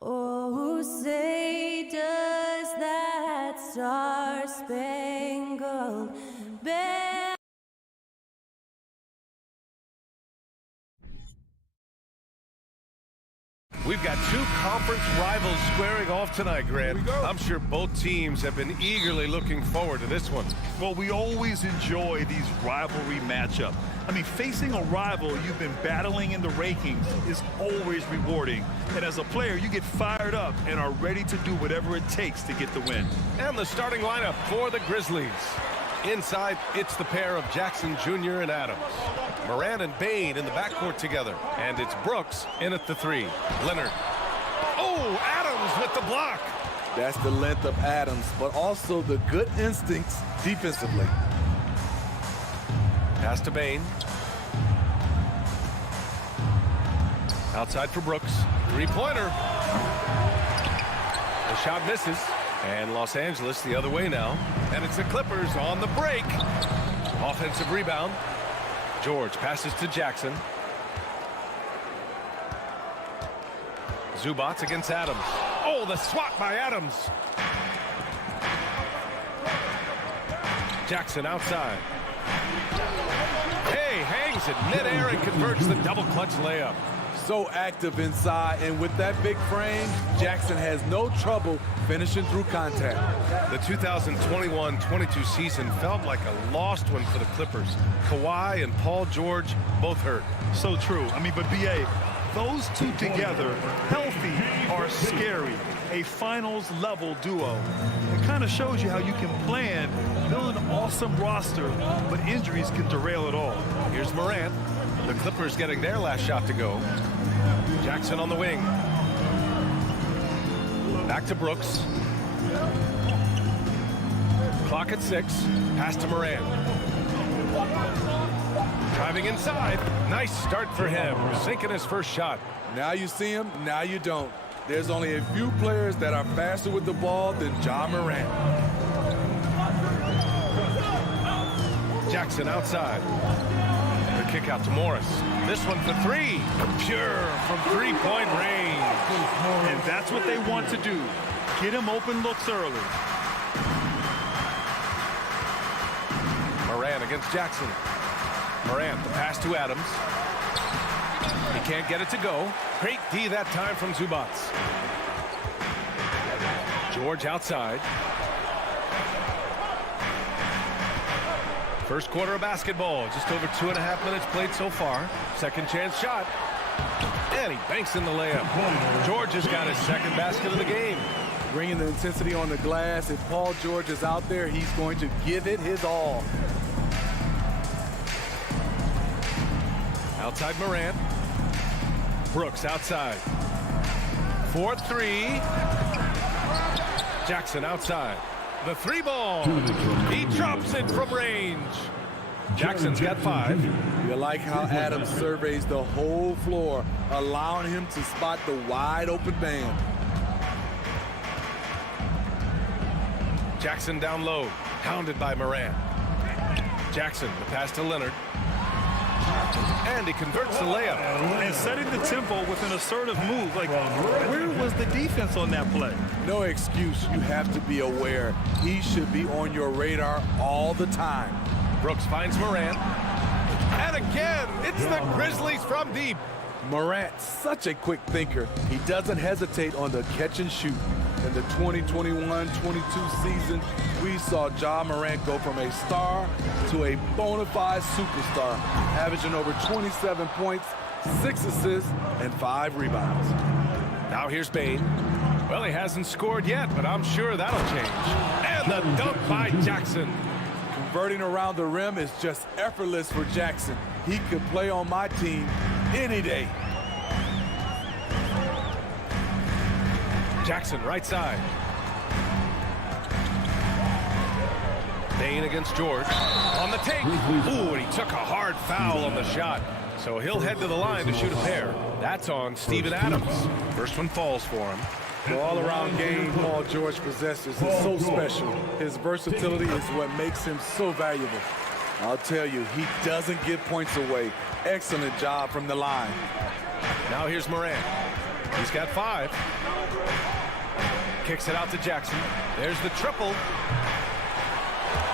Oh, say does that star-spangled banner. We've got two conference rivals squaring off tonight, Grant. I'm sure both teams have been eagerly looking forward to this one. Well, we always enjoy these rivalry matchups. I mean, facing a rival you've been battling in the rankings is always rewarding. And as a player, you get fired up and are ready to do whatever it takes to get the win. And the starting lineup for the Grizzlies. Inside, it's the pair of Jackson Jr. and Adams. Moran and Bain in the backcourt together. And it's Brooks in at the three. Leonard. Oh, Adams with the block. That's the length of Adams, but also the good instincts defensively. Pass to Bain. Outside for Brooks. Three-pointer. The shot misses. And Los Angeles the other way now. And it's the Clippers on the break. Offensive rebound. George passes to Jackson. Zubats against Adams. Oh, the swat by Adams. Jackson outside. Hey, hangs it midair and converts the double clutch layup. So active inside, and with that big frame, Jackson has no trouble finishing through contact. The 2021-22 season felt like a lost one for the Clippers. Kawhi and Paul George both hurt. So true. I mean, but B.A., those two together, healthy, are scary. A finals-level duo. It kind of shows you how you can plan, build an awesome roster, but injuries can derail it all. Here's Morant. The Clippers getting their last shot to go. Jackson on the wing. Back to Brooks. Clock at 6. Pass to Morant. Driving inside. Nice start for him. Sinking his first shot. Now you see him, now you don't. There's only a few players that are faster with the ball than Ja Morant. Jackson outside. The kick out to Morris. This one for three. Pure from three-point range. And that's what they want to do. Get him open looks early. Moran against Jackson. Morant, the pass to Adams. He can't get it to go. Great D that time from Zubats. George outside. First quarter of basketball. Just over 2.5 minutes played so far. Second chance shot. And he banks in the layup. George has got his second basket of the game. Bringing the intensity on the glass. If Paul George is out there, he's going to give it his all. Outside Morant. Brooks outside. 4-3. Jackson outside. The three ball. He drops it from range. Jackson's got 5. You like how Adams surveys the whole floor, allowing him to spot the wide open man. Jackson down low. Pounded by Moran. Jackson, the pass to Leonard. And he converts the layup. And setting the tempo with an assertive move. Like, where was the defense on that play? No excuse. You have to be aware. He should be on your radar all the time. Brooks finds Morant. And again, it's the Grizzlies from deep. Morant, such a quick thinker. He doesn't hesitate on the catch and shoot. In the 2021-22 season, we saw Ja Morant go from a star to a bona fide superstar, averaging over 27 points, 6 assists, and 5 rebounds. Now here's Bain. Well, he hasn't scored yet, but I'm sure that'll change. And the dunk by Jackson. Converting around the rim is just effortless for Jackson. He could play on my team any day. Jackson right side. Bain against George. On the take. Ooh, and he took a hard foul on the shot. So he'll head to the line to shoot a pair. That's on Steven Adams. First one falls for him. The all-around game Paul George possesses is so special. His versatility is what makes him so valuable. I'll tell you, he doesn't give points away. Excellent job from the line. Now here's Morant. He's got 5. Kicks it out to Jackson. There's the triple.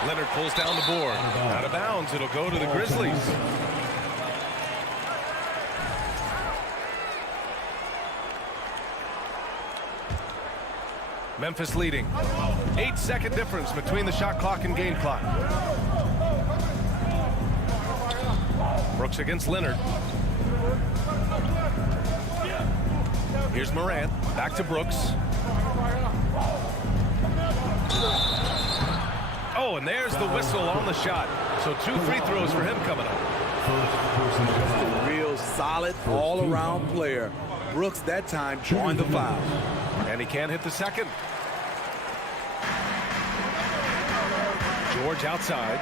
Leonard pulls down the board. Out of bounds. It'll go to the Grizzlies. Memphis leading. 8-second difference between the shot clock and game clock. Brooks against Leonard. Here's Morant. Back to Brooks. Oh, and there's the whistle on the shot. So 2 free throws for him coming up. Just a real solid all-around player. Brooks that time drawing the foul. And he can't hit the second. George outside.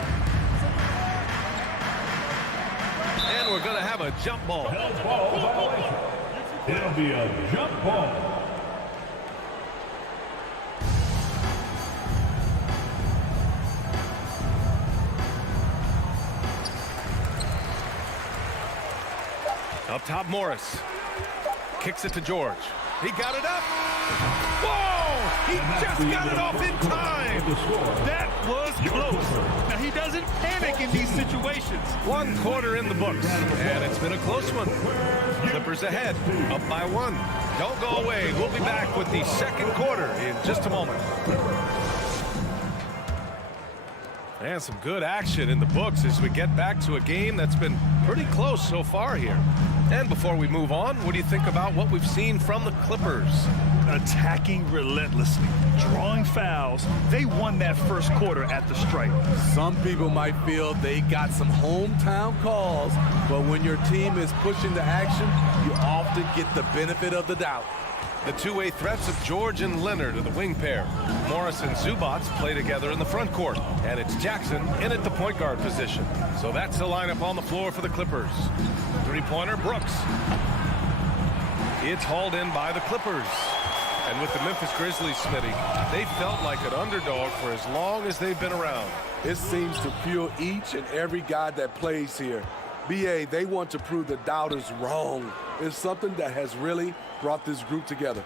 And we're going to have a jump ball. It'll be a jump ball. Up top, Morris. Kicks it to George. He got it up. Whoa! He just got it off in time. That was close. Now, he doesn't panic in these situations. 1 quarter in the books, and it's been a close one. Clippers ahead, up by 1. Don't go away. We'll be back with the second quarter in just a moment. And some good action in the books as we get back to a game that's been pretty close so far here. And before we move on, what do you think about what we've seen from the Clippers? Attacking relentlessly, drawing fouls. They won that first quarter at the stripe. Some people might feel they got some hometown calls, but when your team is pushing the action, you often get the benefit of the doubt. The two-way threats of George and Leonard are the wing pair. Morris and Zubats play together in the front court. And it's Jackson in at the point guard position. So that's the lineup on the floor for the Clippers. Three-pointer, Brooks. It's hauled in by the Clippers. And with the Memphis Grizzlies, Smitty, they felt like an underdog for as long as they've been around. It seems to fuel each and every guy that plays here. BA, they want to prove the doubters wrong. It's something that has really brought this group together.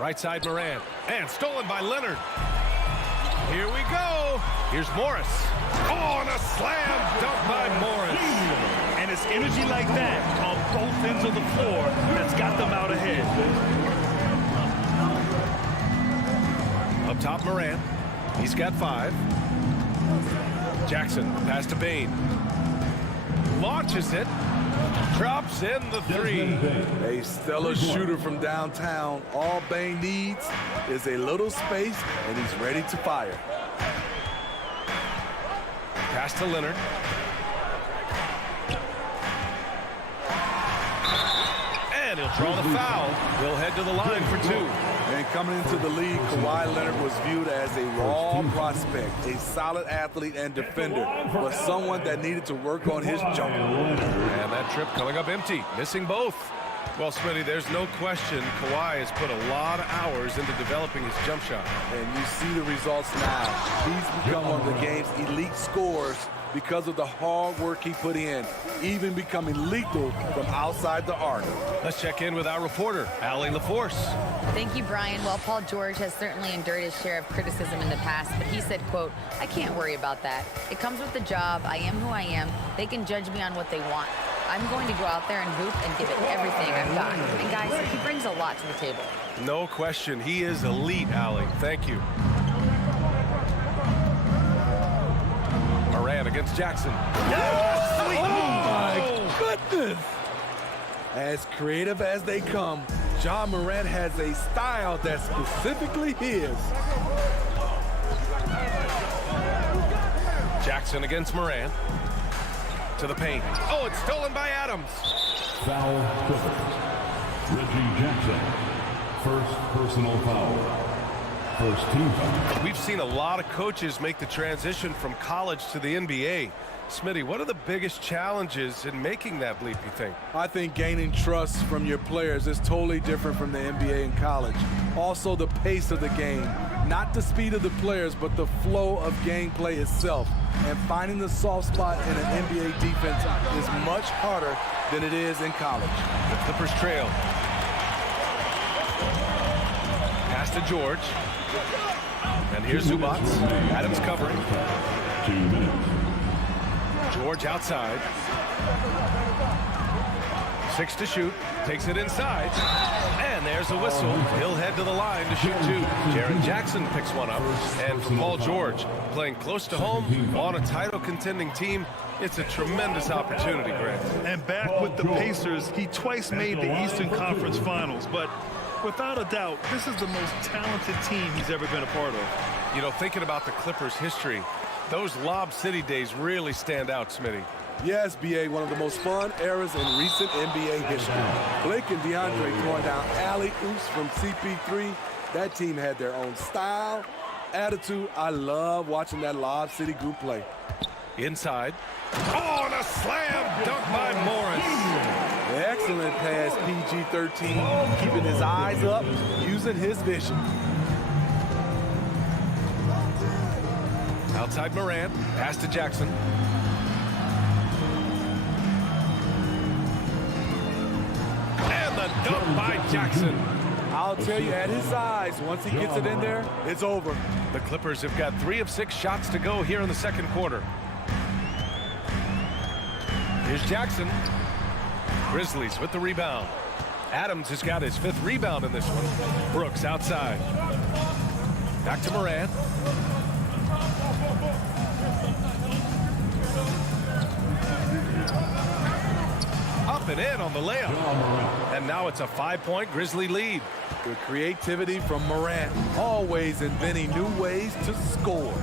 Right side, Morant. And stolen by Leonard. Here we go. Here's Morris. Oh, and a slam dunk by Morris. And it's energy like that on both ends of the floor that's got them out ahead. Up top, Morant. He's got 5. Jackson, pass to Bain. Launches it. Drops in the 3. A stellar shooter from downtown. All Bain needs is a little space, and he's ready to fire. Pass to Leonard. And he'll draw the foul. He'll head to the line for 2. And coming into the league, Kawhi Leonard was viewed as a raw prospect, a solid athlete and defender, but someone that needed to work on his jumper. And that trip coming up empty, missing both. Well, Smitty, there's no question Kawhi has put a lot of hours into developing his jump shot. And you see the results now. He's become one of the game's elite scorers because of the hard work he put in, even becoming lethal from outside the arc. Let's check in with our reporter, Allie LaForce. Thank you, Brian. Well, Paul George has certainly endured his share of criticism in the past, but he said, quote, "I can't worry about that. It comes with the job. I am who I am. They can judge me on what they want. I'm going to go out there and hoop and give it everything I've got." And guys, he brings a lot to the table. No question. He is elite, Allie. Thank you. Morant against Jackson. Oh, my goodness! As creative as they come, Ja Morant has a style that's specifically his. Jackson against Morant. To the paint. Oh, it's stolen by Adams. Foul Clippers. Reggie Jackson. First personal foul. First team foul. We've seen a lot of coaches make the transition from college to the NBA. Smitty, what are the biggest challenges in making that leap, you think? I think gaining trust from your players is totally different from the NBA and college. Also, the pace of the game. Not the speed of the players, but the flow of gameplay itself. And finding the soft spot in an NBA defense is much harder than it is in college. The Clippers trail. to George. And here's Zubats. Adams covering. 2 minutes. George outside. 6 to shoot. Takes it inside. And there's a whistle. He'll head to the line to shoot 2. Jaren Jackson picks one up. And for Paul George, playing close to home on a title contending team, it's a tremendous opportunity, Grant. And back with the Pacers, he twice made the Eastern Conference Finals. But without a doubt, this is the most talented team he's ever been a part of. You know, thinking about the Clippers' history, those Lob City days really stand out, Smitty. Yes, B.A., one of the most fun eras in recent NBA history. Blake and DeAndre throwing down alley-oops from CP3. That team had their own style, attitude. I love watching that Lob City group play. Inside. Oh, and a slam dunk by Morris. Excellent pass, PG-13, keeping his eyes up, using his vision. Outside Morant, pass to Jackson. And the dunk by Jackson. I'll tell you, at his size, once he gets it in there, it's over. The Clippers have got 3 of 6 shots to go here in the second quarter. Here's Jackson. Grizzlies with the rebound. Adams has got his 5th rebound in this one. Brooks outside. Back to Morant. Up and in on the layup. And now it's a 5-point Grizzly lead. The creativity from Morant, always inventing new ways to score.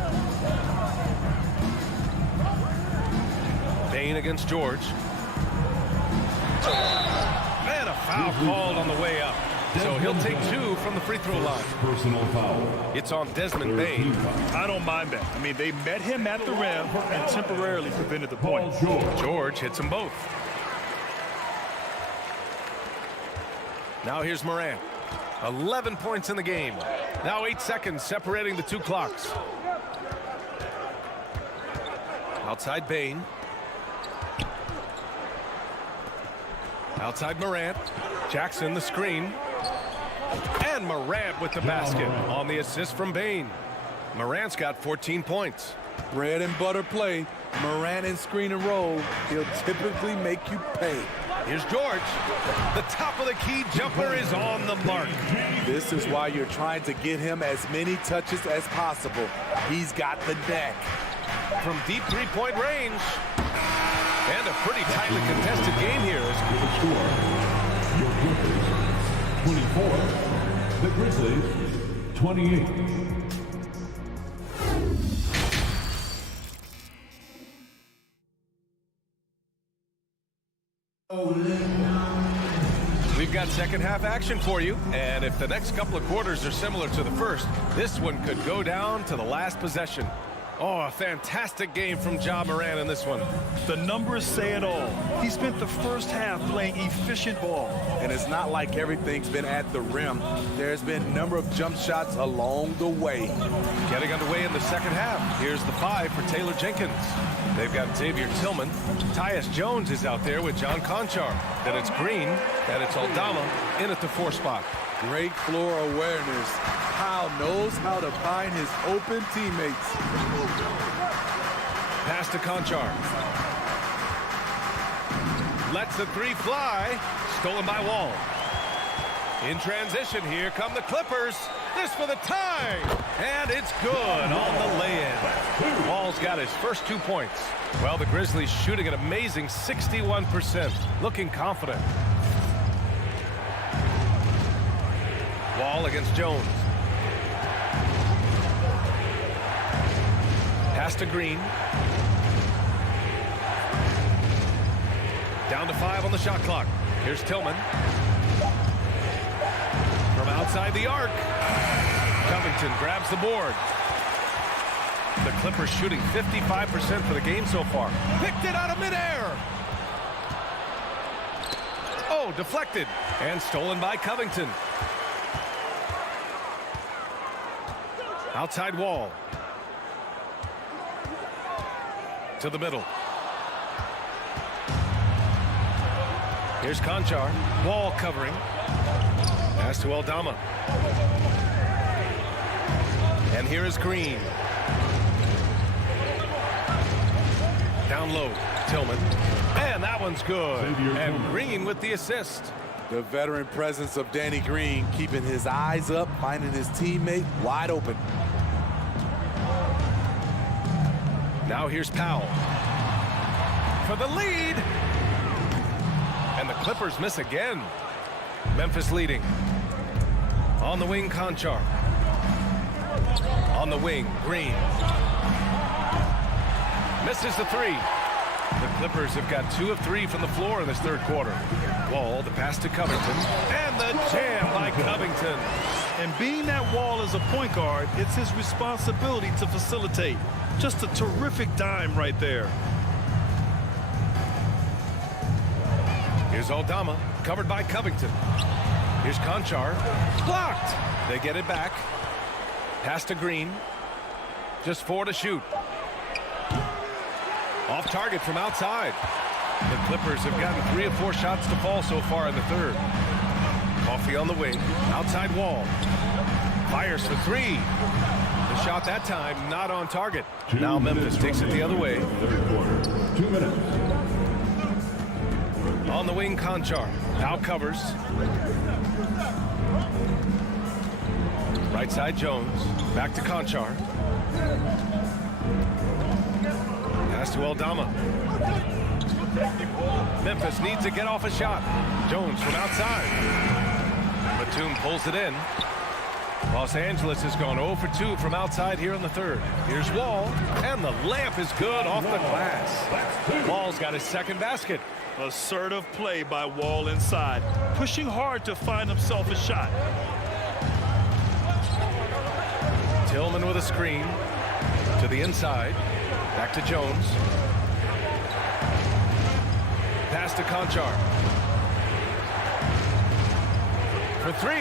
Bain against George. And a foul called on the way up. So he'll take 2 from the free throw line. Personal foul. It's on Desmond Bain. I don't mind that. I mean, they met him at the rim and temporarily prevented the point. George hits them both. Now here's Morant. 11 points in the game. Now 8 seconds separating the 2 clocks. Outside Bain. Outside Morant. Jackson the screen. And Morant with the basket on the assist from Bain. Morant's got 14 points. Bread and butter play. Morant in screen and roll. He'll typically make you pay. Here's George. The top of the key jumper is on the mark. This is why you're trying to get him as many touches as possible. He's got the neck. From deep 3-point range. And a pretty tightly contested game here. The score, your Clippers, 24. The Grizzlies, 28. We've got second half action for you, and if the next couple of quarters are similar to the first, this one could go down to the last possession. Oh, a fantastic game from Ja Morant in this one. The numbers say it all. He spent the first half playing efficient ball. And it's not like everything's been at the rim. There's been a number of jump shots along the way. Getting underway in the second half. Here's the 5 for Taylor Jenkins. They've got Xavier Tillman. Tyus Jones is out there with John Conchar. Then it's Green. Then it's Aldama in at the 4 spot. Great floor awareness. Kyle knows how to find his open teammates. Pass to Conchar. Lets the 3 fly. Stolen by Wall. In transition, here come the Clippers. This for the tie. And it's good on the lay-in. Wall's got his first 2 points. Well, the Grizzlies shooting an amazing 61%. Looking confident. Wall against Jones. Pass to Green. Down to 5 on the shot clock. Here's Tillman. From outside the arc. Covington grabs the board. The Clippers shooting 55% for the game so far. Picked it out of midair. Oh, deflected. And stolen by Covington. Outside Wall. To the middle. Here's Conchar. Wall covering. Pass to Aldama. here is Green. Down low, Tillman. And that one's good. And Green with the assist. The veteran presence of Danny Green, keeping his eyes up, finding his teammate wide open. Now here's Powell for the lead. And the Clippers miss again. Memphis leading. On the wing, Conchar. On the wing, Green. Misses the three. The Clippers have got 2 of 3 from the floor in this third quarter. Wall, the pass to Covington. And the jam by Covington. And being that Wall is a point guard, it's his responsibility to facilitate. Just a terrific dime right there. Here's Aldama, covered by Covington. Here's Conchar. Blocked. They get it back. Pass to Green. Just 4 to shoot. Off target from outside. The Clippers have gotten 3 of 4 shots to fall so far in the third. Coffee on the wing. Outside Wall. Fires for 3. The shot that time not on target. Now Memphis takes it the other way. Third quarter. 2 minutes. On the wing, Conchar. Now covers. Right side, Jones. Back to Conchar. Pass to Aldama. Memphis needs to get off a shot. Jones from outside. Batum pulls it in. Los Angeles has gone 0 for 2 from outside here in the third. Here's Wall, and the layup is good off the glass. Wall's got his second basket. Assertive play by Wall inside, pushing hard to find himself a shot. Tillman with a screen to the inside. Back to Jones. Pass to Conchar. For 3.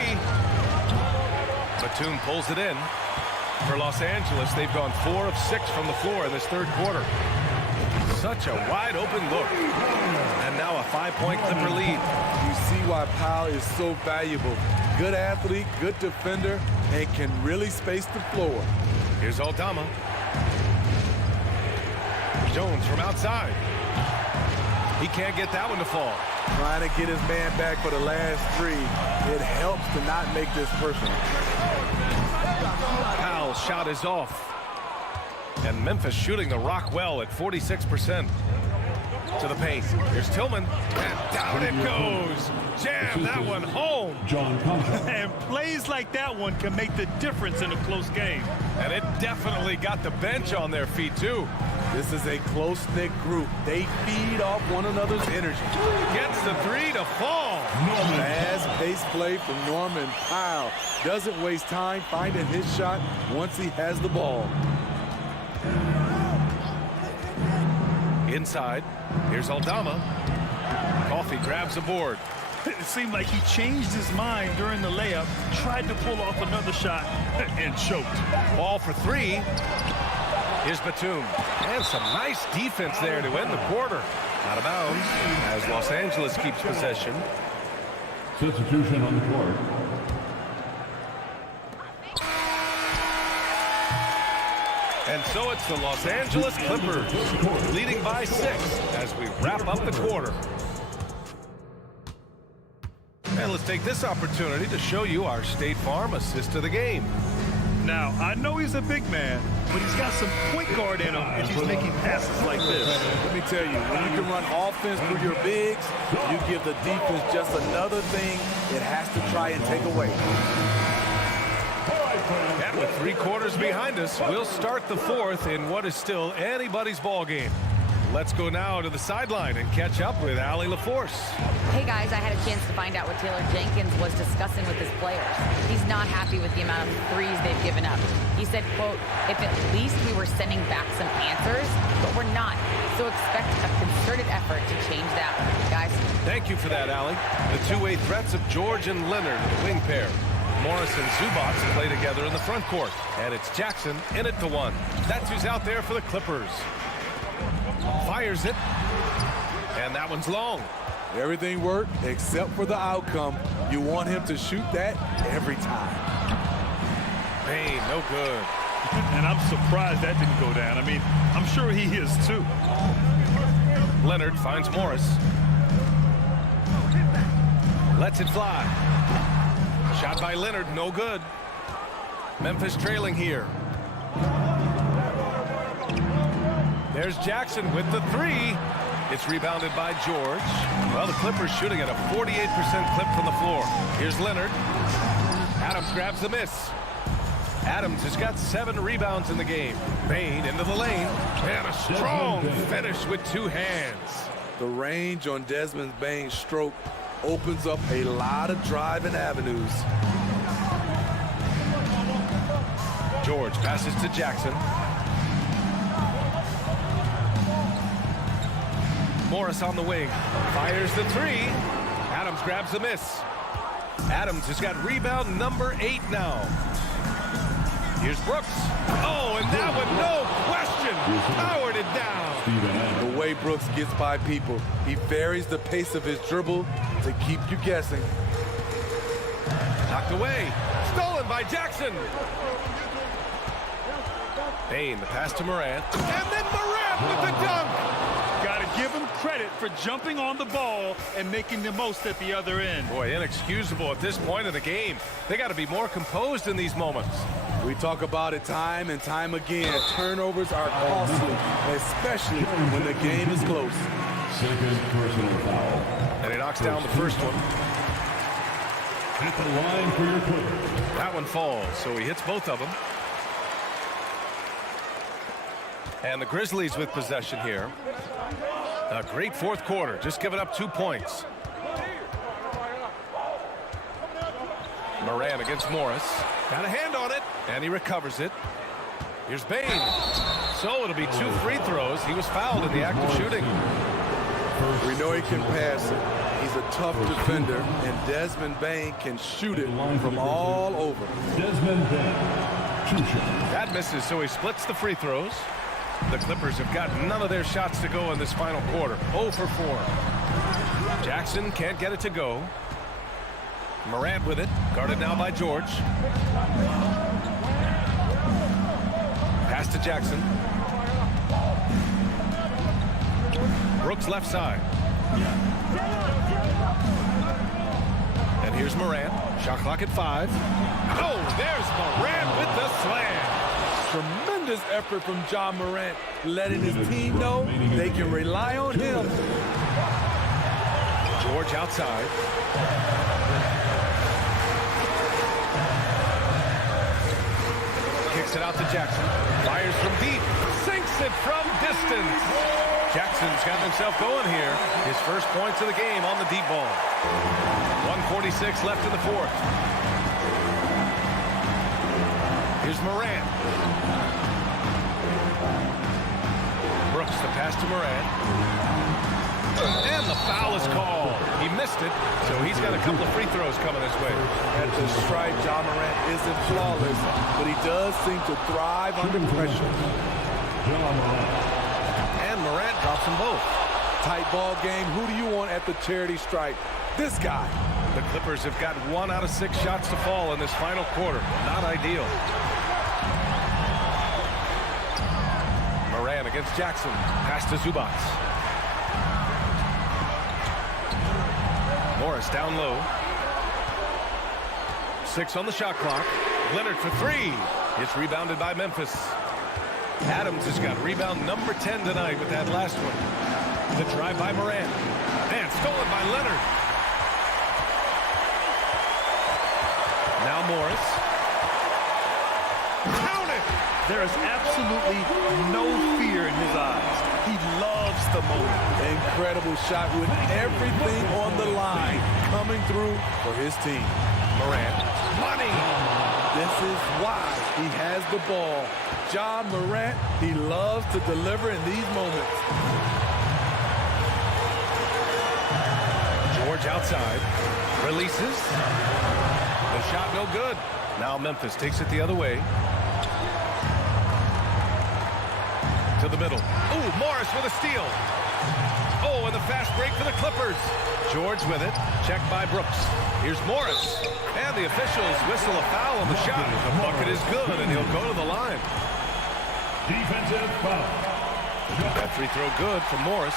Batum pulls it in. For Los Angeles, they've gone 4 of 6 from the floor in this third quarter. Such a wide open look. And now a 5-point Clipper lead. You see why Powell is so valuable. Good athlete, good defender, and can really space the floor. Here's Aldama. Jones from outside. He can't get that one to fall. Trying to get his man back for the last 3. It helps to not make this personal. Powell's shot is off. And Memphis shooting the rock well at 46%. To the paint. Here's Tillman. And down it goes. Jam that one home. John Conchar. And plays like that one can make the difference in a close game. And it definitely got the bench on their feet, too. This is a close-knit group. They feed off one another's energy. Gets the 3 to fall. Fast-paced play from Norman Powell. Doesn't waste time finding his shot once he has the ball. Inside. Here's Aldama. Coffee grabs a board. It seemed like he changed his mind during the layup, tried to pull off another shot, and choked. Ball for 3. Here's Batum. And some nice defense there to end the quarter. Out of bounds as Los Angeles keeps possession. Substitution on the court. And so it's the Los Angeles Clippers leading by 6 as we wrap up the quarter. And let's take this opportunity to show you our State Farm assist of the game. Now, I know he's a big man, but he's got some point guard in him if he's making passes like this. Let me tell you, when you can run offense through your bigs, you give the defense just another thing it has to try and take away. And with 3 quarters behind us, we'll start the fourth in what is still anybody's ball game. Let's go now to the sideline and catch up with Allie LaForce. Hey guys, I had a chance to find out what Taylor Jenkins was discussing with his players. He's not happy with the amount of threes they've given up. He said, quote, if at least we were sending back some answers, but we're not. So expect a concerted effort to change that, guys. Thank you for that, Allie. The two-way threats of George and Leonard, the wing pair. Morris and Zubac play together in the front court. And it's Jackson in it to 1. That's who's out there for the Clippers. Fires it. And that one's long. Everything worked except for the outcome. You want him to shoot that every time. Payne, no good. And I'm surprised that didn't go down. I mean, I'm sure he is too. Leonard finds Morris. Lets it fly. Shot by Leonard, no good. Memphis trailing here. There's Jackson with the three. It's rebounded by George. Well, the Clippers shooting at a 48% clip from the floor. Here's Leonard. Adams grabs the miss. Adams has got 7 rebounds in the game. Bain into the lane. And a strong finish with 2 hands. The range on Desmond Bain's stroke opens up a lot of driving avenues. George passes to Jackson. Morris on the wing. Fires the three. Adams grabs the miss. Adams has got rebound number 8 now. Here's Brooks. Oh, and that one, no question, powered it down. The way Brooks gets by people, he varies the pace of his dribble to keep you guessing. Knocked away. Stolen by Jackson. Bain, the pass to Morant. And then Morant with the dunk. Got to give him credit for jumping on the ball and making the most at the other end. Boy, inexcusable at this point of the game. They got to be more composed in these moments. We talk about it time and time again. Turnovers are costly, especially when the game is close. Second personal foul. And he knocks down the first one. At the line for your Clippers. That one falls, so he hits both of them. And the Grizzlies with possession here. A great fourth quarter, just giving up 2 points. Moran against Morris. Got a hand on it, and he recovers it. Here's Bain. So it'll be 2 free throws. He was fouled in the act of shooting. We know he can pass it. He's a tough defender, and Desmond Bain can shoot it from all over. Desmond Bain, 2 shots. That misses, so he splits the free throws. The Clippers have got none of their shots to go in this final quarter. 0 for 4. Jackson can't get it to go. Morant with it, guarded now by George. Pass to Jackson. Brooks left side. And here's Morant. Shot clock at 5. Oh, there's Morant with the slam. Tremendous effort from John Morant, letting his team know they can rely on him. George outside. Kicks it out to Jackson. Fires from deep. Sinks it from distance. Jackson's got himself going here. His first points of the game on the deep ball. 1:46 left in the fourth. Here's Morant. Brooks, the pass to Morant. And the foul is called. He missed it, so he's got a couple of free throws coming his way. At the stripe, John Morant isn't flawless, but he does seem to thrive under pressure. And Morant drops them both. Tight ball game. Who do you want at the charity stripe? This guy. The Clippers have got 1 out of 6 shots to fall in this final quarter. Not ideal. Moran against Jackson. Pass to Zubac. Morris down low. 6 on the shot clock. Leonard for 3. It's rebounded by Memphis. Adams has got rebound number 10 tonight with that last one. The drive by Moran. And stolen by Leonard. Now Morris. Count it! There is absolutely no fear in his eyes. He loves the moment. Incredible shot with everything on the line coming through for his team. Morant. Money! This is why he has the ball. John Morant, he loves to deliver in these moments. George outside. Releases. The shot no good. Now Memphis takes it the other way. To the middle. Ooh, Morris with a steal. Oh, and the fast break for the Clippers. George with it. Checked by Brooks. Here's Morris. And the officials whistle a foul on the shot. The bucket is good, and he'll go to the line. Defensive foul. That free throw good for Morris.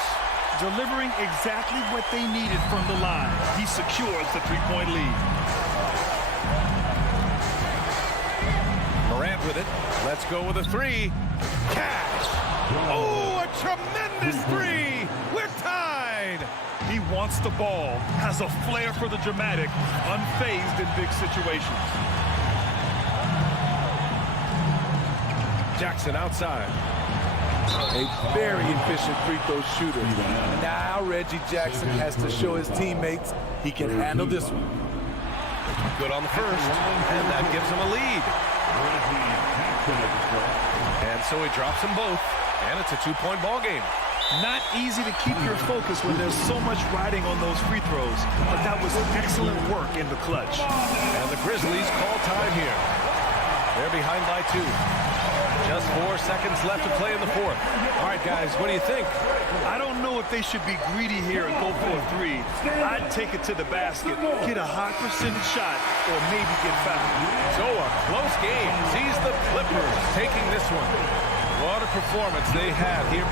Delivering exactly what they needed from the line. He secures the three-point lead. Morant with it. Let's go with a three. Cash. Oh, a tremendous three. We're tied. He wants the ball, has a flair for the dramatic, unfazed in big situations. Jackson outside. A very efficient free throw shooter. Now Reggie Jackson has to show his teammates he can handle this one. Good on the first, and that gives him a lead. And so he drops them both, and it's a two-point ball game. Not easy to keep your focus when there's so much riding on those free throws, but that was excellent work in the clutch. And the Grizzlies call time here. They're behind by 2. Just 4 seconds left to play in the fourth. All right, guys, what do you think? I don't know if they should be greedy here and go for a three. I'd take it to the basket, get a high percentage shot, or maybe get fouled. So a close game sees the Clippers taking this one. What a performance they had here.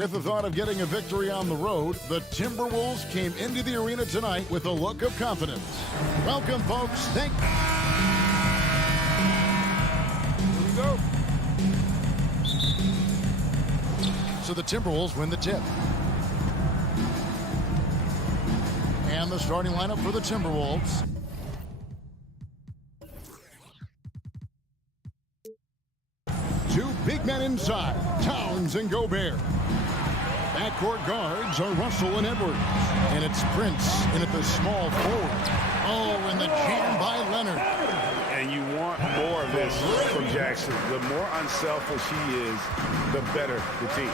With the thought of getting a victory on the road, the Timberwolves came into the arena tonight with a look of confidence. Welcome, folks. Here we go. So the Timberwolves win the tip. And the starting lineup for the Timberwolves. Two big men inside, Towns and Gobert. Backcourt guards are Russell and Edwards. And it's Prince in at the small forward. Oh, and the jam by Leonard. And you want more of this from Jackson. The more unselfish he is, the better the team.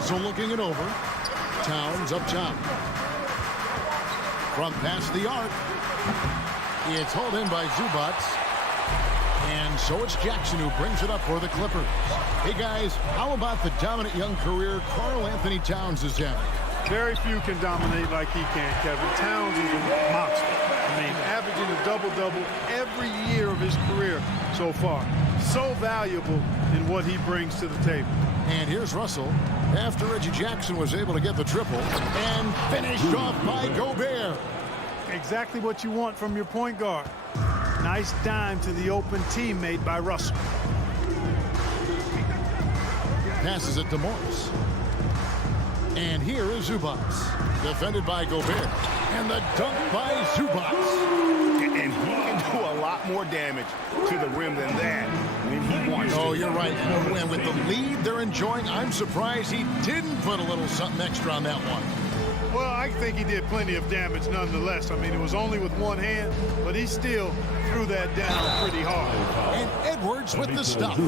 So looking it over. Towns up top. From past the arc. It's hauled in by Zubats. And so it's Jackson who brings it up for the Clippers. Hey, guys, how about the dominant young career Karl Anthony Towns is having? Very few can dominate like he can, Kevin. Towns is a monster. I mean, averaging a double-double every year of his career so far. So valuable in what he brings to the table. And here's Russell after Reggie Jackson was able to get the triple and finished off by Gobert. Exactly what you want from your point guard. Nice dime to the open teammate by Russell. Passes it to Morris. And here is Zubats. Defended by Gobert. And the dunk by Zubats. And he can do a lot more damage to the rim than that when he wants to. Oh, you're right. And with the lead they're enjoying, I'm surprised he didn't put a little something extra on that one. Well, I think he did plenty of damage nonetheless. I mean, it was only with one hand, but he still threw that down pretty hard. And Edwards with the stuff.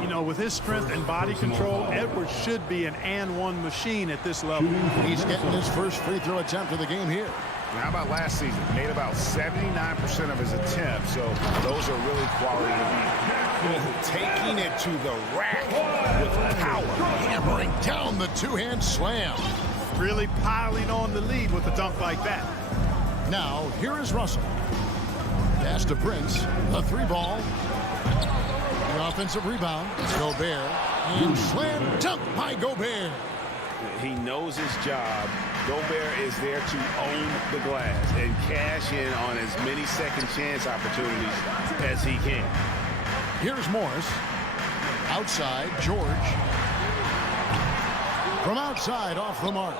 You know, with his strength and body control, Edwards should be an and-one machine at this level. He's getting his first free throw attempt of the game here. How about last season? Made about 79% of his attempts, so those are really quality to be. Taking it to the rack with power. Hammering down the two-hand slam. Really piling on the lead with a dunk like that. Now, here is Russell. Pass to Prince. A three ball. The offensive rebound. Gobert. And slam dunk by Gobert. He knows his job. Gobert is there to own the glass and cash in on as many second chance opportunities as he can. Here's Morris. Outside, George. From outside, off the mark.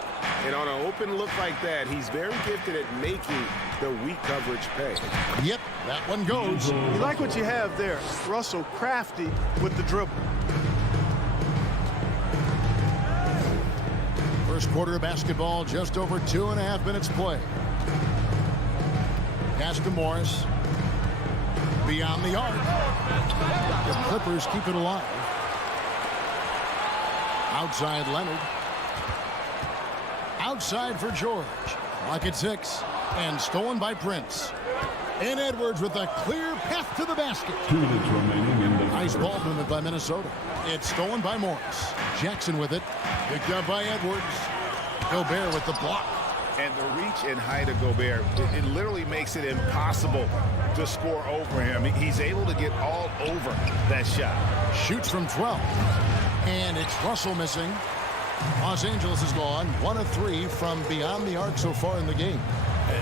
And on an open look like that, he's very gifted at making the weak coverage pay. Yep, that one goes. You like what you have there. Russell crafty with the dribble. First quarter of basketball, just over 2.5 minutes play. Pass to Morris. Beyond the arc. The Clippers keep it alive. Outside Leonard. Outside for George. Lock at 6. And stolen by Prince. And Edwards with a clear path to the basket. 2 minutes remaining in the Nice ball movement by Minnesota. It's stolen by Morris. Jackson with it. Picked up by Edwards. Gobert with the block. And the reach and height of Gobert, it literally makes it impossible to score over him. He's able to get all over that shot. Shoots from 12. And it's Russell missing. Los Angeles is gone 1 of 3 from beyond the arc so far in the game.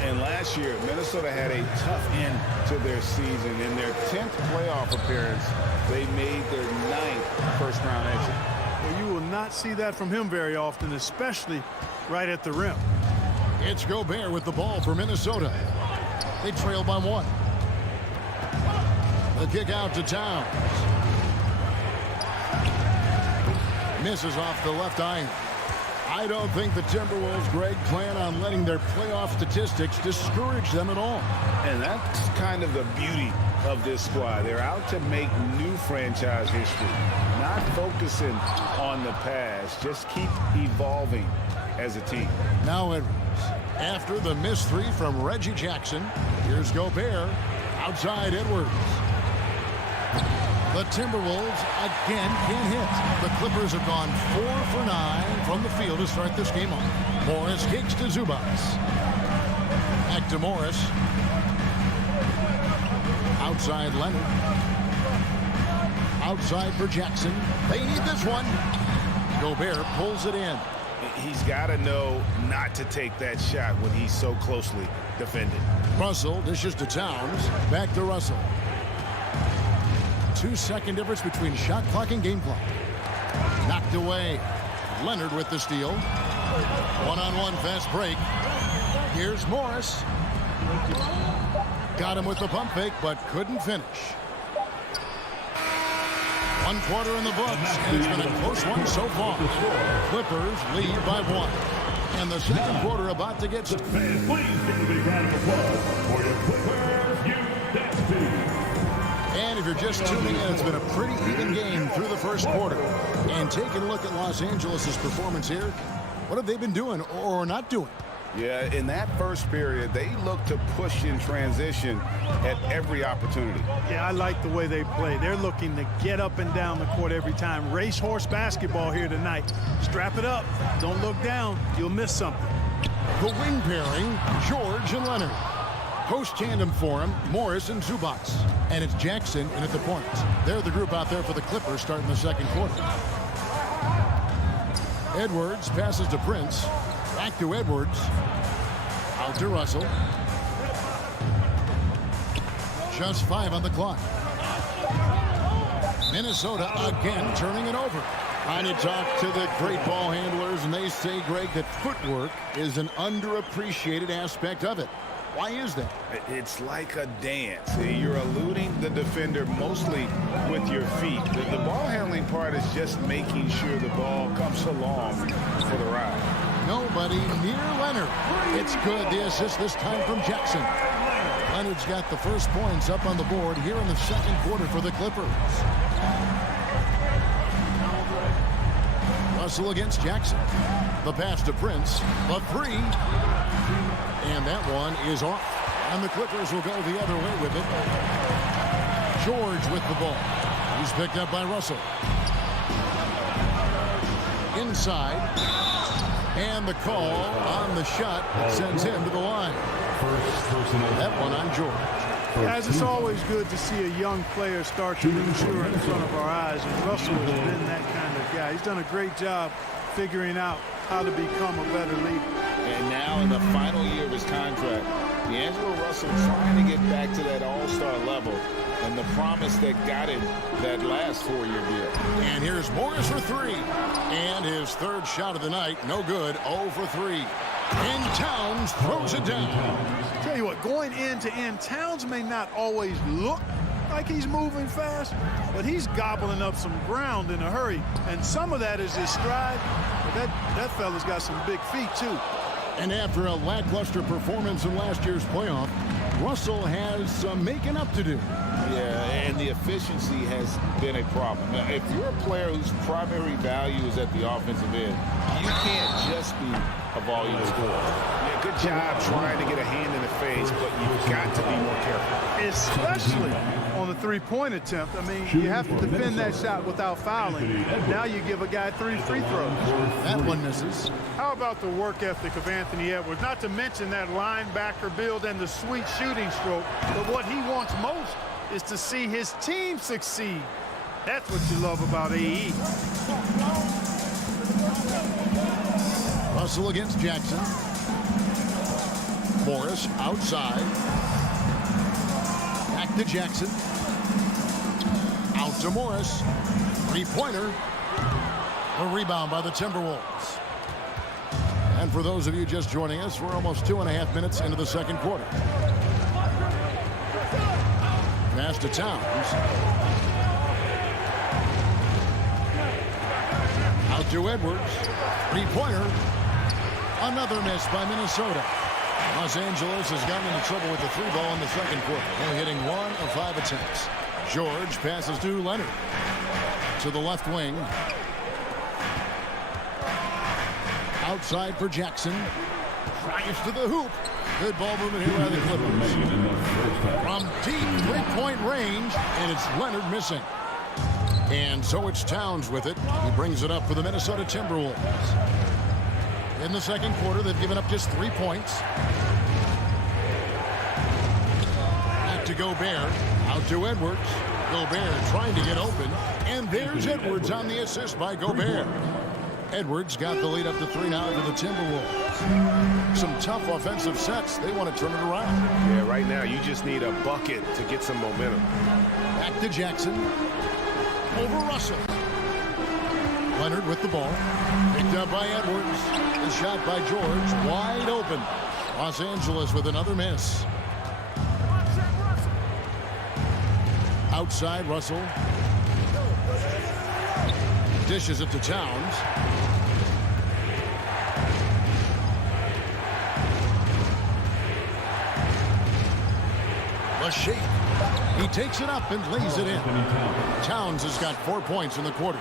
And last year, Minnesota had a tough end to their season. In their 10th playoff appearance, they made their 9th first-round exit. Well, you will not see that from him very often, especially right at the rim. It's Gobert with the ball for Minnesota. They trail by 1. The kick out to Towns. Misses off the left iron. I don't think the Timberwolves, Greg, plan on letting their playoff statistics discourage them at all. And that's kind of the beauty of this squad. They're out to make new franchise history, not focusing on the past. Just keep evolving as a team. Now Edwards. After the missed 3 from Reggie Jackson, here's Gobert. Outside Edwards. The Timberwolves again can't hit. The Clippers have gone 4 for 9 from the field to start this game off. Morris kicks to Zubats. Back to Morris. Outside Leonard. Outside for Jackson. They need this one. Gobert pulls it in. He's got to know not to take that shot when he's so closely defended. Russell dishes to Towns. Back to Russell. 2-second difference between shot clock and game clock. Knocked away. Leonard with the steal. One-on-one fast break. Here's Morris. Got him with the pump fake, but couldn't finish. 1 quarter in the books, and it's been a close one so far. Clippers lead by 1. And the second quarter about to get started. Fans, please give a big round of applause for your Clippers U.S. team. And if you're just tuning in, it's been a pretty even game through the first quarter. And taking a look at Los Angeles' performance here, what have they been doing or not doing? Yeah, in that first period, they looked to push in transition at every opportunity. Yeah, I like the way they play. They're looking to get up and down the court every time. Racehorse basketball here tonight. Strap it up. Don't look down. You'll miss something. The wing pairing, George and Leonard. Post tandem for him, Morris and Zubac. And it's Jackson in at the point. They're the group out there for the Clippers starting the second quarter. Edwards passes to Prince. Back to Edwards. Out to Russell. Just 5 on the clock. Minnesota again turning it over. I need to talk to the great ball handlers, and they say, Greg, that footwork is an underappreciated aspect of it. Why is that? It's like a dance. You're eluding the defender mostly with your feet. The ball handling part is just making sure the ball comes along for the ride. Nobody near Leonard. It's good. The assist this time from Jackson. Leonard's got the first points up on the board here in the second quarter for the Clippers. Russell against Jackson. The pass to Prince. The three. And that one is off. And the Clippers will go the other way with it. George with the ball. He's picked up by Russell. Inside. And the call on the shot that sends him to the line. That one on George. Guys, it's always good to see a young player start to mature in front of our eyes, and Russell has been that kind of guy. He's done a great job figuring out how to become a better leader. And now in the final year of his contract, D'Angelo Russell trying to get back to that all-star level and the promise that got him that last 4-year deal. And here's Morris for three. And his third shot of the night, no good, 0 for 3. And Towns throws it down. Tell you what, going end to end, Towns may not always look like he's moving fast, but he's gobbling up some ground in a hurry. And some of that is his stride, but that fella's got some big feet too. And after a lackluster performance in last year's playoff, Russell has some making up to do. Yeah, and the efficiency has been a problem. Now, if you're a player whose primary value is at the offensive end, you can't just be a volume scorer. Yeah, good job trying to get a hand in the face, but you've got to be more careful. Especially on the three-point attempt. I mean, you have to defend that shot without fouling. Now you give a guy 3 free throws. That one misses. How about the work ethic of Anthony Edwards? Not to mention that linebacker build and the sweet shooting stroke, but what he wants most is to see his team succeed. That's what you love about AE. Russell against Jackson. Morris outside. Back to Jackson. Out to Morris. Three-pointer. A rebound by the Timberwolves. And for those of you just joining us, we're almost 2.5 minutes into the second quarter. Pass to Towns. Out to Edwards. Three-pointer. Another miss by Minnesota. Los Angeles has gotten into trouble with the three ball in the second quarter. They're hitting 1 of 5 attempts. George passes to Leonard. To the left wing. Outside for Jackson. Drives to the hoop. Good ball movement here by the Clippers. From deep three-point range, and it's Leonard missing. And so it's Towns with it. He brings it up for the Minnesota Timberwolves. In the second quarter, they've given up just 3 points. Back to Gobert. Out to Edwards. Gobert trying to get open. And there's Edwards on the assist by Gobert. Edwards got the lead up to 3 now for the Timberwolves. Some tough offensive sets. They want to turn it around. Yeah, right now you just need a bucket to get some momentum. Back to Jackson. Over Russell. Leonard with the ball. Picked up by Edwards. The shot by George. Wide open. Los Angeles with another miss. Outside Russell. Dishes it to Towns. The shape. He takes it up and lays it in. Towns has got 4 points in the quarter.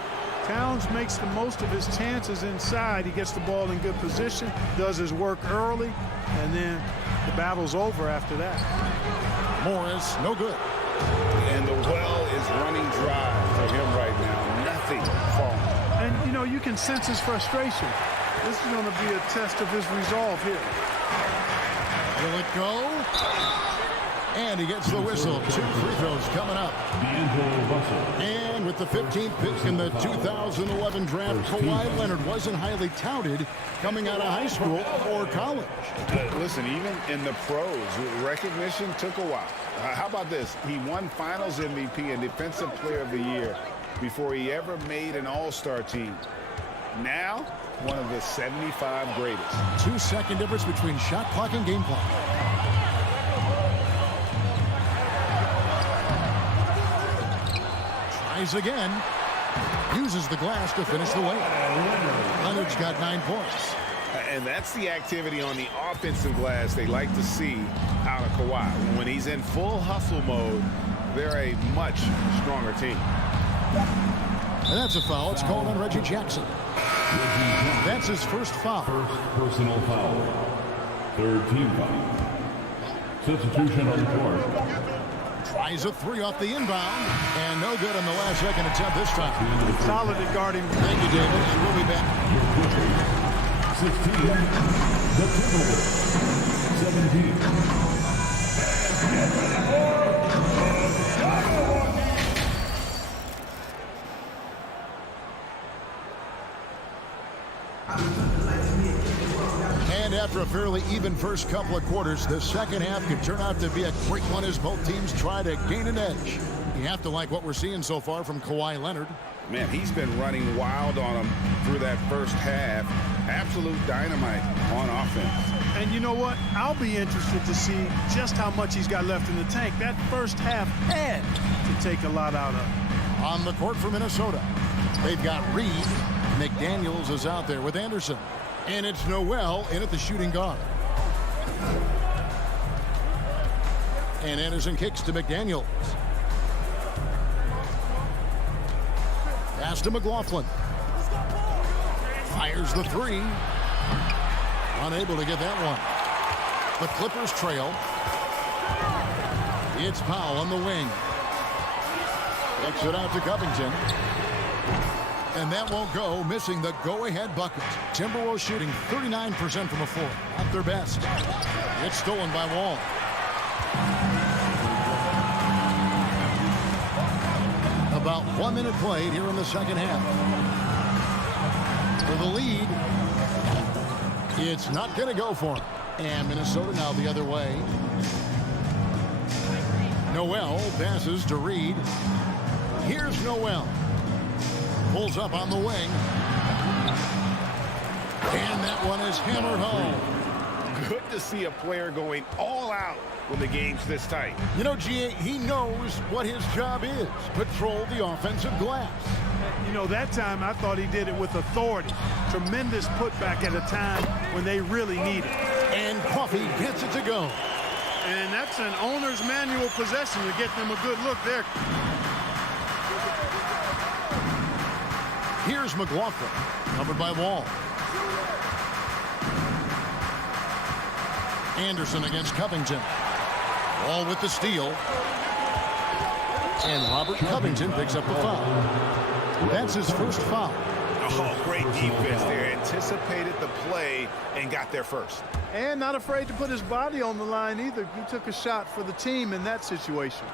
Towns makes the most of his chances inside. He gets the ball in good position, does his work early, and then the battle's over after that. Morris, no good. And the well is running dry for him right now. Nothing falling. And, you know, you can sense his frustration. This is going to be a test of his resolve here. Will it go? And he gets the whistle. 2 free throws coming up. And with the 15th pick in the 2011 draft, Kawhi Leonard wasn't highly touted coming out of high school or college. Listen, even in the pros, recognition took a while. How about this? He won Finals MVP and Defensive Player of the Year before he ever made an All-Star team. Now, one of the 75 greatest. 2-second difference between shot clock and game clock. Tries again. Uses the glass to finish the way. Leonard's got 9 points. And that's the activity on the offensive glass they like to see out of Kawhi. When he's in full hustle mode, they're a much stronger team. And that's a foul. It's called on Reggie Jackson. That's his first foul. First personal foul. Third team foul. Substitution on the court. Tries a 3 off the inbound. And no good on the last second attempt this time. Solid at guarding. Thank you, David. And we'll be back. 16. The Timberwolves. 17. And after a fairly even first couple of quarters, the second half could turn out to be a quick one as both teams try to gain an edge. You have to like what we're seeing so far from Kawhi Leonard. Man, he's been running wild on them through that first half. Absolute dynamite on offense. And you know what? I'll be interested to see just how much he's got left in the tank. That first half had to take a lot out of him. On the court for Minnesota, they've got Reed. McDaniels is out there with Anderson. And it's Noel in at the shooting guard. And Anderson kicks to McDaniels. Pass to McLaughlin. Fires the 3. Unable to get that one. The Clippers trail. It's Powell on the wing. Kicks it out to Covington. And that won't go, missing the go-ahead bucket. Timberwolves shooting 39% from the floor. At their best. It's stolen by Wall. About 1 minute played here in the second half. For the lead, it's not going to go for him. And Minnesota now the other way. Noel passes to Reed. Here's Noel. Pulls up on the wing. And that one is hammered home. Good to see a player going all out when the game's this tight. You know, G.A., he knows what his job is. Patrol the offensive glass. You know, that time I thought he did it with authority. Tremendous putback at a time when they really need it. And Coffey gets it to go. And that's an owner's manual possession to get them a good look there. Here's McLaughlin, covered by Wall. Anderson against Covington. Wall with the steal. And Robert Covington picks up the foul. That's his first foul. Oh, great defense there. Anticipated the play and got there first. And not afraid to put his body on the line either. He took a shot for the team in that situation.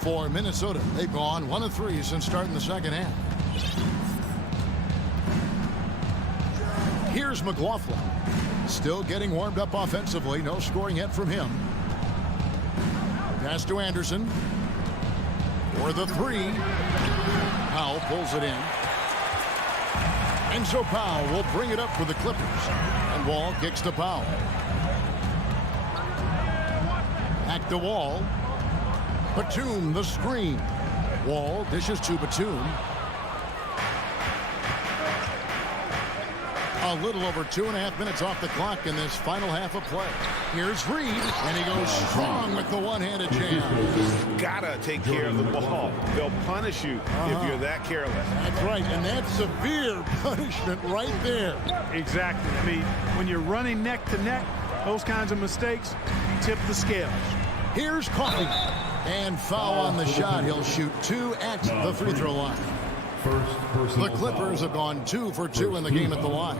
For Minnesota, they've gone 1 of 3 since starting the second half. Here's McLaughlin. Still getting warmed up offensively. No scoring yet from him. Pass to Anderson. For the 3. Powell pulls it in. And so Powell will bring it up for the Clippers. And Wall kicks to Powell. Back to Wall. Batum, the screen. Wall dishes to Batum. A little over 2.5 minutes off the clock in this final half of play. Here's Reed, and he goes strong with the one-handed jam. Gotta take care of the ball. They'll punish you if you're that careless. That's right, and that's severe punishment right there. Exactly. I mean, when you're running neck to neck, those kinds of mistakes tip the scales. Here's Coffey, and foul on the shot. He'll shoot 2 at the free throw line. The Clippers have gone 2 for 2 in the game at the line.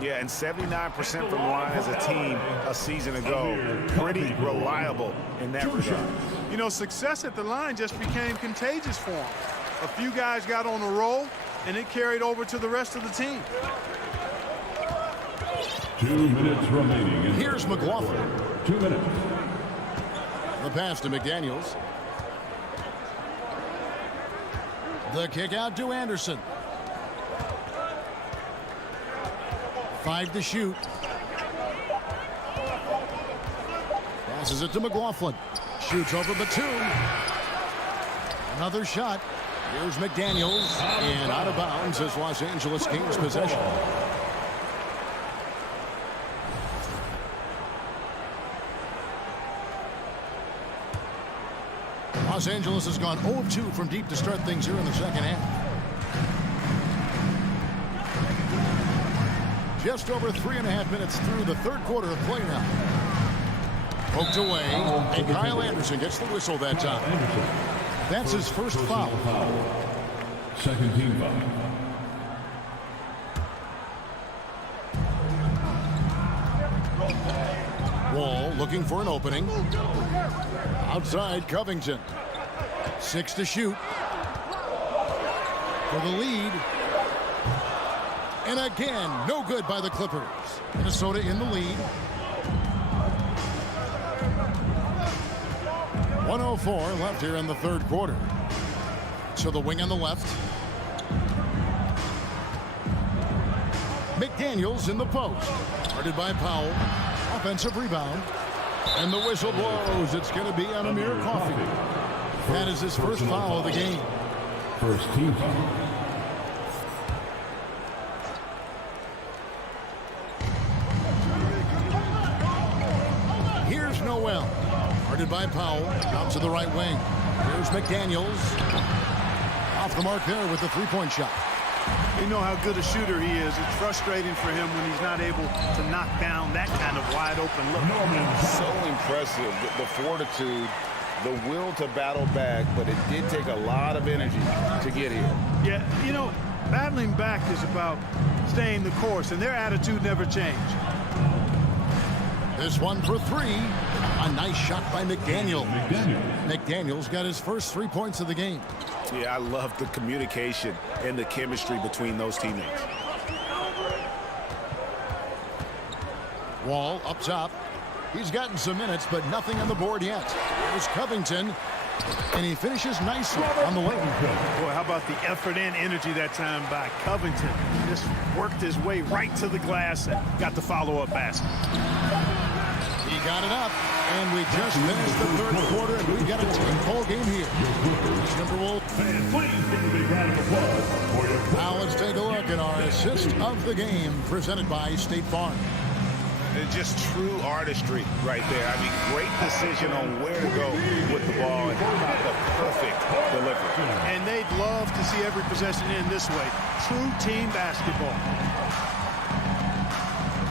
Yeah, and 79% from the line as a team a season ago. Pretty reliable in that regard. You know, success at the line just became contagious for them. A few guys got on a roll, and it carried over to the rest of the team. 2 minutes remaining. Here's McLaughlin. 2 minutes. The pass to McDaniels. The kick out to Anderson. 5 to shoot. Passes it to McLaughlin. Shoots over the 2. Another shot. Here's McDaniels. And out of bounds as Los Angeles gains possession. Los Angeles has gone 0 of 2 from deep to start things here in the second half. Just over 3.5 minutes through the third quarter of play now. Poked away, and Kyle Anderson gets the whistle that time. That's his first foul. Second team foul. Wall looking for an opening. Outside Covington. 6 to shoot. For the lead. And again, no good by the Clippers. Minnesota in the lead. 1:04 left here in the third quarter. To the wing on the left. McDaniels in the post. Guarded by Powell. Offensive rebound. And the whistle blows. It's going to be on Amir Coffey. That is his first foul of the game. First team foul. Here's Noel. Guarded by Powell. Out to the right wing. Here's McDaniels. Off the mark there with the three-point shot. You know how good a shooter he is. It's frustrating for him when he's not able to knock down that kind of wide-open look. So impressive, the fortitude, the will to battle back, but it did take a lot of energy to get here. Yeah, you know, battling back is about staying the course, and their attitude never changed. This one for 3. A nice shot by McDaniel. McDaniels got his first 3 points of the game. Yeah, I love the communication and the chemistry between those teammates. Wall up top. He's gotten some minutes, but nothing on the board yet. There's Covington, and he finishes nicely on the way. Boy, how about the effort and energy that time by Covington? Just worked his way right to the glass and got the follow-up basket. He got it up, and we just finished the third quarter, and we've got a 10-ball game here. Timberwolves. Now let's take a look at our assist of the game, presented by State Farm. It's just true artistry right there. I mean, great decision on where to go with the ball, and how about the perfect delivery. And they'd love to see every possession end this way. True team basketball.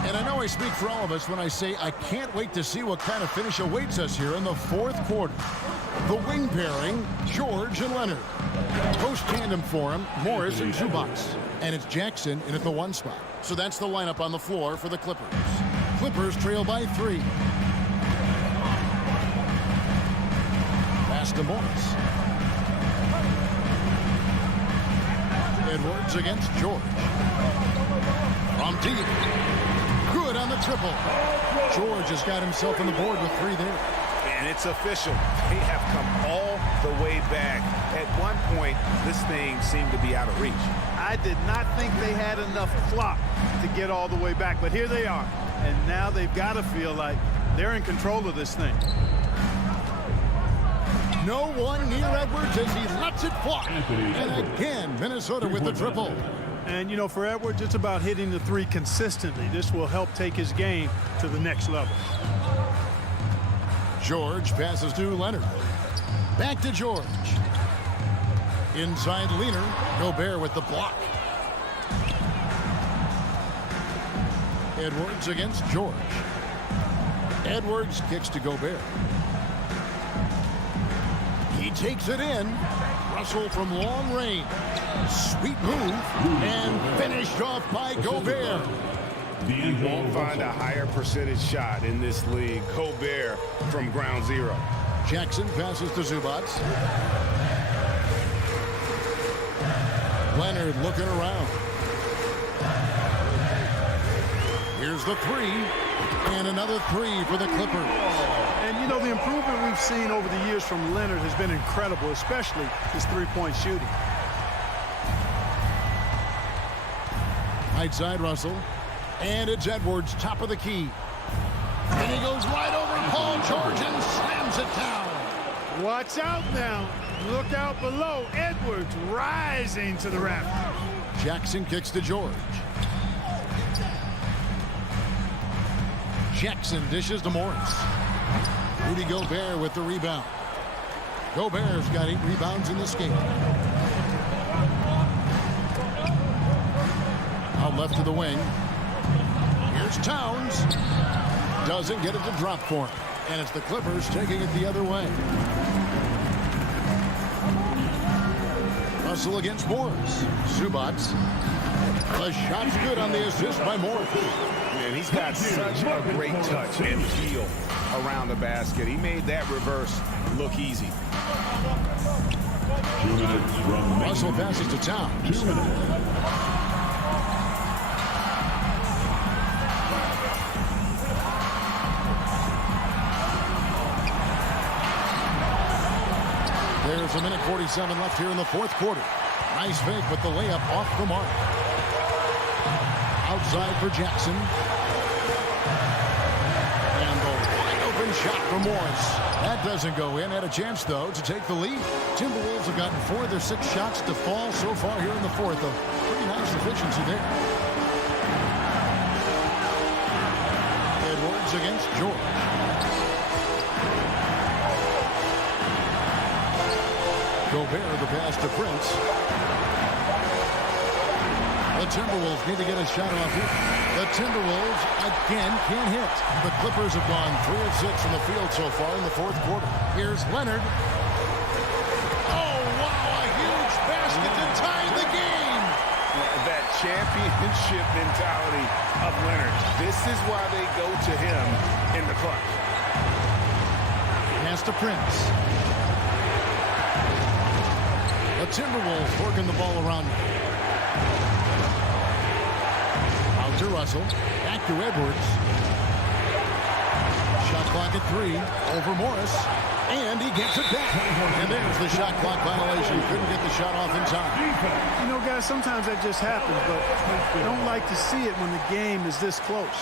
And I know I speak for all of us when I say I can't wait to see what kind of finish awaits us here in the fourth quarter. The wing pairing, George and Leonard. Post tandem for him, Morris and Zubac. And it's Jackson in at the 1 spot. So that's the lineup on the floor for the Clippers. Clippers trail by 3. Pass to Morris. Edwards against George. From deep. Good on the triple. George has got himself on the board with 3 there. And it's official. They have come all the way back. At one point, this thing seemed to be out of reach. I did not think they had enough clock to get all the way back, but here they are. And now they've got to feel like they're in control of this thing. No one near Edwards as he lets it fly. And again, Minnesota with the triple. And, you know, for Edwards, it's about hitting the three consistently. This will help take his game to the next level. George passes to Leonard. Back to George. Inside Leaner. Gobert with the block. Edwards against George. Edwards kicks to Gobert. He takes it in. Russell from long range. Sweet move. And finished off by Gobert. You won't find a higher percentage shot in this league. Gobert from ground zero. Jackson passes to Zubac. Leonard looking around. Here's the three. And another three for the Clippers. And, you know, the improvement we've seen over the years from Leonard has been incredible, especially his three-point shooting. Right side Russell. And it's Edwards, top of the key. And he goes right over Paul George and slams it down. Watch out now. Look out below. Edwards rising to the rack. Jackson kicks to George. Jackson dishes to Morris. Rudy Gobert with the rebound. Gobert's got 8 rebounds in this game. Out left to the wing. Here's Towns. Doesn't get it to drop for him. And it's the Clippers taking it the other way. Russell against Morris. Zubac. The shot's good on the assist by Morris. Man, he's got such a great touch and feel around the basket. He made that reverse look easy. 2 minutes from Russell passes to Towns. 2 minutes. There's 1:47 left here in the fourth quarter. Nice fake with the layup off the mark. Outside for Jackson. And the wide open shot for Morris. That doesn't go in. Had a chance, though, to take the lead. Timberwolves have gotten 4 of their 6 shots to fall so far here in the fourth. A pretty nice efficiency there. Edwards against George. Gobert the pass to Prince. The Timberwolves need to get a shot off here. The Timberwolves again can't hit. The Clippers have gone 3 of 6 from the field so far in the fourth quarter. Here's Leonard. Oh, wow, a huge basket to tie the game. That championship mentality of Leonard. This is why they go to him in the clutch. Pass to Prince. The Timberwolves working the ball around. Out to Russell. Back to Edwards. Shot clock at 3. Over Morris. And he gets it back. And there's the shot clock violation. Couldn't get the shot off in time. You know, guys, sometimes that just happens, but I don't like to see it when the game is this close.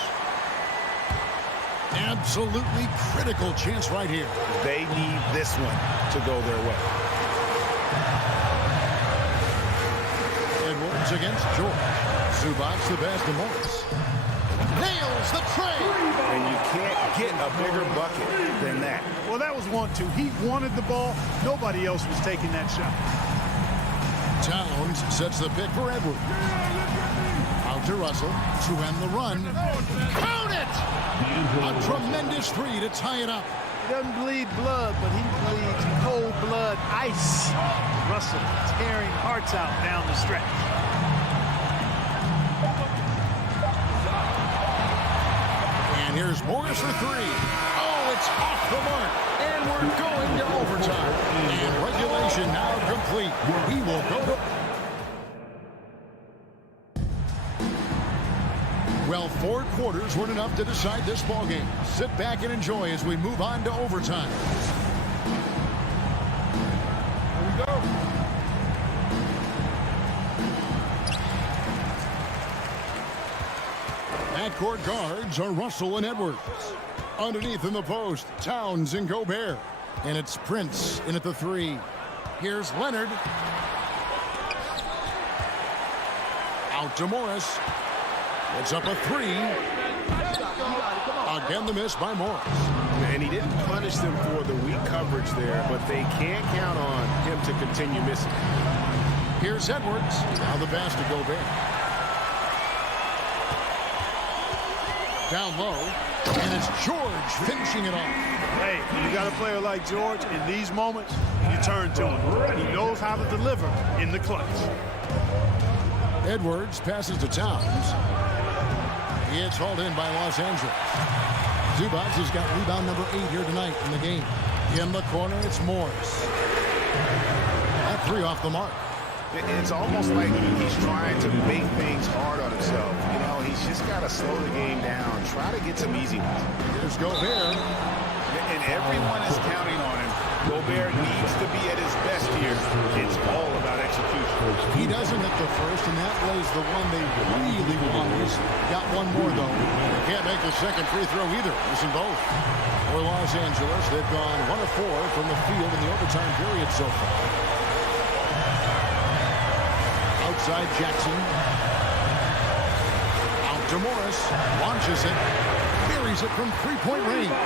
Absolutely critical chance right here. They need this one to go their way. Edwards against George. Zubac the pass to Morris. Nails the tray. And you can't get a bigger bucket than that. Well, that was 1-2. He wanted the ball. Nobody else was taking that shot. Towns sets the pick for Edwards. Out to Russell to end the run. Count it! A tremendous 3 to tie it up. He doesn't bleed blood, but he bleeds cold blood ice. Russell tearing hearts out down the stretch. And here's Morris for 3. Oh, it's off the mark. And we're going to overtime. And regulation now complete. We will go to... Well, 4 quarters weren't enough to decide this ballgame. Sit back and enjoy as we move on to overtime. Here we go. Backcourt guards are Russell and Edwards. Underneath in the post, Towns and Gobert. And it's Prince in at the 3. Here's Leonard. Out to Morris. It's up a 3. Again, the miss by Morris. And he didn't punish them for the weak coverage there, but they can't count on him to continue missing. Here's Edwards. Now the pass to Gobert. Down low. And it's George finishing it off. Hey, when you got a player like George, in these moments, you turn to him. He knows how to deliver in the clutch. Edwards passes to Towns. It's hauled in by Los Angeles. Zubac has got rebound number 8 here tonight in the game. In the corner, it's Morris. That 3 off the mark. It's almost like he's trying to make things hard on himself. You know, he's just got to slow the game down, try to get some easy ones. Here's Gobert. And everyone is counting on him. Gobert needs to be at his best here. It's all about execution. He doesn't hit the first, and that was the one they really wanted. Got one more, though. Can't make the second free throw either. Missing both. For Los Angeles, they've gone 1 of 4 from the field in the overtime period so far. Outside Jackson. Out to Morris. Launches it. Buries it from three-point range.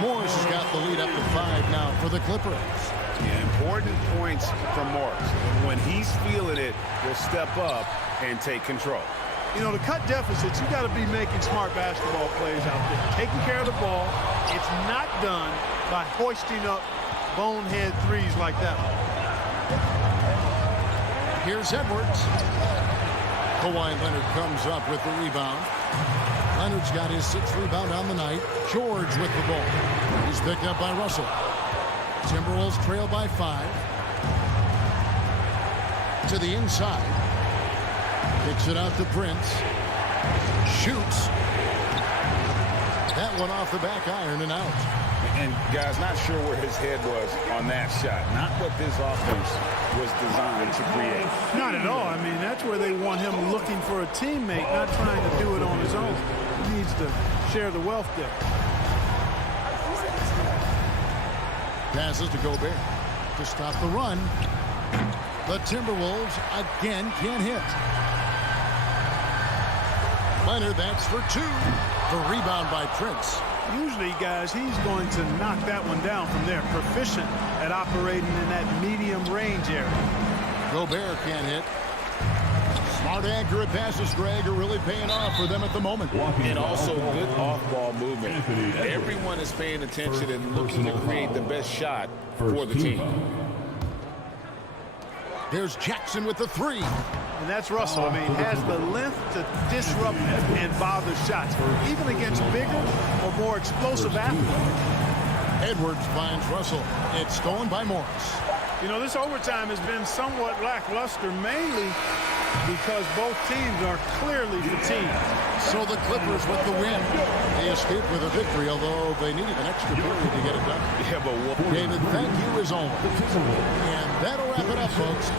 Morris has got the lead up to 5 now for the Clippers. Yeah, important points from Morris. When he's feeling it, he'll step up and take control. You know, to cut deficits, you got to be making smart basketball plays out there. Taking care of the ball. It's not done by hoisting up bonehead threes like that one. Here's Edwards. Kawhi Leonard comes up with the rebound. Leonard's got his 6th rebound on the night. George with the ball. He's picked up by Russell. Timberwolves trail by 5. To the inside. Kicks it out to Prince. Shoots. That one off the back iron and out. And, guys, not sure where his head was on that shot. Not what this offense was designed to create. Not at all. I mean, that's where they want him looking for a teammate, not trying to do it on his own. He needs to share the wealth there. Passes to Gobert to stop the run. The Timberwolves again can't hit. Leonard, that's for 2. The rebound by Prince. Usually, guys, he's going to knock that one down from there. Proficient at operating in that medium range area. Gobert can't hit. Smart, accurate passes, Greg, are really paying off for them at the moment. And also good off-ball movement. Everyone is paying attention and looking to create the best shot for the team. There's Jackson with the 3. And that's Russell. I mean, has the length to disrupt and bother shots, even against bigger or more explosive athletes. Edwards finds Russell. It's stolen by Morris. You know, this overtime has been somewhat lackluster, mainly because both teams are clearly fatigued. So the Clippers with the win. They escaped with a victory, although they needed an extra period to get it done. Yeah, but David, thank you as always. And that'll wrap it up, folks.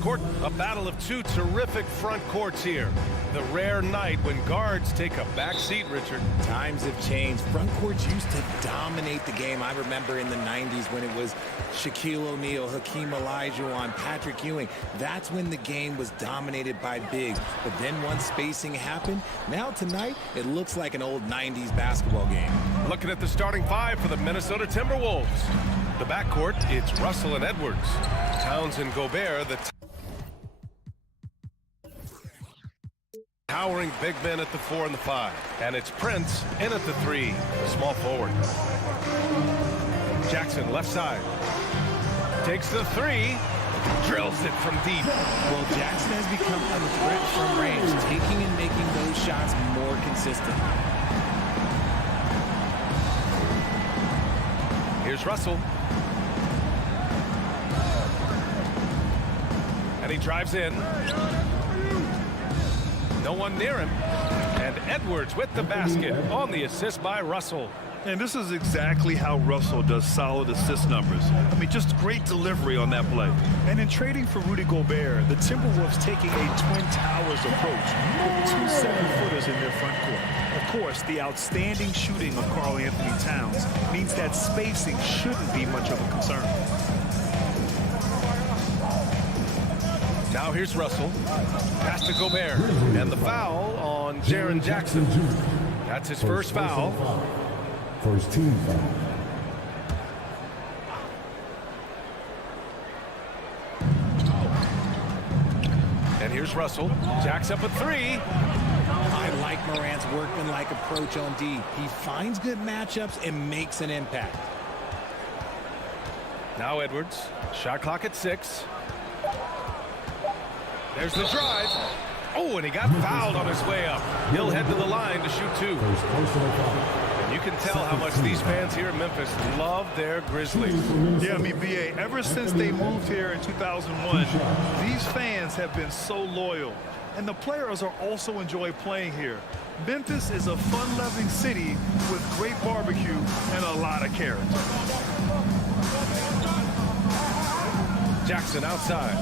Court, a battle of two terrific front courts here. The rare night when guards take a back seat, Richard. Times have changed. Front courts used to dominate the game. I remember in the 90s when it was Shaquille O'Neal, Hakeem Olajuwon, Patrick Ewing. That's when the game was dominated by bigs. But then once spacing happened, now tonight, it looks like an old 90s basketball game. Looking at the starting five for the Minnesota Timberwolves. The backcourt, it's Russell and Edwards. Towns and Gobert, the towering big men at the 4 and the 5. And it's Prince in at the 3, the small forward. Jackson, left side. Takes the 3, drills it from deep. Well, Jackson has become a threat from range, taking and making those shots more consistent. Here's Russell. And he drives in. No one near him. And Edwards with the basket on the assist by Russell. And this is exactly how Russell does solid assist numbers. I mean, just great delivery on that play. And in trading for Rudy Gobert, the Timberwolves taking a Twin Towers approach with 2 7-footers in their front court. Of course, the outstanding shooting of Karl Anthony Towns means that spacing shouldn't be much of a concern. Now here's Russell. Pass to Gobert. And the foul on Jaren Jackson. That's his first foul. First team foul. And here's Russell. Jacks up a three. I like Morant's workmanlike approach on D. He finds good matchups and makes an impact. Now Edwards. Shot clock at 6. There's the drive. Oh, and he got fouled on his way up. He'll head to the line to shoot 2. And you can tell how much these fans here in Memphis love their Grizzlies. Yeah, I mean, BA, ever since they moved here in 2001, these fans have been so loyal. And the players are also enjoy playing here. Memphis is a fun-loving city with great barbecue and a lot of character. Jackson outside.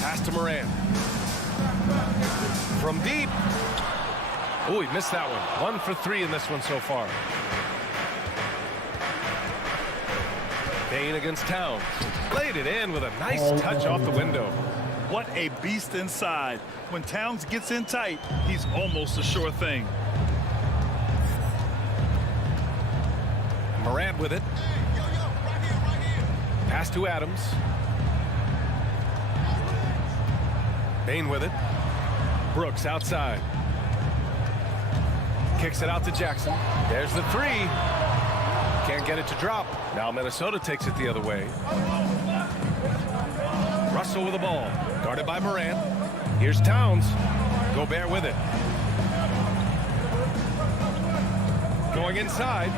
Pass to Morant. From deep. Oh, he missed that one. 1 for 3 in this one so far. Kane against Towns. Played it in with a nice touch off the window. What a beast inside. When Towns gets in tight, he's almost a sure thing. Morant with it. Pass to Adams. Bane with it. Brooks outside. Kicks it out to Jackson. There's the 3. Can't get it to drop. Now Minnesota takes it the other way. Russell with the ball. Guarded by Morant. Here's Towns. Gobert with it. Going inside.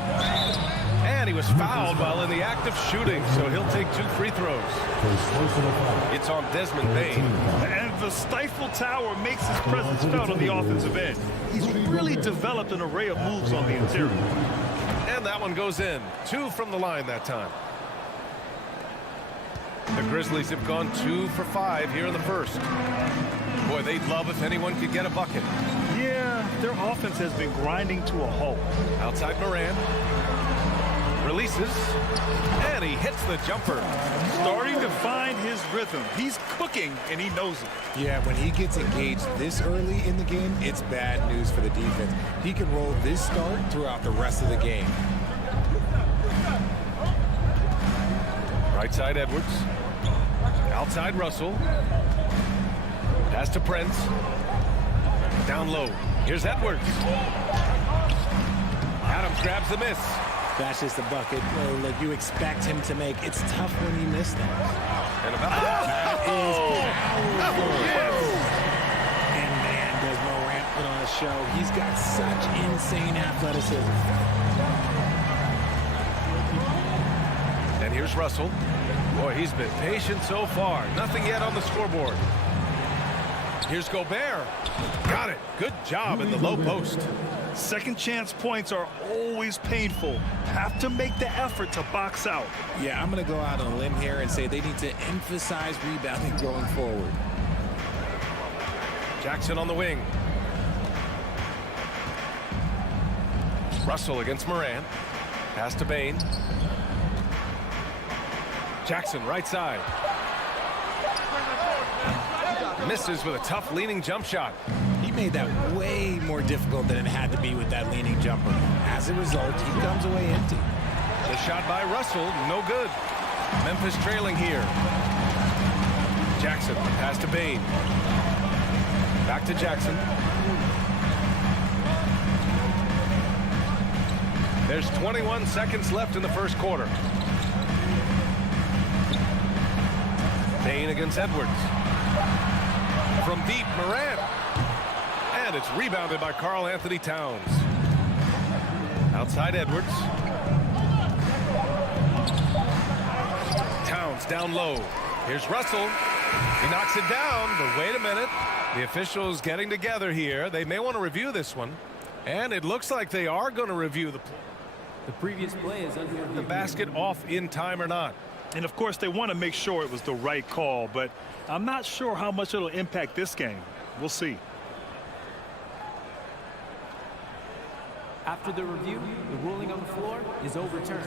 And he was fouled while in the act of shooting, so he'll take 2 free throws. It's on Desmond Bane. And the Stifle Tower makes his presence felt on the offensive end. He's really developed an array of moves on the interior. And that one goes in. 2 from the line that time. The Grizzlies have gone 2 for 5 here in the first. Boy, they'd love if anyone could get a bucket. Yeah, their offense has been grinding to a halt. Outside Morant. Releases. And he hits the jumper. Starting to find his rhythm. He's cooking, and he knows it. Yeah, when he gets engaged this early in the game, it's bad news for the defense. He can roll this start throughout the rest of the game. Right side Edwards. Outside Russell. Pass to Prince. Down low. Here's Edwards. Adams grabs the miss. That's just a bucket. Look, you expect him to make. It's tough when you miss that. And about that is powerful. Yes. And man, does Morant put on a show. He's got such insane athleticism. And here's Russell. Boy, he's been patient so far. Nothing yet on the scoreboard. Here's Gobert. Got it. Good job in the low post. Second chance points are always painful. Have to make the effort to box out. Yeah, I'm going to go out on a limb here and say they need to emphasize rebounding going forward. Jackson on the wing. Russell against Morant. Pass to Bane. Jackson right side. Misses with a tough leaning jump shot. He made that way more difficult than it had to be with that leaning jumper. As a result, he comes away empty. The shot by Russell, no good. Memphis trailing here. Jackson, pass to Bane. Back to Jackson. There's 21 seconds left in the first quarter. Bane against Edwards. From deep, Morant. And it's rebounded by Karl Anthony Towns. Outside Edwards. Towns down low. Here's Russell. He knocks it down, but wait a minute. The officials getting together here. They may want to review this one. And it looks like they are going to review the previous play is under the basket off in time or not. And of course, they want to make sure it was the right call, but I'm not sure how much it'll impact this game. We'll see. After the review, the ruling on the floor is overturned.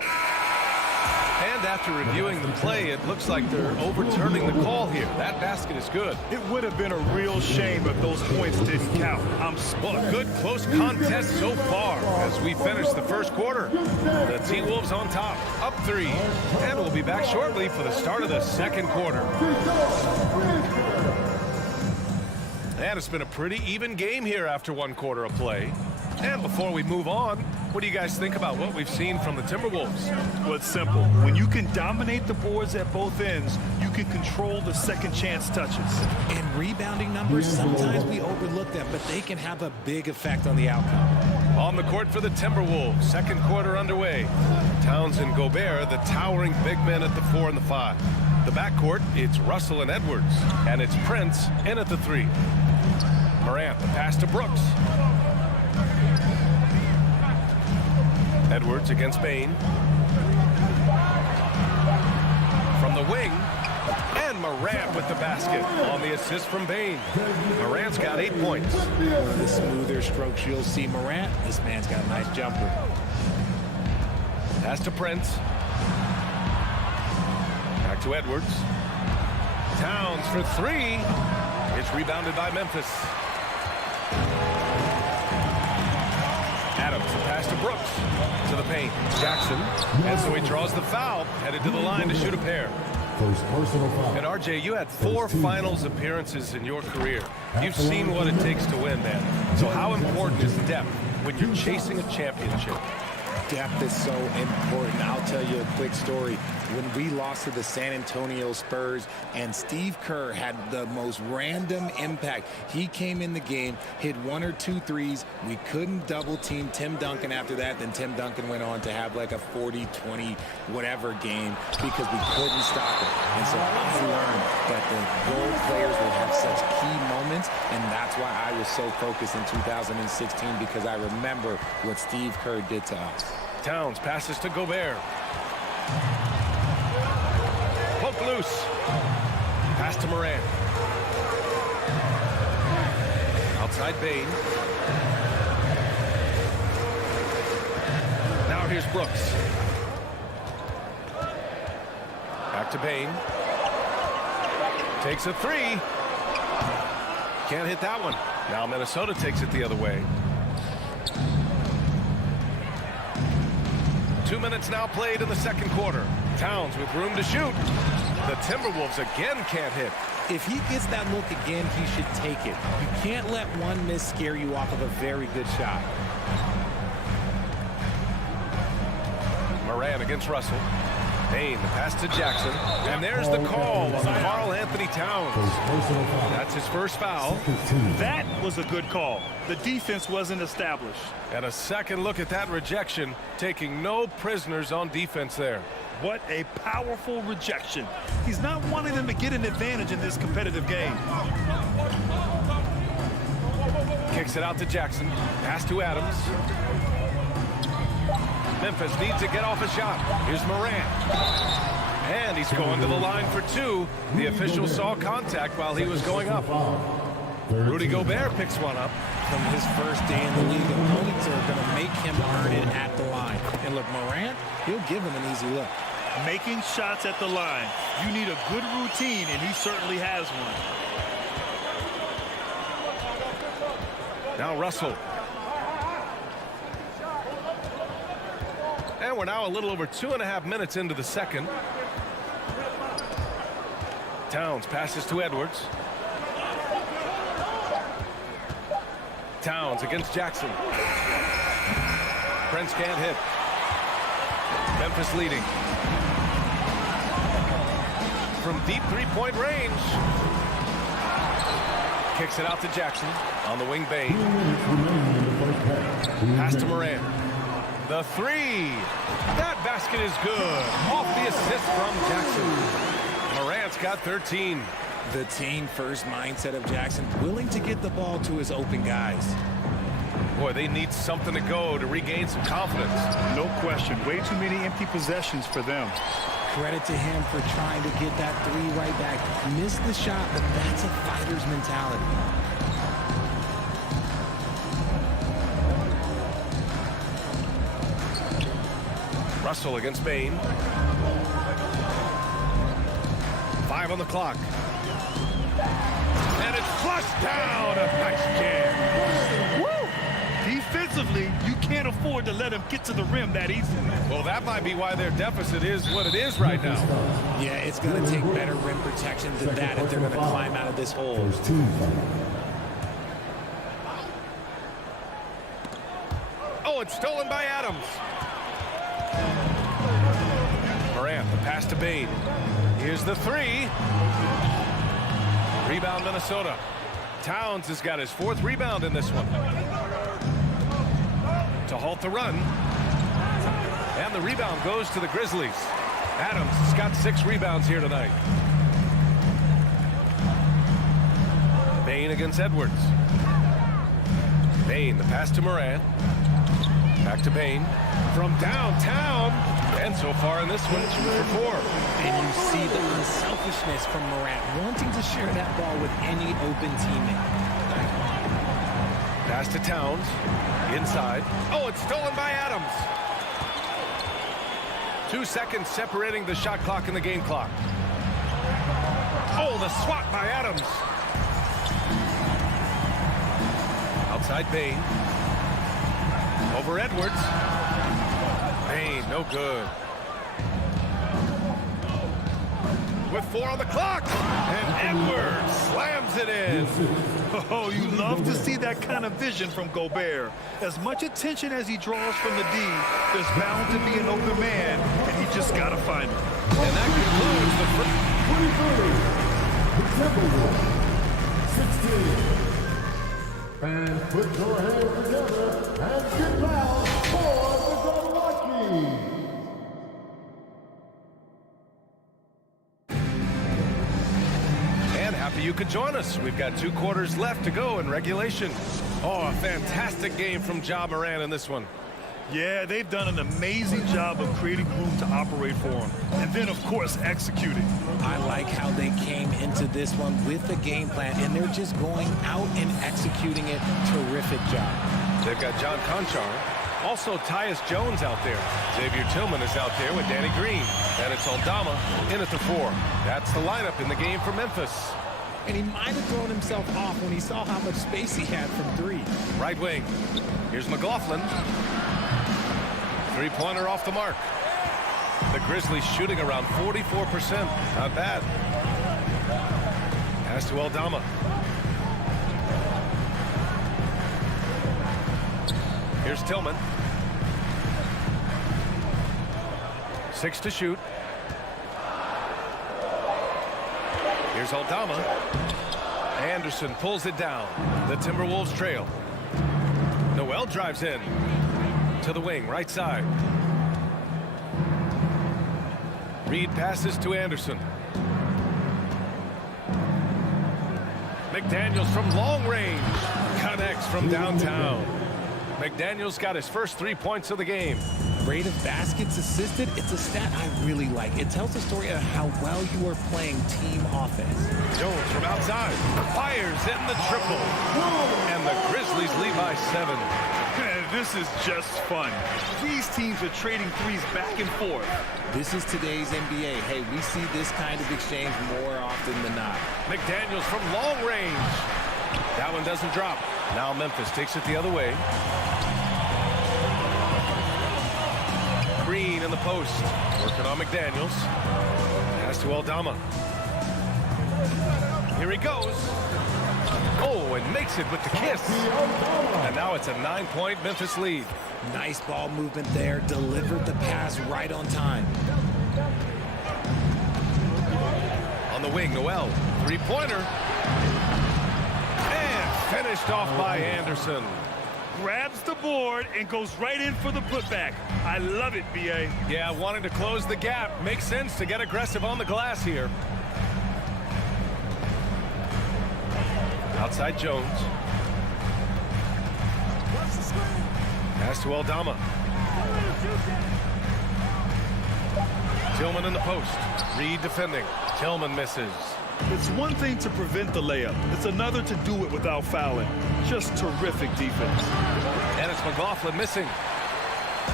And after reviewing the play, it looks like they're overturning the call here. That basket is good. It would have been a real shame if those points didn't count. Well, a good close contest so far as we finish the first quarter. The T-Wolves on top, up 3. And we'll be back shortly for the start of the second quarter. And it's been a pretty even game here after one quarter of play. And before we move on, what do you guys think about what we've seen from the Timberwolves? Well, it's simple. When you can dominate the boards at both ends, you can control the second chance touches. And rebounding numbers, sometimes we overlook them, but they can have a big effect on the outcome. On the court for the Timberwolves, second quarter underway. Towns and Gobert, the towering big men at the 4 and the 5. The backcourt, it's Russell and Edwards, and it's Prince in at the 3. Morant, the pass to Brooks. Edwards against Bain. From the wing, and Morant with the basket on the assist from Bain. Morant's got 8 points. One of the smoother strokes you'll see Morant. This man's got a nice jumper. Pass to Prince. Back to Edwards. Towns for 3. It's rebounded by Memphis. Adams, the pass to Brooks. To the paint. Jackson. And so he draws the foul. Headed to the line to shoot a pair. And RJ, you had 4 finals appearances in your career. You've seen what it takes to win, man. So how important is depth when you're chasing a championship? Depth is so important. I'll tell you a quick story. When we lost to the San Antonio Spurs and Steve Kerr had the most random impact. He came in the game, hit 1 or 2 threes. We couldn't double team Tim Duncan after that. Then Tim Duncan went on to have like a 40-20 whatever game because we couldn't stop it. And so I learned that the role players will have such key moments, and that's why I was so focused in 2016 because I remember what Steve Kerr did to us. Towns passes to Gobert. Poke loose. Pass to Morant. Outside Bain. Now here's Brooks. Back to Bain. Takes a 3. Can't hit that one. Now Minnesota takes it the other way. 2 minutes now played in the second quarter. Towns with room to shoot. The Timberwolves again can't hit. If he gets that look again, he should take it. You can't let one miss scare you off of a very good shot. Morant against Russell. Bain, the pass to Jackson. And there's the call on Karl Anthony Towns. That's his first foul. That was a good call. The defense wasn't established. And a second look at that rejection, taking no prisoners on defense there. What a powerful rejection. He's not wanting them to get an advantage in this competitive game. Kicks it out to Jackson. Pass to Adams. Memphis needs to get off a shot. Here's Morant. And he's going to the line for 2. The official saw contact while he was going up. Rudy Gobert picks one up. From his first day in the league, opponents are going to make him earn it at the line. And look, Morant, he'll give him an easy look. Making shots at the line. You need a good routine, and he certainly has one. Now Russell. And we're now a little over 2.5 minutes into the second. Towns passes to Edwards. Towns against Jackson. Prince can't hit. Memphis leading. From deep three-point range. Kicks it out to Jackson. On the wing, Bain. Pass to Morant. The 3. That basket is good. Off the assist from Jackson. Morant's got 13. The team-first mindset of Jackson, willing to get the ball to his open guys. Boy, they need something to go to regain some confidence. No question. Way too many empty possessions for them. Credit to him for trying to get that 3 right back. Missed the shot, but that's a fighter's mentality. Russell against Bain. 5 on the clock. And it's flushed down. A nice jam. Woo! Defensively, you can't afford to let him get to the rim that easily. Well, that might be why their deficit is what it is right now. Yeah, it's going to take better rim protection than that if they're going to climb out of this hole. Oh, it's stolen by Adams. Morant, the pass to Bain. Here's the 3. Rebound, Minnesota. Towns has got his 4th rebound in this one. To halt the run. And the rebound goes to the Grizzlies. Adams has got 6 rebounds here tonight. Bain against Edwards. Bain, the pass to Morant. Back to Bain. From downtown. And so far in this one, 2 for 4. And you see the unselfishness from Morant, wanting to share that ball with any open teammate. Pass to Towns. Inside. Oh, it's stolen by Adams. 2 seconds separating the shot clock and the game clock. Oh, the swat by Adams. Outside Bain. Over Edwards. Bain, no good. With 4 on the clock. And Edwards slams it in. Oh, you love to see that kind of vision from Gobert. As much attention as he draws from the D, there's bound to be an open man, and he just got to find him. And that concludes the first. 16. And put your hands together and get loud for the Xellark. And happy you could join us. We've got 2 quarters left to go in regulation. Oh, a fantastic game from Ja Morant in this one. Yeah, they've done an amazing job of creating room to operate for him. And then, of course, executing. I like how they came into this one with the game plan, and they're just going out and executing it. Terrific job. They've got John Conchar. Also, Tyus Jones out there. Xavier Tillman is out there with Danny Green. And it's Aldama in at the 4. That's the lineup in the game for Memphis. And he might have thrown himself off when he saw how much space he had from 3. Right wing. Here's McLaughlin. 3-pointer off the mark. The Grizzlies shooting around 44%. Not bad. Pass to Aldama. Here's Tillman. 6 to shoot. Here's Aldama. Anderson pulls it down. The Timberwolves trail. Noel drives in. To the wing, right side. Reed passes to Anderson. McDaniels from long range. Connects from downtown. McDaniels got his first 3 points of the game. Rate of baskets assisted, it's a stat I really like. It tells the story of how well you are playing team offense. Jones from outside. Fires in the triple. And the Grizzlies lead by 7. This is just fun. These teams are trading threes back and forth. This is today's NBA. Hey, we see this kind of exchange more often than not. McDaniels from long range. That one doesn't drop. Now Memphis takes it the other way. Green in the post. Working on McDaniels. Pass to Aldama. Here he goes. Oh, and makes it with the kiss. And now it's a 9-point Memphis lead. Nice ball movement there. Delivered the pass right on time. On the wing, Noel. 3-pointer. And finished off by Anderson. Grabs the board and goes right in for the putback. I love it, B.A. Yeah, wanting to close the gap. Makes sense to get aggressive on the glass here. Outside Jones. Pass to Aldama. Tillman in the post. Reed defending. Tillman misses. It's one thing to prevent the layup. It's another to do it without fouling. Just terrific defense. And it's McLaughlin missing.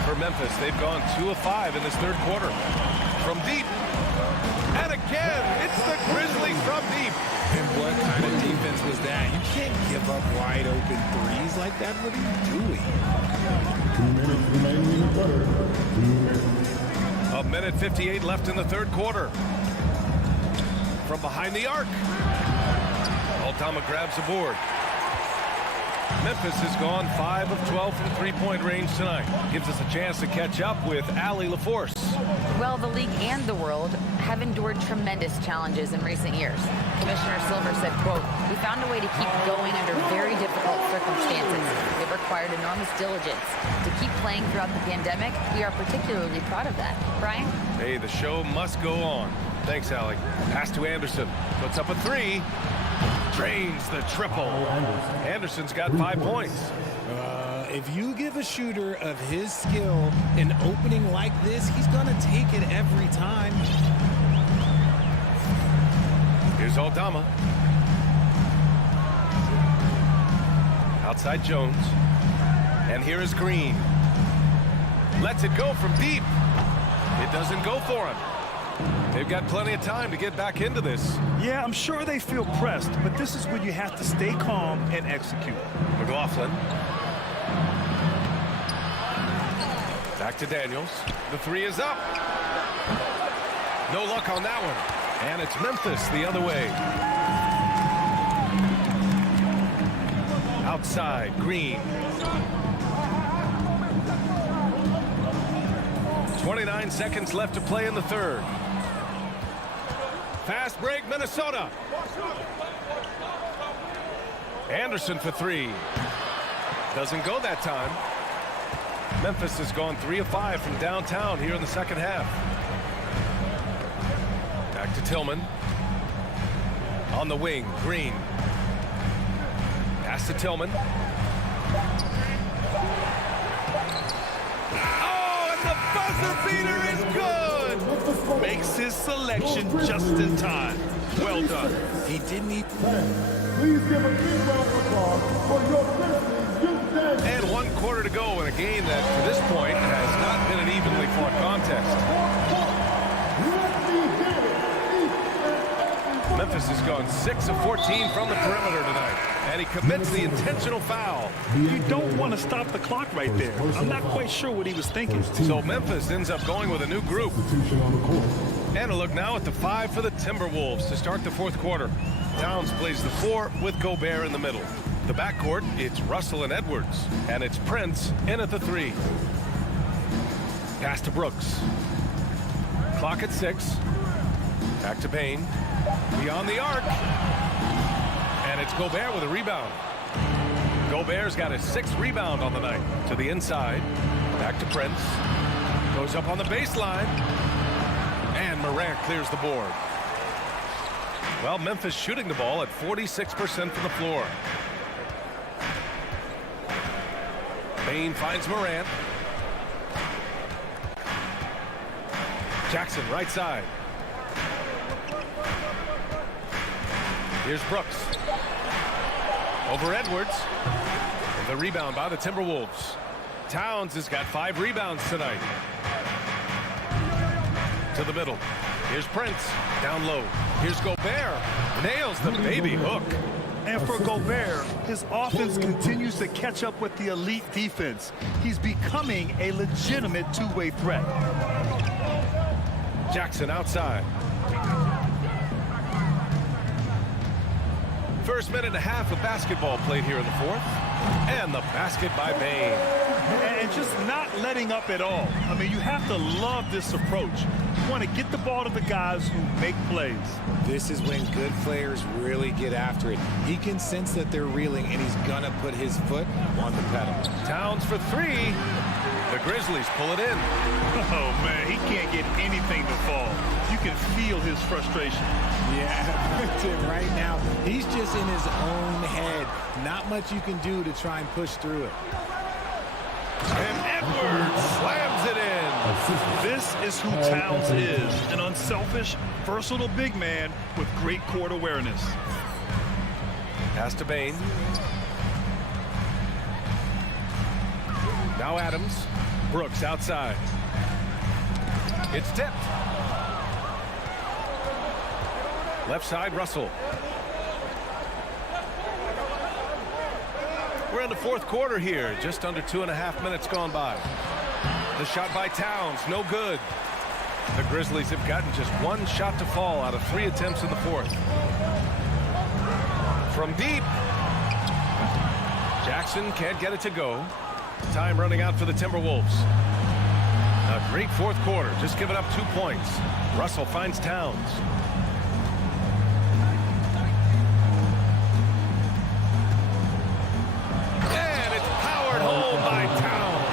for Memphis. They've gone 2 of 5 in this third quarter. From deep. And again, it's the Grizzlies from deep. And what kind of defense was that? You can't give up wide open threes like that. What are you doing? 2 minutes remaining in the third. 2 minutes. A minute 58 left in the third quarter. From behind the arc. Aldama grabs the board. Memphis has gone 5 of 12 from three-point range tonight. Gives us a chance to catch up with Allie LaForce. Well, the league and the world have endured tremendous challenges in recent years. Commissioner Silver said, quote, "We found a way to keep going under very difficult circumstances. It required enormous diligence. To keep playing throughout the pandemic, we are particularly proud of that." Brian? Hey, the show must go on. Thanks, Allie. Pass to Anderson. Puts up a 3. Drains the triple. Anderson's got 5 points. If you give a shooter of his skill an opening like this, he's going to take it every time. Here's Aldama. Outside Jones. And here is Green. Lets it go from deep. It doesn't go for him. They've got plenty of time to get back into this. Yeah, I'm sure they feel pressed, but this is when you have to stay calm and execute. McLaughlin. Back to Daniels. The 3 is up. No luck on that one. And it's Memphis the other way. Outside, Green. 29 seconds left to play in the third. Fast break, Minnesota. Anderson for 3. Doesn't go that time. Memphis has gone 3 of 5 from downtown here in the second half. Back to Tillman. On the wing, Green. Pass to Tillman. Oh, and the buzzer beater is good! Makes his selection just in time. Well done. He didn't even... Please give a big round of applause for your Grizzlies. And 1 quarter to go in a game that, to this point, has not been an evenly fought contest. Memphis has gone 6 of 14 from the perimeter tonight, and he commits the intentional foul. You don't want to stop the clock right there. I'm not quite sure what he was thinking. So Memphis ends up going with a new group. And a look now at the 5 for the Timberwolves to start the fourth quarter. Towns plays the 4 with Gobert in the middle. The backcourt, it's Russell and Edwards. And it's Prince in at the 3. Pass to Brooks. Clock at 6. Back to Payne. Beyond the arc. And it's Gobert with a rebound. Gobert's got his 6th rebound on the night. To the inside. Back to Prince. Goes up on the baseline. And Morant clears the board. Well, Memphis shooting the ball at 46% from the floor. Payne finds Morant. Jackson right side. Here's Brooks. Over Edwards. And the rebound by the Timberwolves. Towns has got 5 rebounds tonight. To the middle. Here's Prince. Down low. Here's Gobert. Nails the baby hook. And for Gobert, his offense continues to catch up with the elite defense. He's becoming a legitimate two-way threat. Jackson outside. First minute and a half of basketball played here in the fourth. And the basket by Payne. And just not letting up at all. I mean, you have to love this approach. You want to get the ball to the guys who make plays. This is when good players really get after it. He can sense that they're reeling, and he's going to put his foot on the pedal. Towns for 3. The Grizzlies pull it in. Oh, man, he can't get anything to fall. You can feel his frustration. Yeah, right now, he's just in his own head. Not much you can do to try and push through it. And Edwards slams it in. This is who Towns is, an unselfish, versatile big man with great court awareness. Pass to Payne. Now Adams. Brooks outside. It's tipped. Left side, Russell. We're in the fourth quarter here. Just under 2.5 minutes gone by. The shot by Towns, no good. The Grizzlies have gotten just one shot to fall out of 3 attempts in the fourth. From deep. Jackson can't get it to go. Time running out for the Timberwolves. A great fourth quarter, just giving up 2 points. Russell finds Towns. And it's powered home by Towns.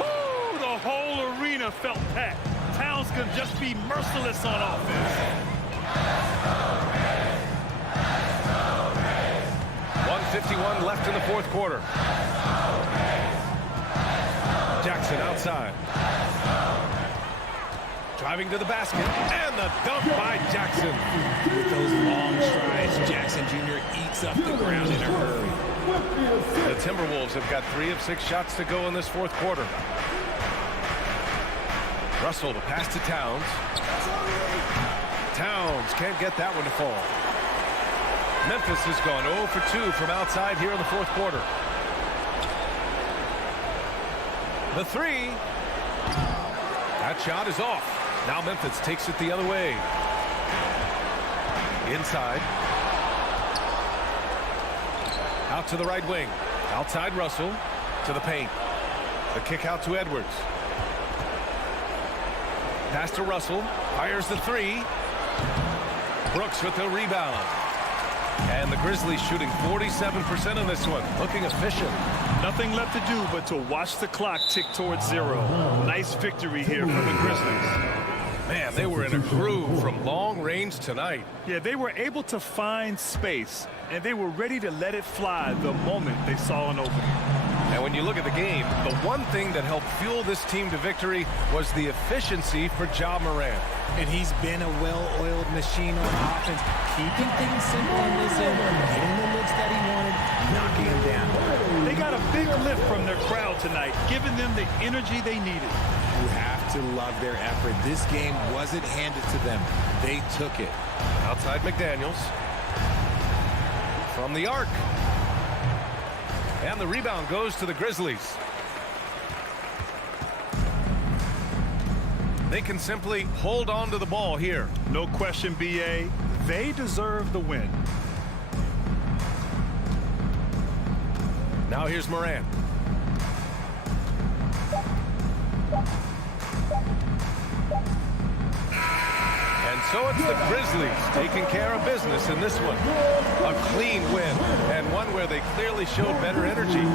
Woo! The whole arena felt packed. Towns can just be merciless on offense. 1:51 left in the fourth quarter. Jackson outside. Driving to the basket, and the dunk by Jackson. With those long strides, Jackson Jr. eats up the ground in a hurry. The Timberwolves have got 3 of 6 shots to go in this fourth quarter. Russell, the pass to Towns. Towns can't get that one to fall. Memphis has gone 0 for 2 from outside here in the fourth quarter. The 3. That shot is off. Now Memphis takes it the other way. Inside. Out to the right wing. Outside Russell. To the paint. The kick out to Edwards. Pass to Russell. Fires the 3. Brooks with the rebound. And the Grizzlies shooting 47% on this one. Looking efficient. Nothing left to do but to watch the clock tick towards 0. Nice victory here for the Grizzlies. Man, they were in a groove from long range tonight. Yeah, they were able to find space, and they were ready to let it fly the moment they saw an opening. And when you look at the game, the one thing that helped fuel this team to victory was the efficiency for Ja Morant. And he's been a well-oiled machine on offense, keeping things simple in this end, getting the looks that he wanted, knocking him down. They got a big lift from their crowd tonight, giving them the energy they needed. You have to love their effort. This game wasn't handed to them. They took it. Outside McDaniels. From the arc. And the rebound goes to the Grizzlies. They can simply hold on to the ball here. No question, B.A. They deserve the win. Now here's Morant. And so it's the Grizzlies taking care of business in this one. A clean win, and one where they clearly showed better energy.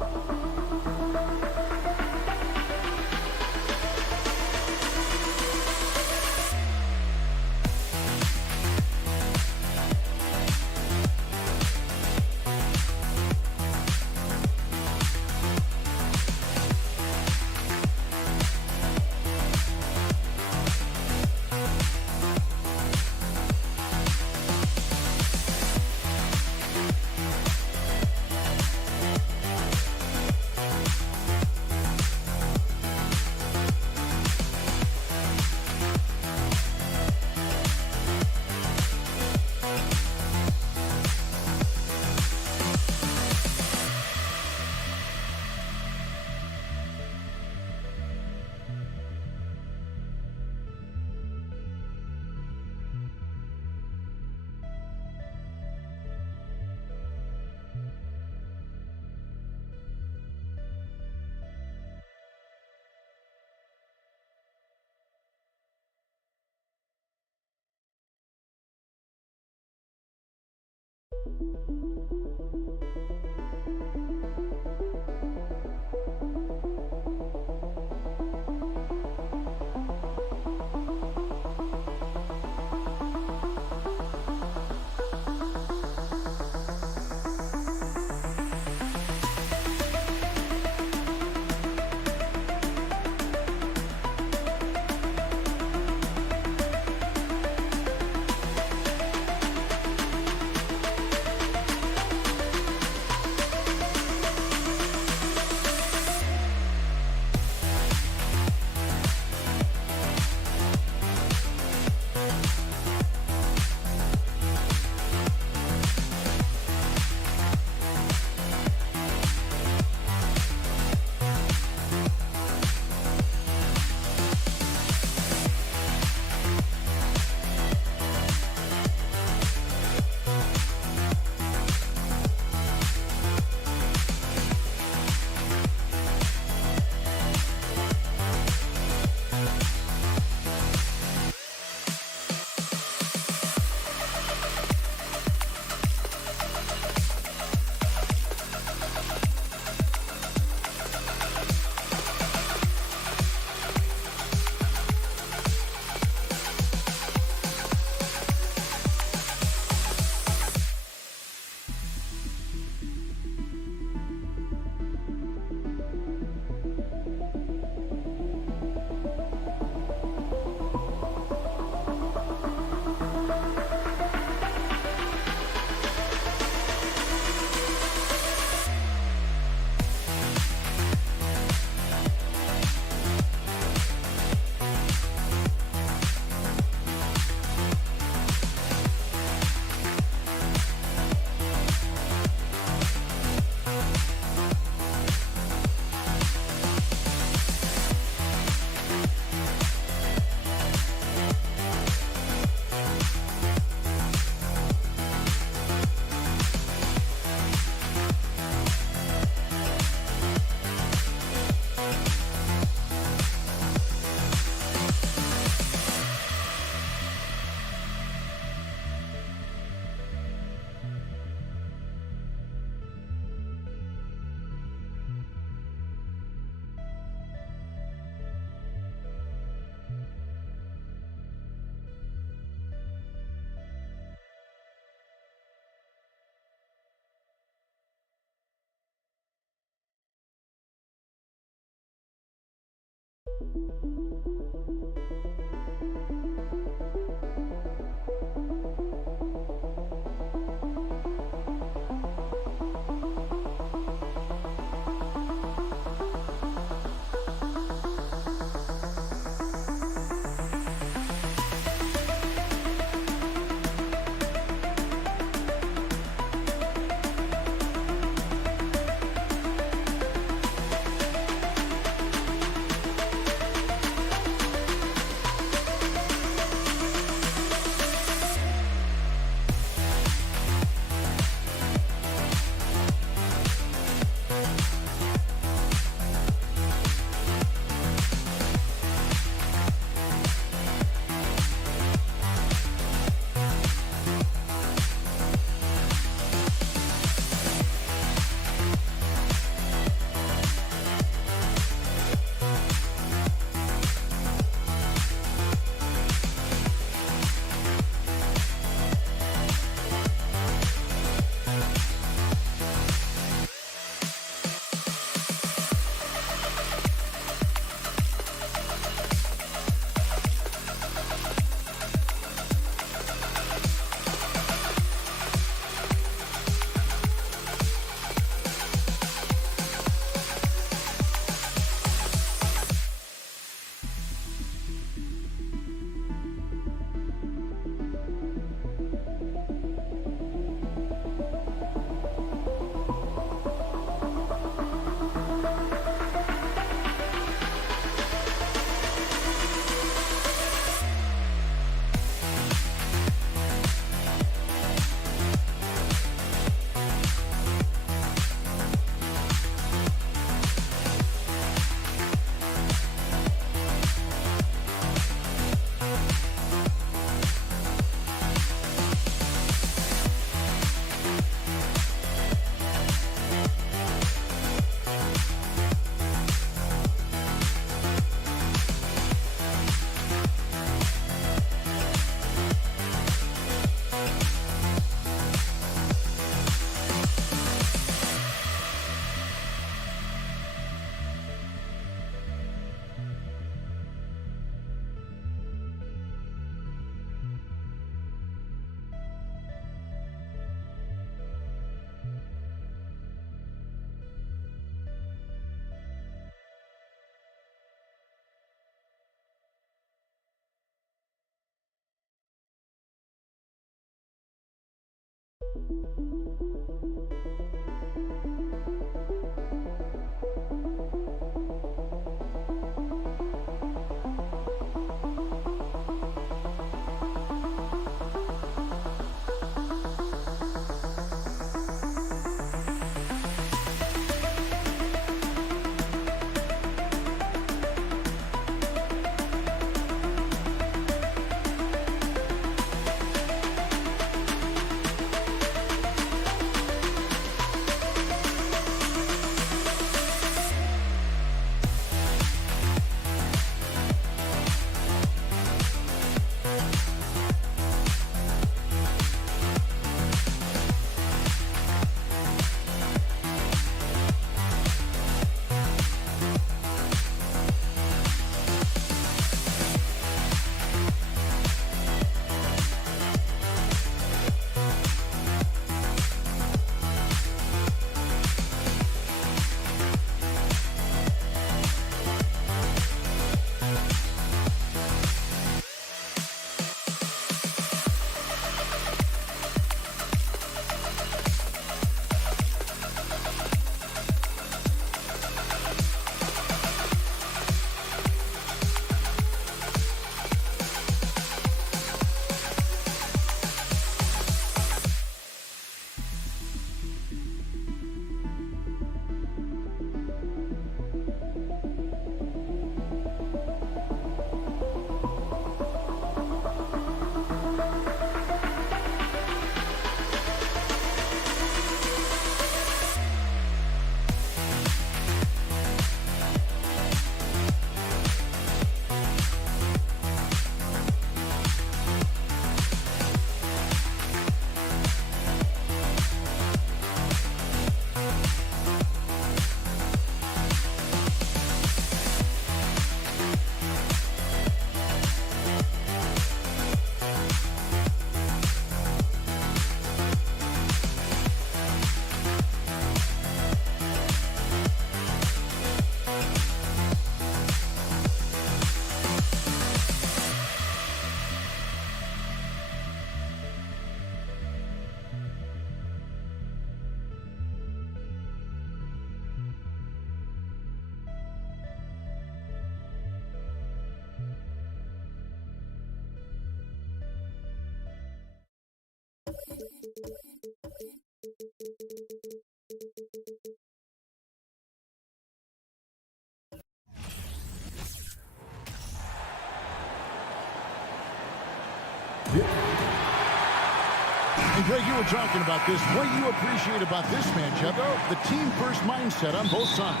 And Greg, you were talking about this. What you appreciate about this matchup, the team-first mindset on both sides.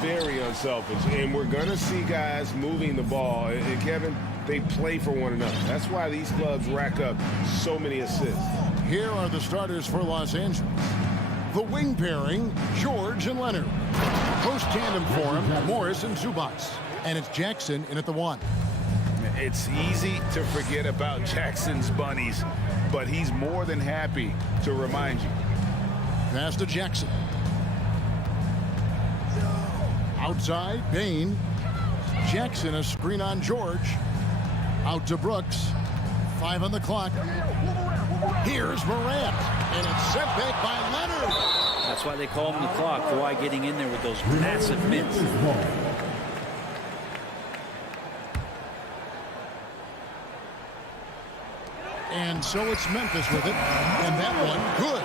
Very unselfish, and we're going to see guys moving the ball. And Kevin, they play for one another. That's why these clubs rack up so many assists. Here are the starters for Los Angeles. The wing pairing, George and Leonard. Post tandem for him, Morris and Zubats. And it's Jackson in at the one. It's easy to forget about Jackson's bunnies, but he's more than happy to remind you. Pass to Jackson. Outside, Bain. Jackson, a screen on George. Out to Brooks. 5 on the clock. Here's Morant. And it's sent back by Leonard. That's why they call him the clock. Kawhi getting in there with those massive mitts. And so it's Memphis with it. And that one, good.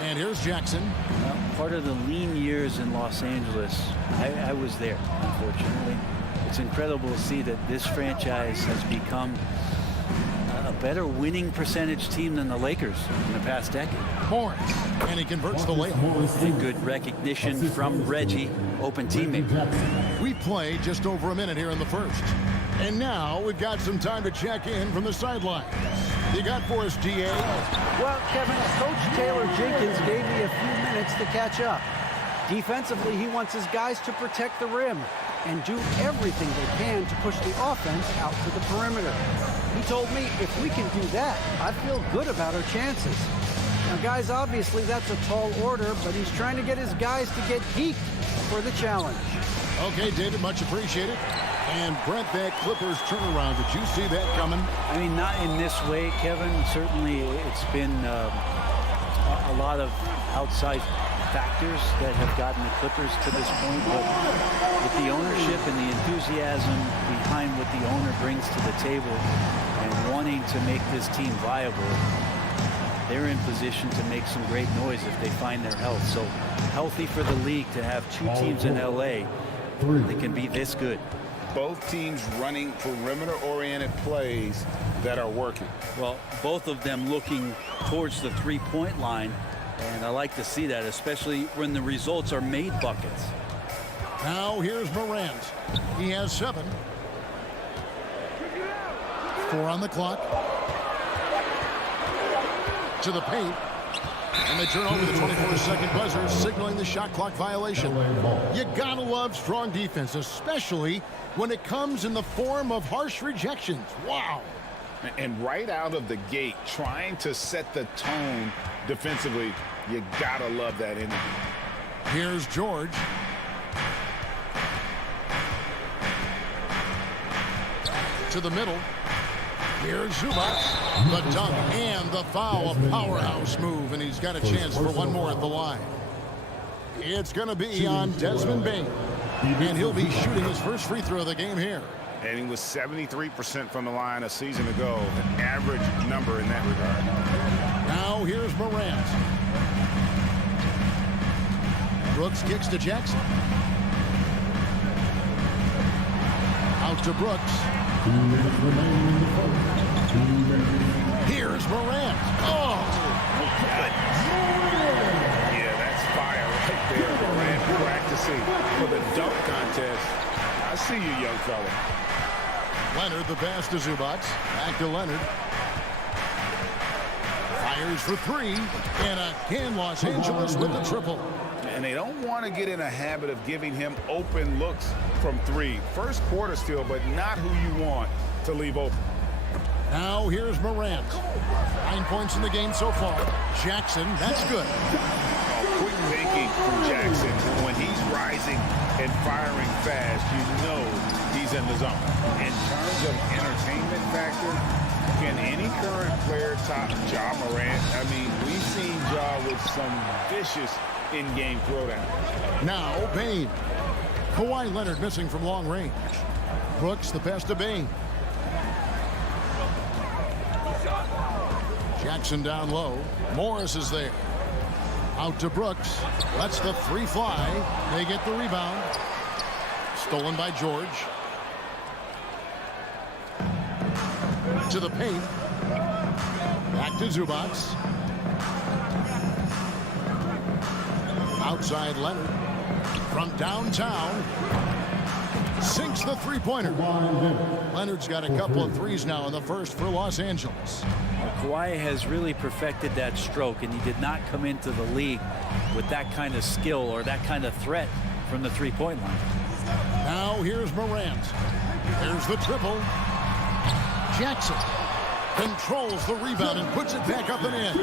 And here's Jackson. Well, part of the lean years in Los Angeles, I was there, unfortunately. It's incredible to see that this franchise has become a better winning percentage team than the Lakers in the past decade. Morris, and he converts the layup. And good recognition from Reggie, open teammate. We play just over a minute here in the first. And now we've got some time to check in from the sideline. You got for us, DA? Well, Kevin, Coach Taylor Jenkins gave me a few minutes to catch up. Defensively, he wants his guys to protect the rim and do everything they can to push the offense out to the perimeter. He told me if we can do that, I feel good about our chances. Now, guys, obviously that's a tall order, but he's trying to get his guys to get geeked for the challenge. Okay, David, much appreciated. And Brent, that Clippers turnaround, did you see that coming? I mean, not in this way, Kevin. Certainly it's been a lot of outside factors that have gotten the Clippers to this point, but with the ownership and the enthusiasm behind what the owner brings to the table and wanting to make this team viable, they're in position to make some great noise if they find their health. So healthy for the league to have two teams in LA that can be this good. Both teams running perimeter-oriented plays that are working. Well, both of them looking towards the three-point line, and I like to see that, especially when the results are made buckets. Now here's Morant. He has 7. 4 on the clock. To the paint. And they turn over the 24-second buzzer, signaling the shot clock violation. You gotta love strong defense, especially when it comes in the form of harsh rejections. Wow. And right out of the gate, trying to set the tone defensively, you gotta love that energy. Here's George. To the middle. Here's Zubac. The dunk and the foul. A powerhouse move, and he's got a chance for one more at the line. It's going to be on Desmond Bane, and he'll be shooting his first free throw of the game here. And he was 73% from the line a season ago, an average number in that regard. Now here's Morant. Brooks kicks to Jackson. Out to Brooks. Here's Morant. Oh! Yeah, that's fire right there. Morant practicing for the dunk contest. I see you, young fella. Leonard, the pass to Zubac. Back to Leonard. Fires for 3. And again, Los Angeles with the triple. And they don't want to get in a habit of giving him open looks from 3. First quarter still, but not who you want to leave open. Now here's Morant. 9 points in the game so far. Jackson, that's good. Quick thinking from Jackson. When he's rising and firing fast, you know he's in the zone. In terms of entertainment factor, can any current player top Ja Morant? I mean, we've seen Ja with some vicious in-game throwdown. Now Bane. Kawhi Leonard missing from long range. Brooks, the pass to Bane. Jackson down low. Morris is there. Out to Brooks. Lets the 3 fly. They get the rebound. Stolen by George. To the paint. Back to Zubac. Outside Leonard. From downtown. Sinks the three-pointer. Leonard's got a couple of threes now in the first for Los Angeles. Kawhi has really perfected that stroke, and he did not come into the league with that kind of skill or that kind of threat from the three-point line. Now here's Morant. There's the triple. Jackson controls the rebound and puts it back up and in.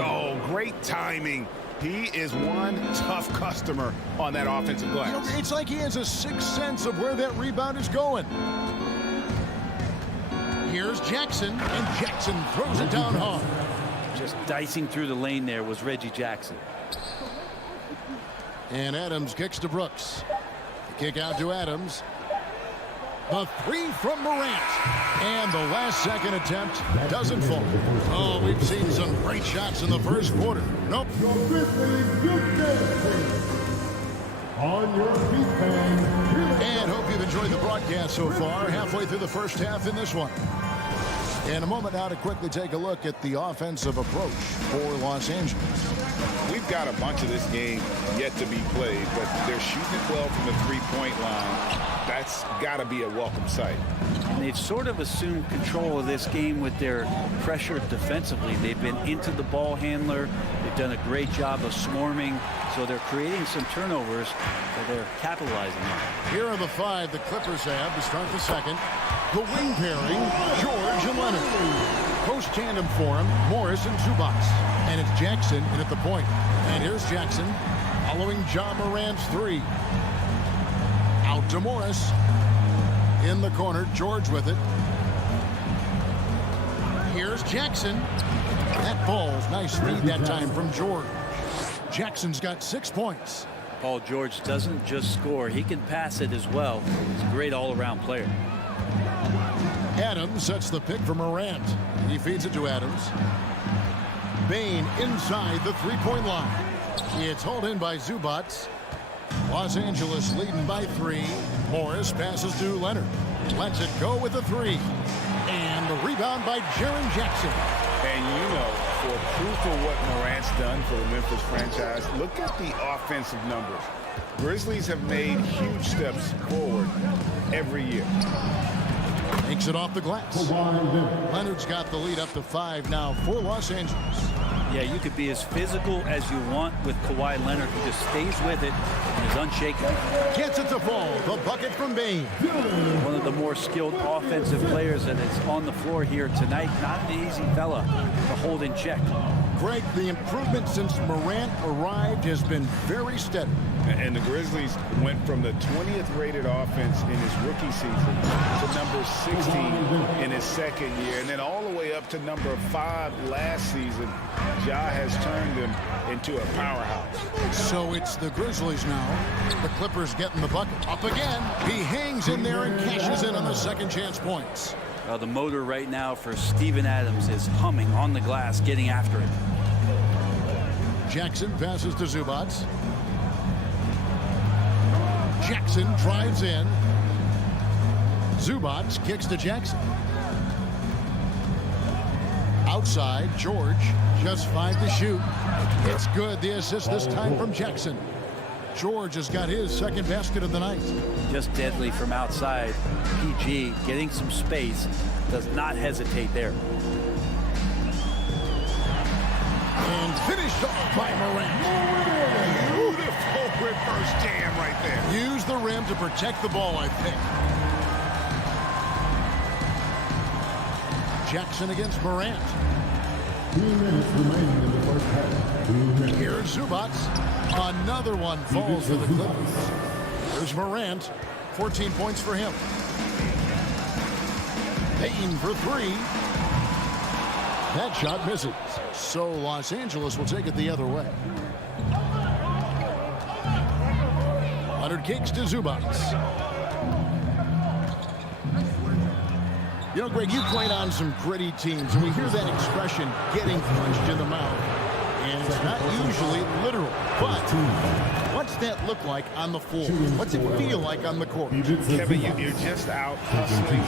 Oh, great timing. He is one tough customer on that offensive glass. You know, it's like he has a sixth sense of where that rebound is going. Here's Jackson, and Jackson throws it down hard. Just dicing through the lane there was Reggie Jackson. And Adams kicks to Brooks. The kick out to Adams. The 3 from Morant. And the last second attempt doesn't fall. Oh, we've seen some great shots in the first quarter. Nope. On your feet, and hope you've enjoyed the broadcast so far. Halfway through the first half in this one. In a moment now to quickly take a look at the offensive approach for Los Angeles. We've got a bunch of this game yet to be played, but they're shooting it well from the three-point line. That's got to be a welcome sight. And they've sort of assumed control of this game with their pressure defensively. They've been into the ball handler. They've done a great job of swarming. So they're creating some turnovers that they're capitalizing on. Here are the 5 the Clippers have to start the second. The wing pairing, George and Leonard. Post tandem for him, Morris and Zubac. And it's Jackson in at the point. And here's Jackson following Ja Morant's 3. Out to Morris. In the corner, George with it. Here's Jackson. That falls. Nice feed that time from George. Jackson's got 6 points. Paul George doesn't just score. He can pass it as well. He's a great all-around player. Adams sets the pick for Morant. He feeds it to Adams. Bain inside the three-point line. It's hauled in by Zubats. Los Angeles leading by 3. Morris passes to Leonard. Lets it go with the 3. And the rebound by Jaren Jackson. And you know, for proof of what Morant's done for the Memphis franchise, look at the offensive numbers. Grizzlies have made huge steps forward every year. Takes it off the glass. Leonard's got the lead up to 5 now for Los Angeles. Yeah, you could be as physical as you want with Kawhi Leonard. He just stays with it and is unshaken. Gets it to fall. The bucket from Bain. One of the more skilled offensive players that is on the floor here tonight. Not an easy fella to hold in check. Greg, the improvement since Morant arrived has been very steady. And the Grizzlies went from the 20th rated offense in his rookie season to number 16 in his second year, and then all the way up to number 5 last season. Ja has turned them into a powerhouse. So it's the Grizzlies now. The Clippers getting the bucket. Up again. He hangs in there and cashes in on the second chance points. The motor right now for Steven Adams is humming on the glass, getting after it. Jackson passes to Zubats. Jackson drives in. Zubats kicks to Jackson. Outside, George, just 5 to shoot. It's good. The assist this time from Jackson. George has got his second basket of the night. Just deadly from outside. PG getting some space. Does not hesitate there. And finished off by Morant. Beautiful reverse jam right there. Use the rim to protect the ball, I think. Jackson against Morant. 2 minutes remaining in the first half. 2 minutes. Here's Zubats. Another one falls for the Clippers. There's Morant. 14 points for him. Payton for 3. That shot misses. So Los Angeles will take it the other way. Leonard kicks to Zubats. You know, Greg, you played on some gritty teams, and we hear that expression, getting punched in the mouth. And it's not usually literal, but what's that look like on the floor? What's it feel like on the court? Kevin, you're just out hustling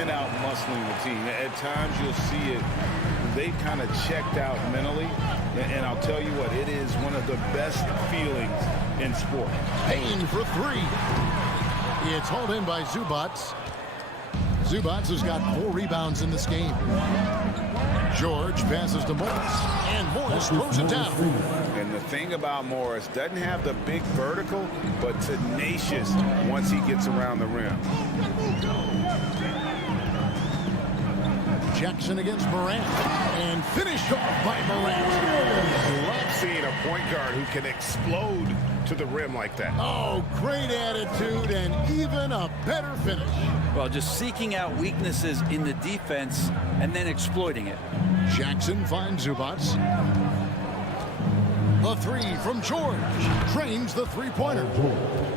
and out muscling the team. At times you'll see it. They've kind of checked out mentally, and I'll tell you what, it is one of the best feelings in sport. Payne for 3. It's hauled in by Zubats. Zubats has got 4 rebounds in this game. George passes to Morris, and Morris throws it down. And the thing about Morris, doesn't have the big vertical, but tenacious once he gets around the rim. Jackson against Morant, and finished off by Morant. Love seeing a point guard who can explode to the rim like that. Oh, great attitude and even a better finish. Well, just seeking out weaknesses in the defense and then exploiting it. Jackson finds Zubats. The 3 from George. Drains the three-pointer.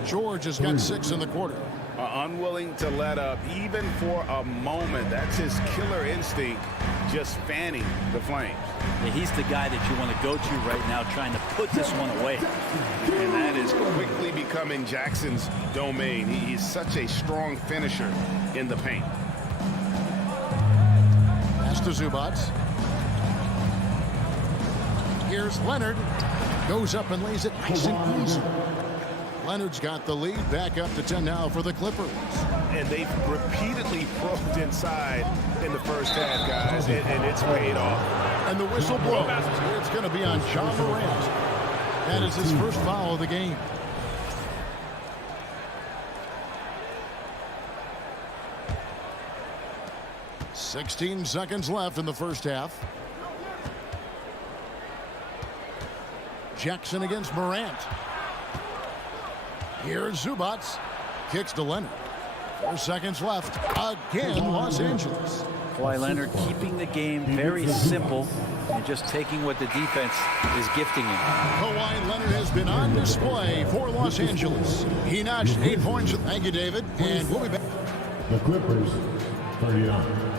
George has got 6 in the quarter. Unwilling to let up even for a moment. That's his killer instinct, just fanning the flames. Yeah, he's the guy that you want to go to right now, trying to put this one away. And that is quickly becoming Jackson's domain. He's such a strong finisher in the paint. Pass to Zubats. Here's Leonard. Goes up and lays it nice and easy. Leonard's got the lead, back up to 10 now for the Clippers. And they've repeatedly probed inside in the first half, guys, and it's paid off. And the whistle blows. It's going to be on Ja Morant. That is his first foul of the game. "16 seconds left in the first half. Jackson against Morant. Here's Zubats. Kicks to Leonard. 4 seconds left. Again, Los Angeles. Kawhi Leonard keeping the game very simple and just taking what the defense is gifting him. Kawhi Leonard has been on display for Los Angeles. He notched 8 points. Thank you, David. And we'll be back. The Clippers, 39.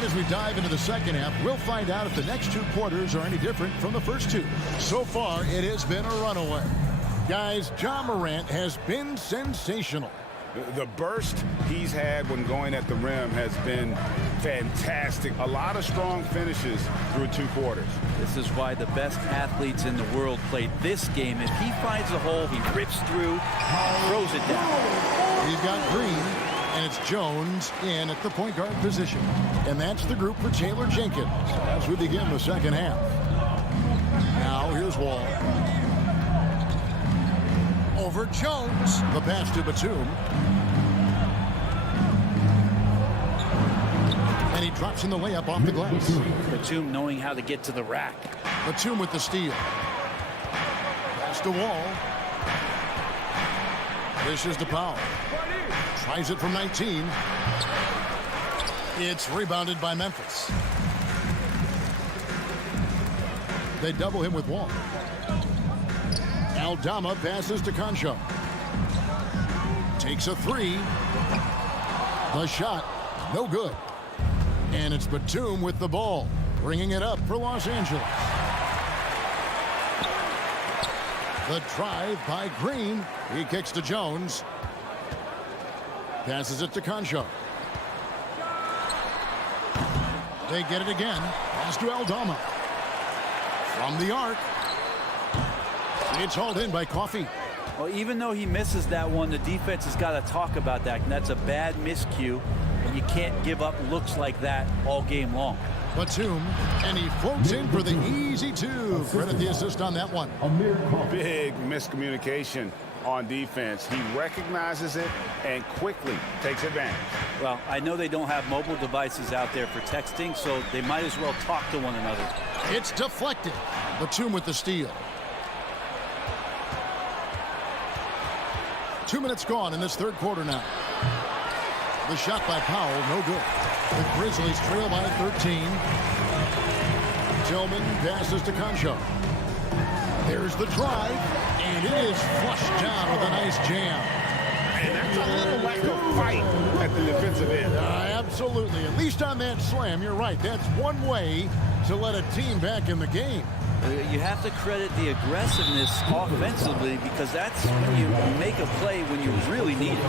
As we dive into the second half, we'll find out if the next 2 quarters are any different from the first 2. So far, it has been a runaway. Guys, Ja Morant has been sensational. The burst he's had when going at the rim has been fantastic. A lot of strong finishes through 2 quarters. This is why the best athletes in the world play this game. If he finds a hole, he rips through, throws it down. We've got Green, and it's Jones in at the point guard position. And that's the group for Taylor Jenkins as we begin the second half. Now here's Wall. Over Jones. The pass to Batum. And he drops in the layup off the glass. Batum knowing how to get to the rack. Batum with the steal. Pass to Wall. This is to Powell. Tries it from 19. It's rebounded by Memphis. They double him with Wall. Aldama passes to Concho. Takes a 3. The shot, no good. And it's Batum with the ball, bringing it up for Los Angeles. The drive by Green. He kicks to Jones. Passes it to Concho. They get it again. Pass to Aldama. From the arc. It's hauled in by Coffey. Well, even though he misses that one, the defense has got to talk about that. And that's a bad miscue. And you can't give up looks like that all game long. Batum, and he floats in for the easy 2. Credit the assist on that one. Big miscommunication on defense. He recognizes it and quickly takes advantage. Well, I know they don't have mobile devices out there for texting, so they might as well talk to one another. It's deflected. Batum with the steal. 2 minutes gone in this third quarter now. The shot by Powell, no good. The Grizzlies trail by 13. Tillman passes to Concho. There's the drive, and it is flushed down with a nice jam. And that's a little lack of fight at the defensive end. Absolutely. At least on that slam, you're right. That's one way to let a team back in the game. You have to credit the aggressiveness offensively, because that's when you make a play when you really need it.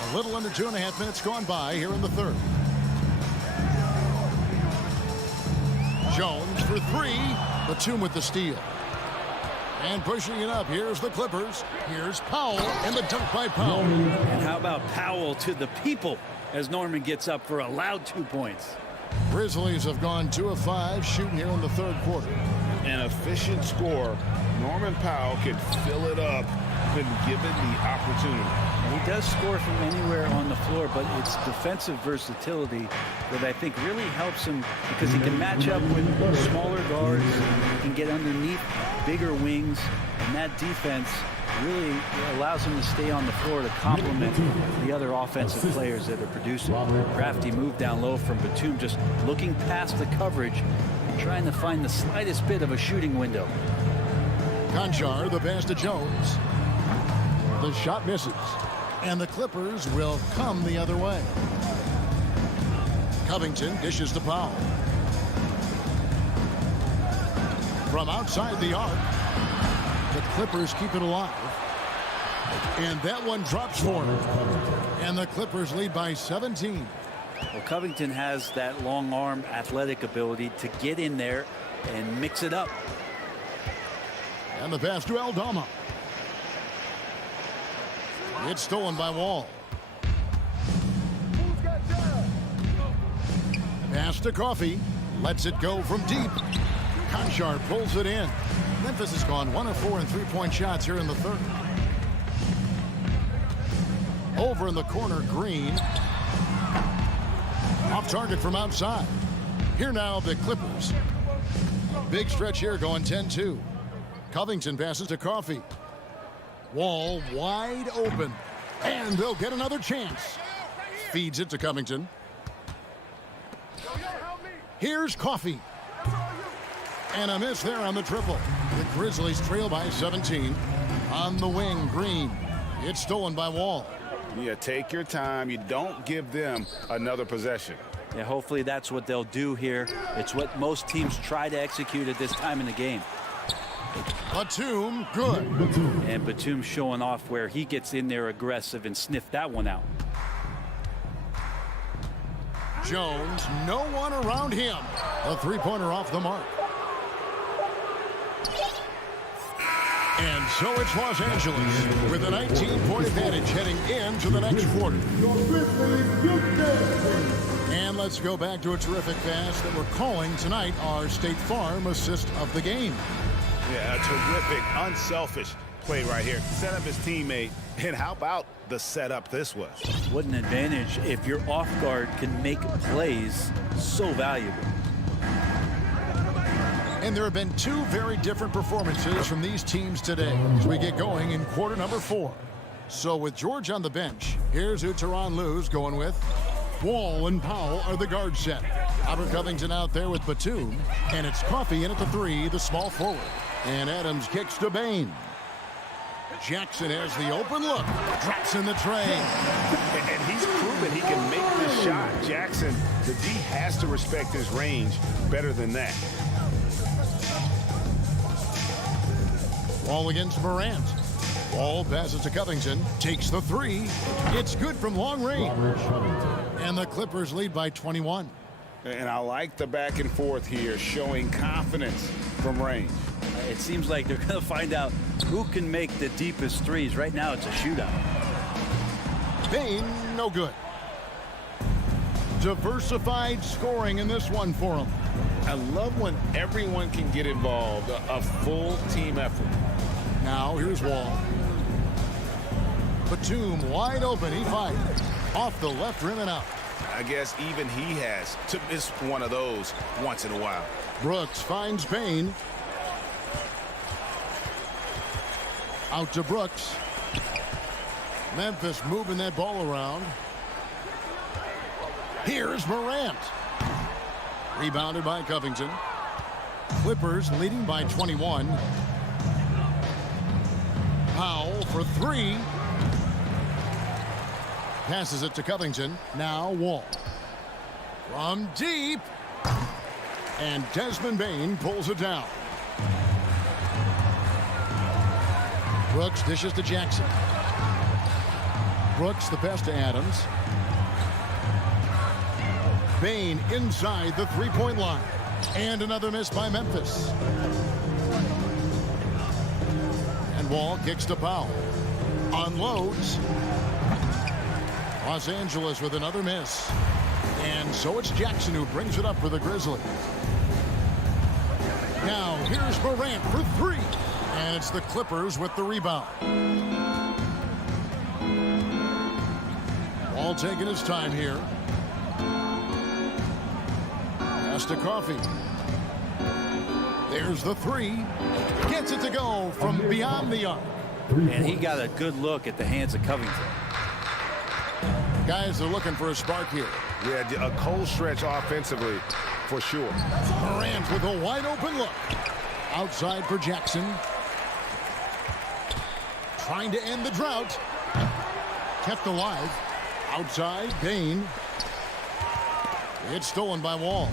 A little under 2.5 minutes gone by here in the third. Jones for 3. Batum with the steal. And pushing it up, here's the Clippers. Here's Powell, and the dunk by Powell. And how about Powell to the people as Norman gets up for a loud 2 points. Grizzlies have gone 2 of 5 shooting here in the third quarter. An efficient score. Norman Powell can fill it up when given the opportunity. He does score from anywhere on the floor, but it's defensive versatility that I think really helps him, because he can match up with smaller guards, he can get underneath bigger wings, and that defense really allows him to stay on the floor to complement the other offensive players that are producing. Crafty move down low from Batum, just looking past the coverage, trying to find the slightest bit of a shooting window. Conchar, the pass to Jones. The shot misses, and the Clippers will come the other way. Covington dishes to Powell. From outside the arc, the Clippers keep it alive. And that one drops for him. And the Clippers lead by 17. Well, Covington has that long arm athletic ability to get in there and mix it up. And the pass to Aldama. It's stolen by Wall. Pass to Coffey. Lets it go from deep. Conchar pulls it in. Memphis has gone 1 of 4 in 3-point shots here in the third. Over in the corner, Green. Off target from outside. Here now, the Clippers. Big stretch here going 10-2. Covington passes to Coffey. Wall wide open. And they'll get another chance. Feeds it to Covington. Here's Coffey. And a miss there on the triple. The Grizzlies trail by 17. On the wing, Green. It's stolen by Wall. Yeah, take your time. You don't give them another possession. Yeah, hopefully that's what they'll do here. It's what most teams try to execute at this time in the game. Batum, good. And Batum showing off where he gets in there aggressive and sniff that one out. Jones, no one around him. A three-pointer off the mark. And so it's Los Angeles with a 19-point advantage heading into the next quarter. And let's go back to a terrific pass that we're calling tonight our State Farm assist of the game. Yeah, a terrific, unselfish play right here. Set up his teammate. And how about the setup this was? What an advantage if your off guard can make plays so valuable. And there have been two very different performances from these teams today as we get going in quarter number 4. So with George on the bench, here's who Tyronn Lue's going with. Wall and Powell are the guard set. Albert Covington out there with Batum. And it's Coffey in at the 3, the small forward. And Adams kicks to Bain. Jackson has the open look. Drops in the tray. And he's proven he can make this shot. Jackson, the D has to respect his range better than that. Wall against Morant. Wall passes to Covington. Takes the 3. It's good from long range. And the Clippers lead by 21. And I like the back and forth here, showing confidence from range. It seems like they're going to find out who can make the deepest threes. Right now, it's a shootout. Bain, no good. Diversified scoring in this one for him. I love when everyone can get involved, a full team effort. Now, here's Wall. Batum wide open, he fires. Off the left rim and out. I guess even he has to miss one of those once in a while. Brooks finds Bain. Out to Brooks. Memphis moving that ball around. Here's Morant. Rebounded by Covington. Clippers leading by 21. Powell for 3. Passes it to Covington. Now Wall. From deep. And Desmond Bain pulls it down. Brooks dishes to Jackson. Brooks the pass to Adams. Bain inside the three-point line. And another miss by Memphis. And Wall kicks to Powell. Unloads. Los Angeles with another miss. And so it's Jackson who brings it up for the Grizzlies. Now here's Morant for 3. And it's the Clippers with the rebound. Wall taking his time here. Pass to Coffey. There's the 3. Gets it to go from beyond the arc. And he got a good look at the hands of Covington. Guys are looking for a spark here. Yeah, a cold stretch offensively, for sure. Morant with a wide open look. Outside for Jackson. Trying to end the drought. Kept alive. Outside, Bain. It's stolen by Wall.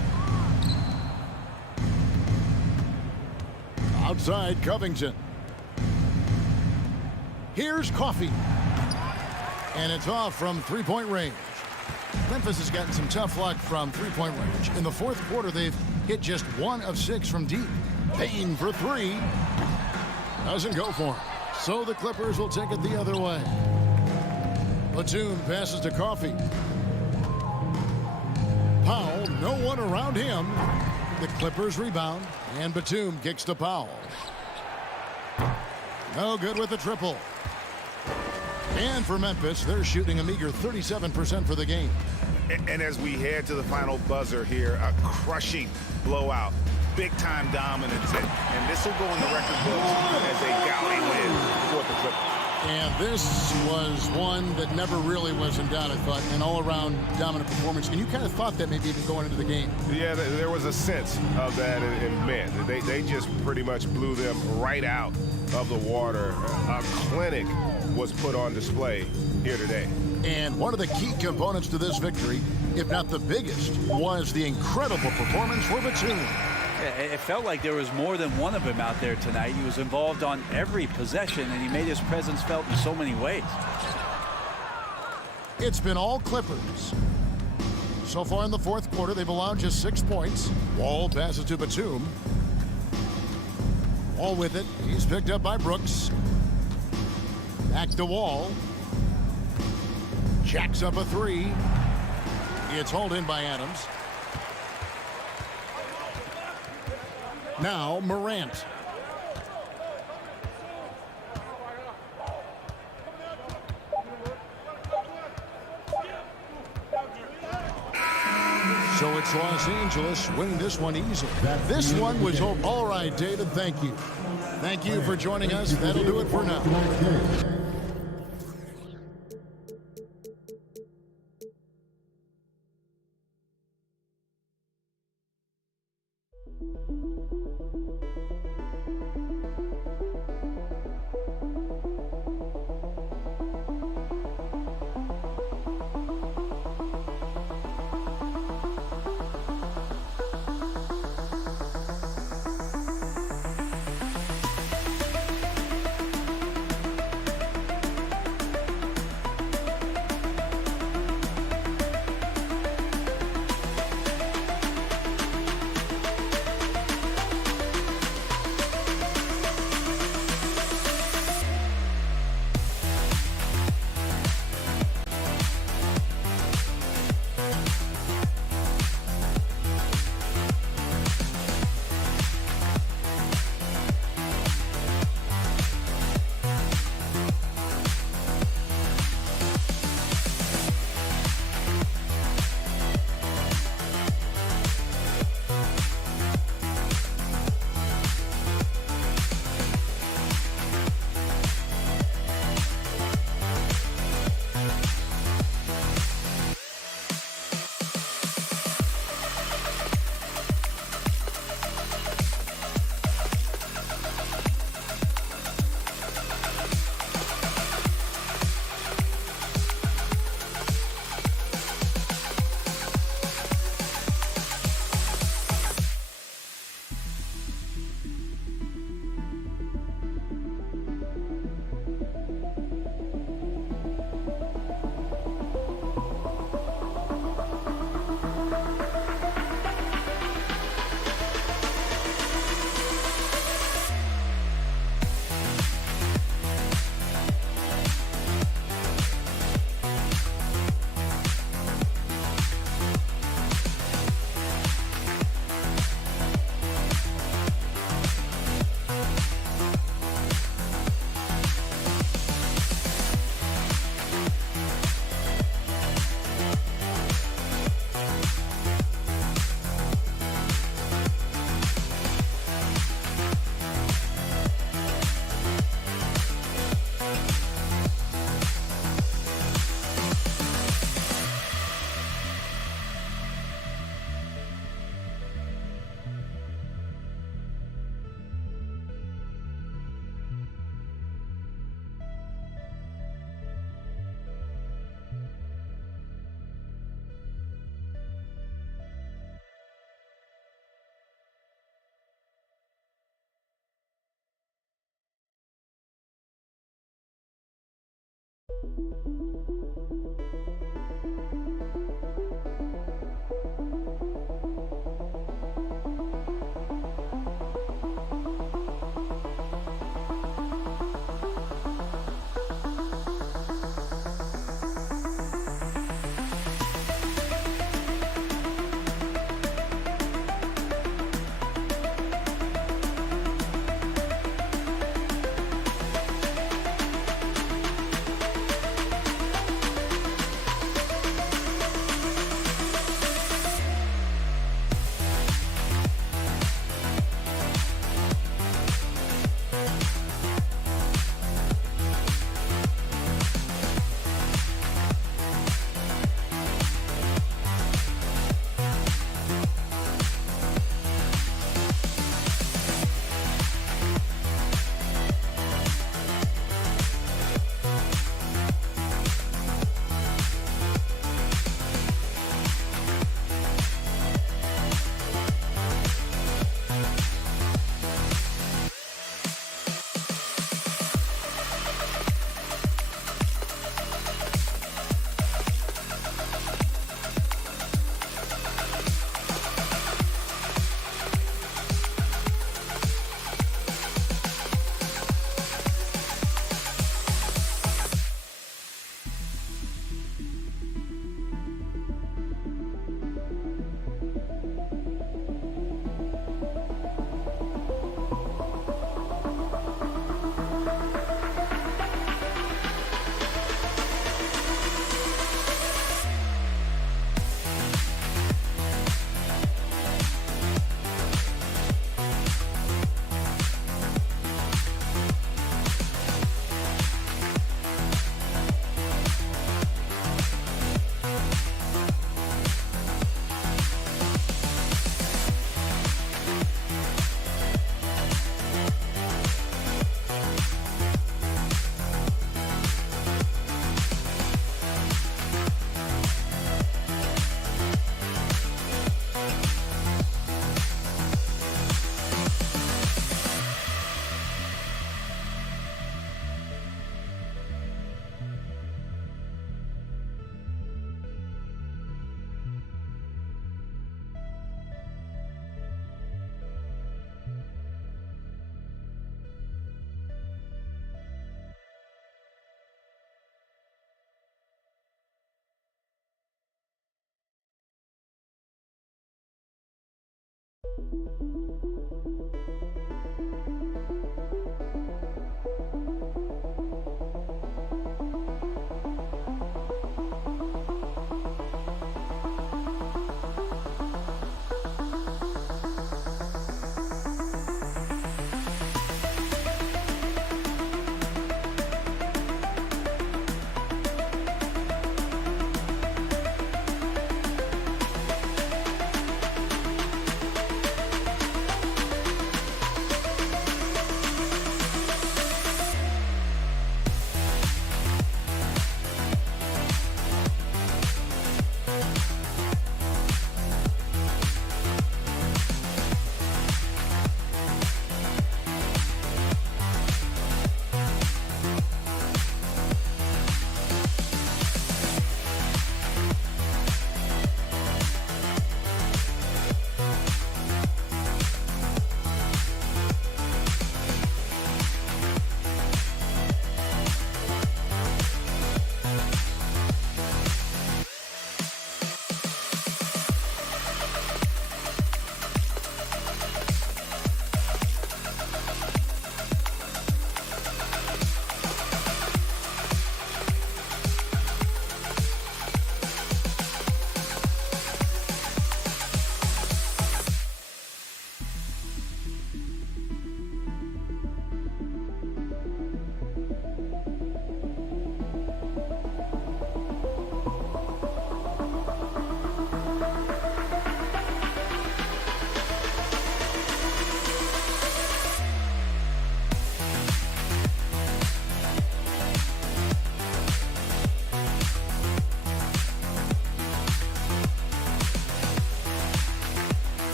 Outside, Covington. Here's Coffey. And it's off from three-point range. Memphis has gotten some tough luck from three-point range. In the fourth quarter, they've hit just 1 of 6 from deep. Bain for 3. Doesn't go for him. So the Clippers will take it the other way. Batum passes to Coffey. Powell, no one around him. The Clippers rebound, and Batum kicks to Powell. No good with the triple. And for Memphis, they're shooting a meager 37% for the game. And as we head to the final buzzer here, a crushing blowout, big-time dominance, and this will go in the record books as a gouty win for the Clippers. And this was one that never really was in doubt, I thought, an all-around dominant performance. And you kind of thought that maybe even going into the game. Yeah, there was a sense of that in men. They just pretty much blew them right out of the water. A clinic was put on display here today. And one of the key components to this victory, if not the biggest, was the incredible performance for Batum. It felt like there was more than one of him out there tonight. He was involved on every possession, and he made his presence felt in so many ways. It's been all Clippers. So far in the fourth quarter, they've allowed just 6 points. Wall passes to Batum. Wall with it. He's picked up by Brooks. Back to Wall. Jacks up a three. It's hauled in by Adams. Now Morant. So it's Los Angeles winning this one easily. This one was all right, David. Thank you. Thank you for joining us. That'll do it for now.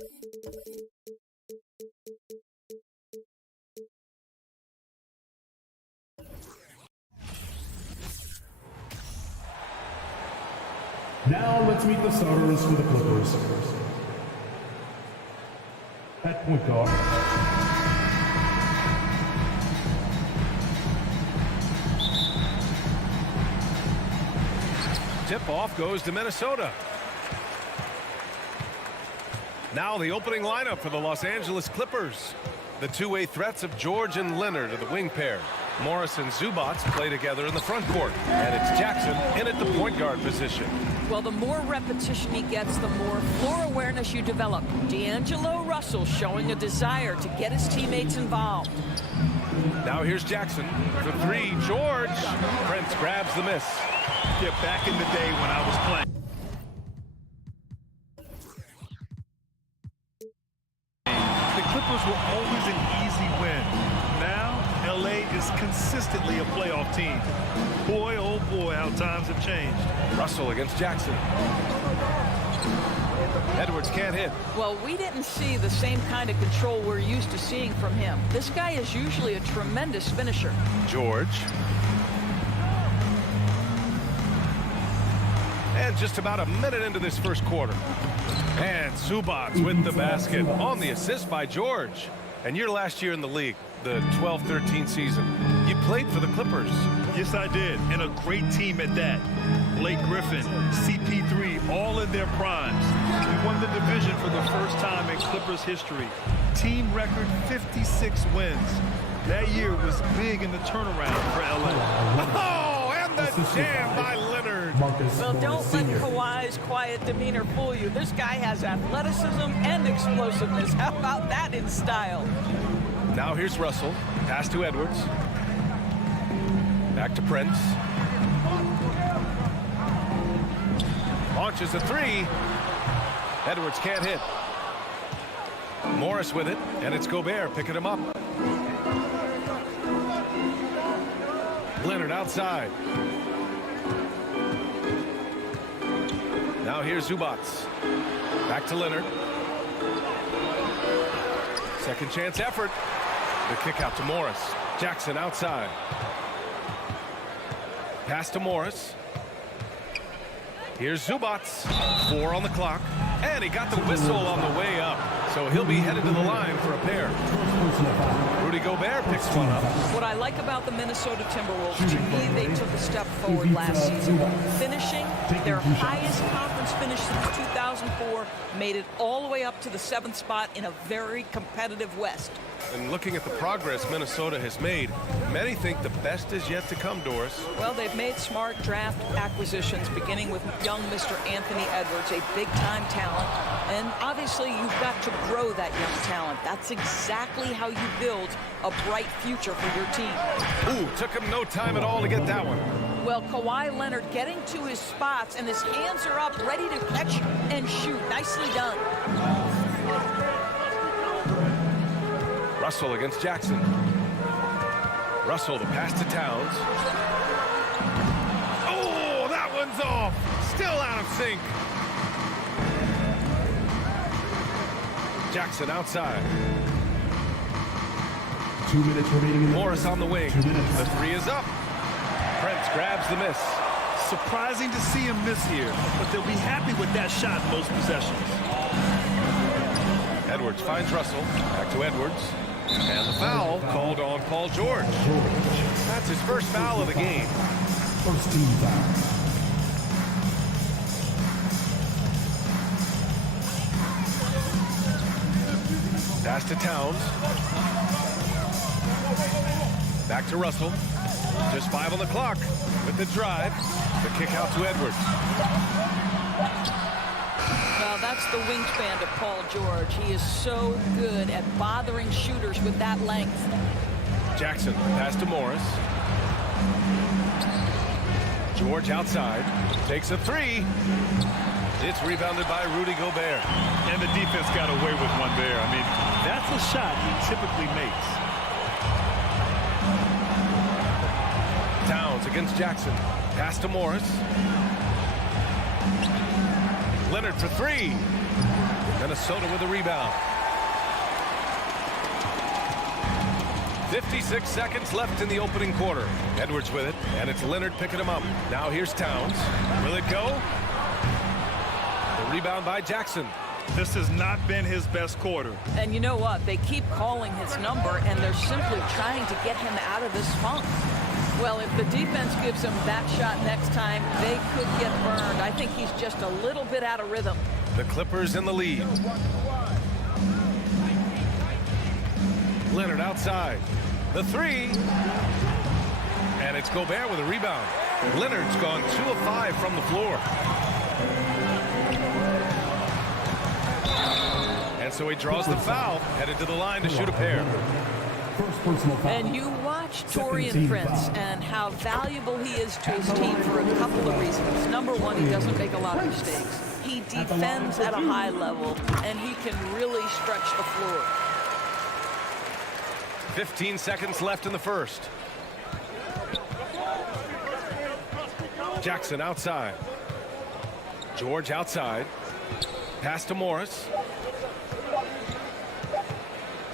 Now let's meet the starters for the Clippers. At point guard, Tip-off goes to Minnesota. Now the opening lineup for the Los Angeles Clippers. The two-way threats of George and Leonard are the wing pair. Morris and Zubats play together in the front court. And it's Jackson in at the point guard position. Well, the more repetition he gets, the more floor awareness you develop. D'Angelo Russell showing a desire to get his teammates involved. Now here's Jackson. The three, George. Prince grabs the miss. Yeah, back in the day when I was playing. The Clippers were always an easy win. Now, LA is consistently a playoff team. Boy, oh boy, how times have changed. Russell against Jackson. Edwards can't hit. Well, we didn't see the same kind of control we're used to seeing from him. This guy is usually a tremendous finisher. George. And just about a minute into this first quarter. And Zubats with the basket on the assist by George. And your last year in the league, the 12-13 season, you played for the Clippers. Yes, I did, and a great team at that. Blake Griffin, CP3, all in their primes. We won the division for the first time in Clippers history. Team record 56 wins. That year was big in the turnaround for LA. Oh, and the jam by Leonard. Well, don't let Kawhi's quiet demeanor fool you. This guy has athleticism and explosiveness. How about that in style? Now here's Russell. Pass to Edwards. Back to Prince. Launches a three. Edwards can't hit. Morris with it, and it's Gobert picking him up. Leonard outside. Now here's Zubats. Back to Leonard. Second chance effort. The kick out to Morris. Jackson outside. Pass to Morris. Here's Zubats. 4 on the clock. And he got the whistle on the way up. So he'll be headed to the line for a pair. Rudy Gobert picks one up. What I like about the Minnesota Timberwolves, to me, they took a step forward last season. Finishing their highest conference finish since 2004, made it all the way up to the 7th spot in a very competitive West. And looking at the progress Minnesota has made, many think the best is yet to come, Doris. Well, they've made smart draft acquisitions, beginning with young Mr. Anthony Edwards, a big-time talent. And obviously, you've got to grow that young talent. That's exactly how you build a bright future for your team. Ooh, took him no time at all to get that one. Well, Kawhi Leonard getting to his spots, and his hands are up, ready to catch and shoot. Nicely done. Russell against Jackson. Russell to pass to Towns. Oh, that one's off. Still out of sync. Jackson outside. 2 minutes remaining. Morris on the wing. The three is up. Prince grabs the miss. Surprising to see him miss here, but they'll be happy with that shot most possessions. Edwards finds Russell. Back to Edwards. And the foul called on Paul George. That's his first foul of the game. First team foul. Pass to Towns. Back to Russell. Just 5 on the clock. With the drive. The kick out to Edwards. Well, that's the wingspan of Paul George. He is so good at bothering shooters with that length. Jackson, pass to Morris. George outside. Takes a three. It's rebounded by Rudy Gobert. And the defense got away with one there. I mean, that's a shot he typically makes. Towns against Jackson. Pass to Morris. Leonard for three. Minnesota with a rebound. 56 seconds left in the opening quarter. Edwards with it, and it's Leonard picking him up. Now here's Towns. Will it go? The rebound by Jackson. This has not been his best quarter. And you know what? They keep calling his number, and they're simply trying to get him out of this funk. Well, if the defense gives him that shot next time, they could get burned. I think he's just a little bit out of rhythm. The Clippers in the lead. Leonard outside. The three. And it's Gobert with a rebound. Leonard's gone 2 of 5 from the floor. And so he draws the foul, headed to the line to shoot a pair. And you watch Taurean Prince and how valuable he is to his team for a couple of reasons. Number one, he doesn't make a lot of mistakes. He defends at a high level, and he can really stretch the floor. 15 seconds left in the first. Jackson outside. George outside. Pass to Morris.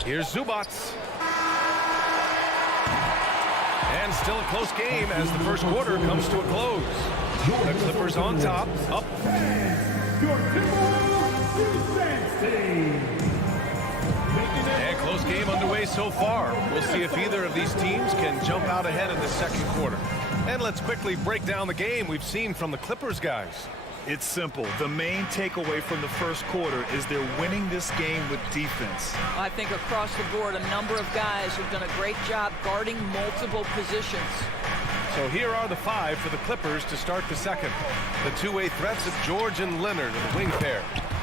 Here's Zubac. And still a close game as the first quarter comes to a close. The Clippers on top, up. And close game underway so far. We'll see if either of these teams can jump out ahead in the second quarter. And let's quickly break down the game we've seen from the Clippers guys. It's simple. The main takeaway from the first quarter is they're winning this game with defense. I think across the board, a number of guys have done a great job guarding multiple positions. So here are the 5 for the Clippers to start the second. The two-way threats of George and Leonard in the wing pair.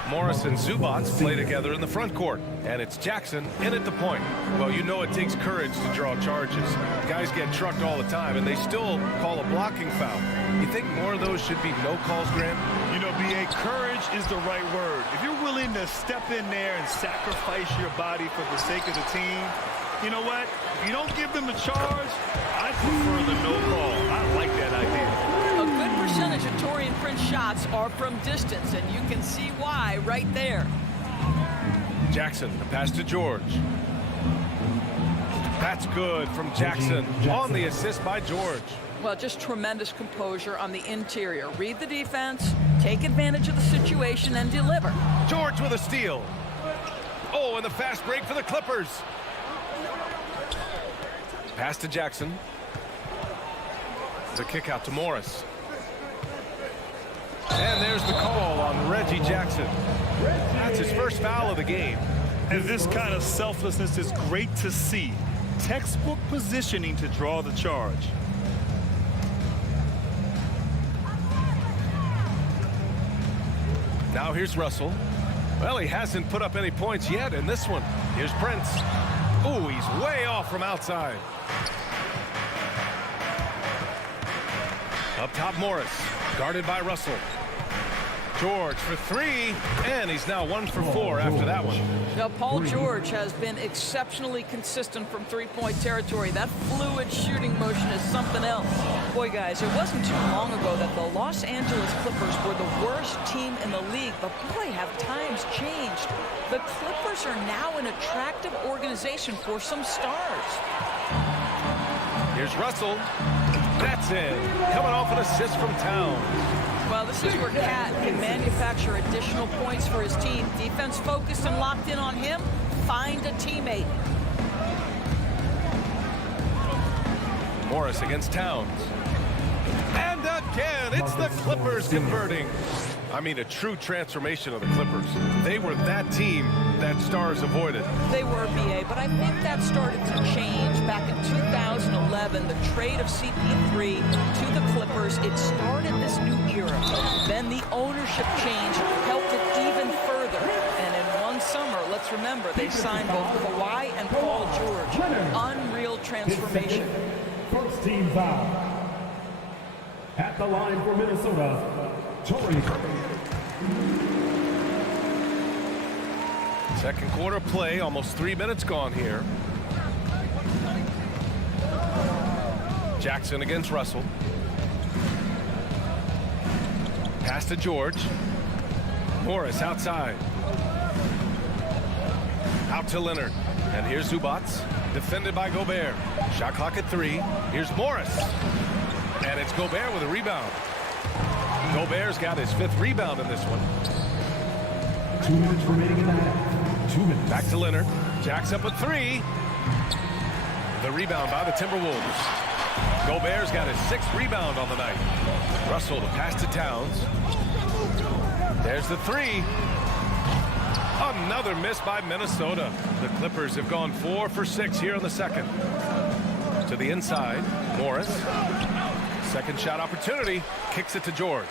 Morris and Zubac play together in the front court. And it's Jackson in at the point. Well, you know it takes courage to draw charges. Guys get trucked all the time, and they still call a blocking foul. You think more of those should be no calls, Graham? You know, B.A., courage is the right word. If you're willing to step in there and sacrifice your body for the sake of the team, you know what? If you don't give them a charge, I prefer the no call. I like that idea. A good percentage of Taurean Prince shots are from distance, and you can see why right there. Jackson, the pass to George. That's good from Jackson on the assist by George. Well, just tremendous composure on the interior. Read the defense, take advantage of the situation, and deliver. George with a steal. Oh, and the fast break for the Clippers. Pass to Jackson. The kick out to Morris. And there's the call on Reggie Jackson. That's his first foul of the game. And this kind of selflessness is great to see. Textbook positioning to draw the charge. Now here's Russell. Well, he hasn't put up any points yet in this one. Here's Prince. Ooh, he's way off from outside. Up top, Morris. Guarded by Russell. George for 3, and he's now 1 for 4 after that one. Now, Paul George has been exceptionally consistent from three-point territory. That fluid shooting motion is something else. Boy, guys, it wasn't too long ago that the Los Angeles Clippers were the worst team in the league, but boy, have times changed. The Clippers are now an attractive organization for some stars. Here's Russell. That's in. Coming off an assist from Towns. Well, this is where Cat can manufacture additional points for his team. Defense focused and locked in on him. Find a teammate. Morris against Towns. And again, it's the Clippers converting. I mean, a true transformation of the Clippers. They were that team that stars avoided. They were, BA, but I think that started to change back in 2011. The trade of CP3 to the Clippers, it started this new era. Then the ownership change helped it even further. And in one summer, let's remember, they signed both Kawhi and Paul George. Unreal transformation. First team foul. At the line for Minnesota, Second quarter play, almost 3 minutes gone here. Jackson against Russell. Pass to George. Morris outside. Out to Leonard. And here's Zubats. Defended by Gobert. Shot clock at 3. Here's Morris. And it's Gobert with a rebound. Gobert's got his 5th rebound in this one. 2 minutes remaining in the half. 2 minutes. Back to Leonard. Jacks up at 3. The rebound by the Timberwolves. Gobert's got his 6th rebound on the night. Russell to pass to Towns. There's the 3. Another miss by Minnesota. The Clippers have gone 4 for 6 here in the second. To the inside, Morris. Second shot opportunity. Kicks it to George.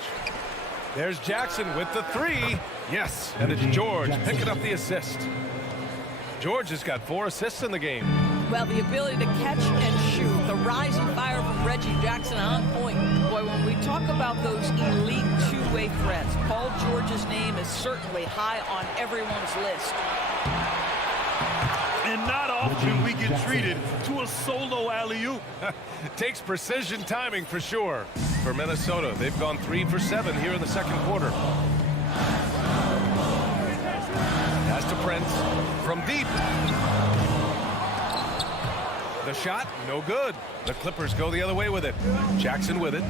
There's Jackson with the 3. Yes, and it's George picking up the assist. George has got 4 assists in the game. Well, the ability to catch and shoot, the rise and fire from Reggie Jackson on point. Boy, when we talk about those elite two-way threats, Paul George's name is certainly high on everyone's list. And not often we get treated to a solo alley-oop. Takes precision timing for sure. For Minnesota, they've gone 3 for 7 here in the second quarter. Pass to Prince from deep. The shot, no good. The Clippers go the other way with it. Jackson with it.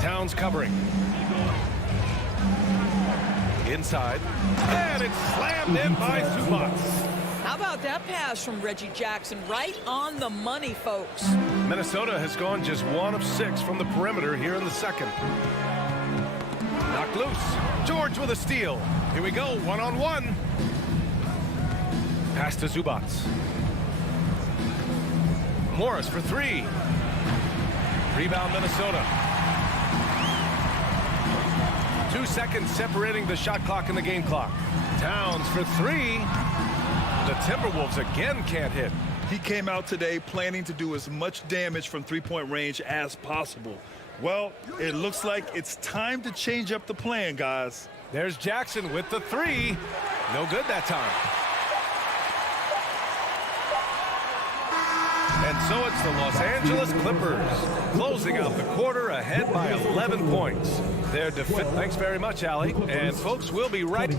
Towns covering. Inside. And it's slammed in by Zubats. How about that pass from Reggie Jackson? Right on the money, folks. Minnesota has gone just 1 of 6 from the perimeter here in the second. Knocked loose. George with a steal. Here we go, 1-on-1. Pass to Zubats. Morris for 3. Rebound Minnesota. 2 seconds separating the shot clock and the game clock. Towns for 3. The Timberwolves again can't hit. He came out today planning to do as much damage from three-point range as possible. Well, it looks like it's time to change up the plan, guys. There's Jackson with the 3. No good that time. And so it's the Los Angeles Clippers closing out the quarter ahead by 11 points. Thanks very much, Allie. And folks, we'll be right.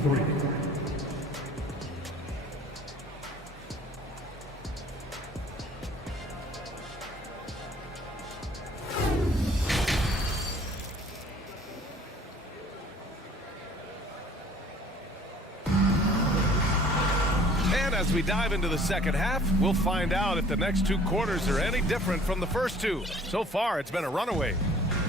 As we dive into the second half, we'll find out if the next 2 quarters are any different from the first 2. So far, it's been a runaway.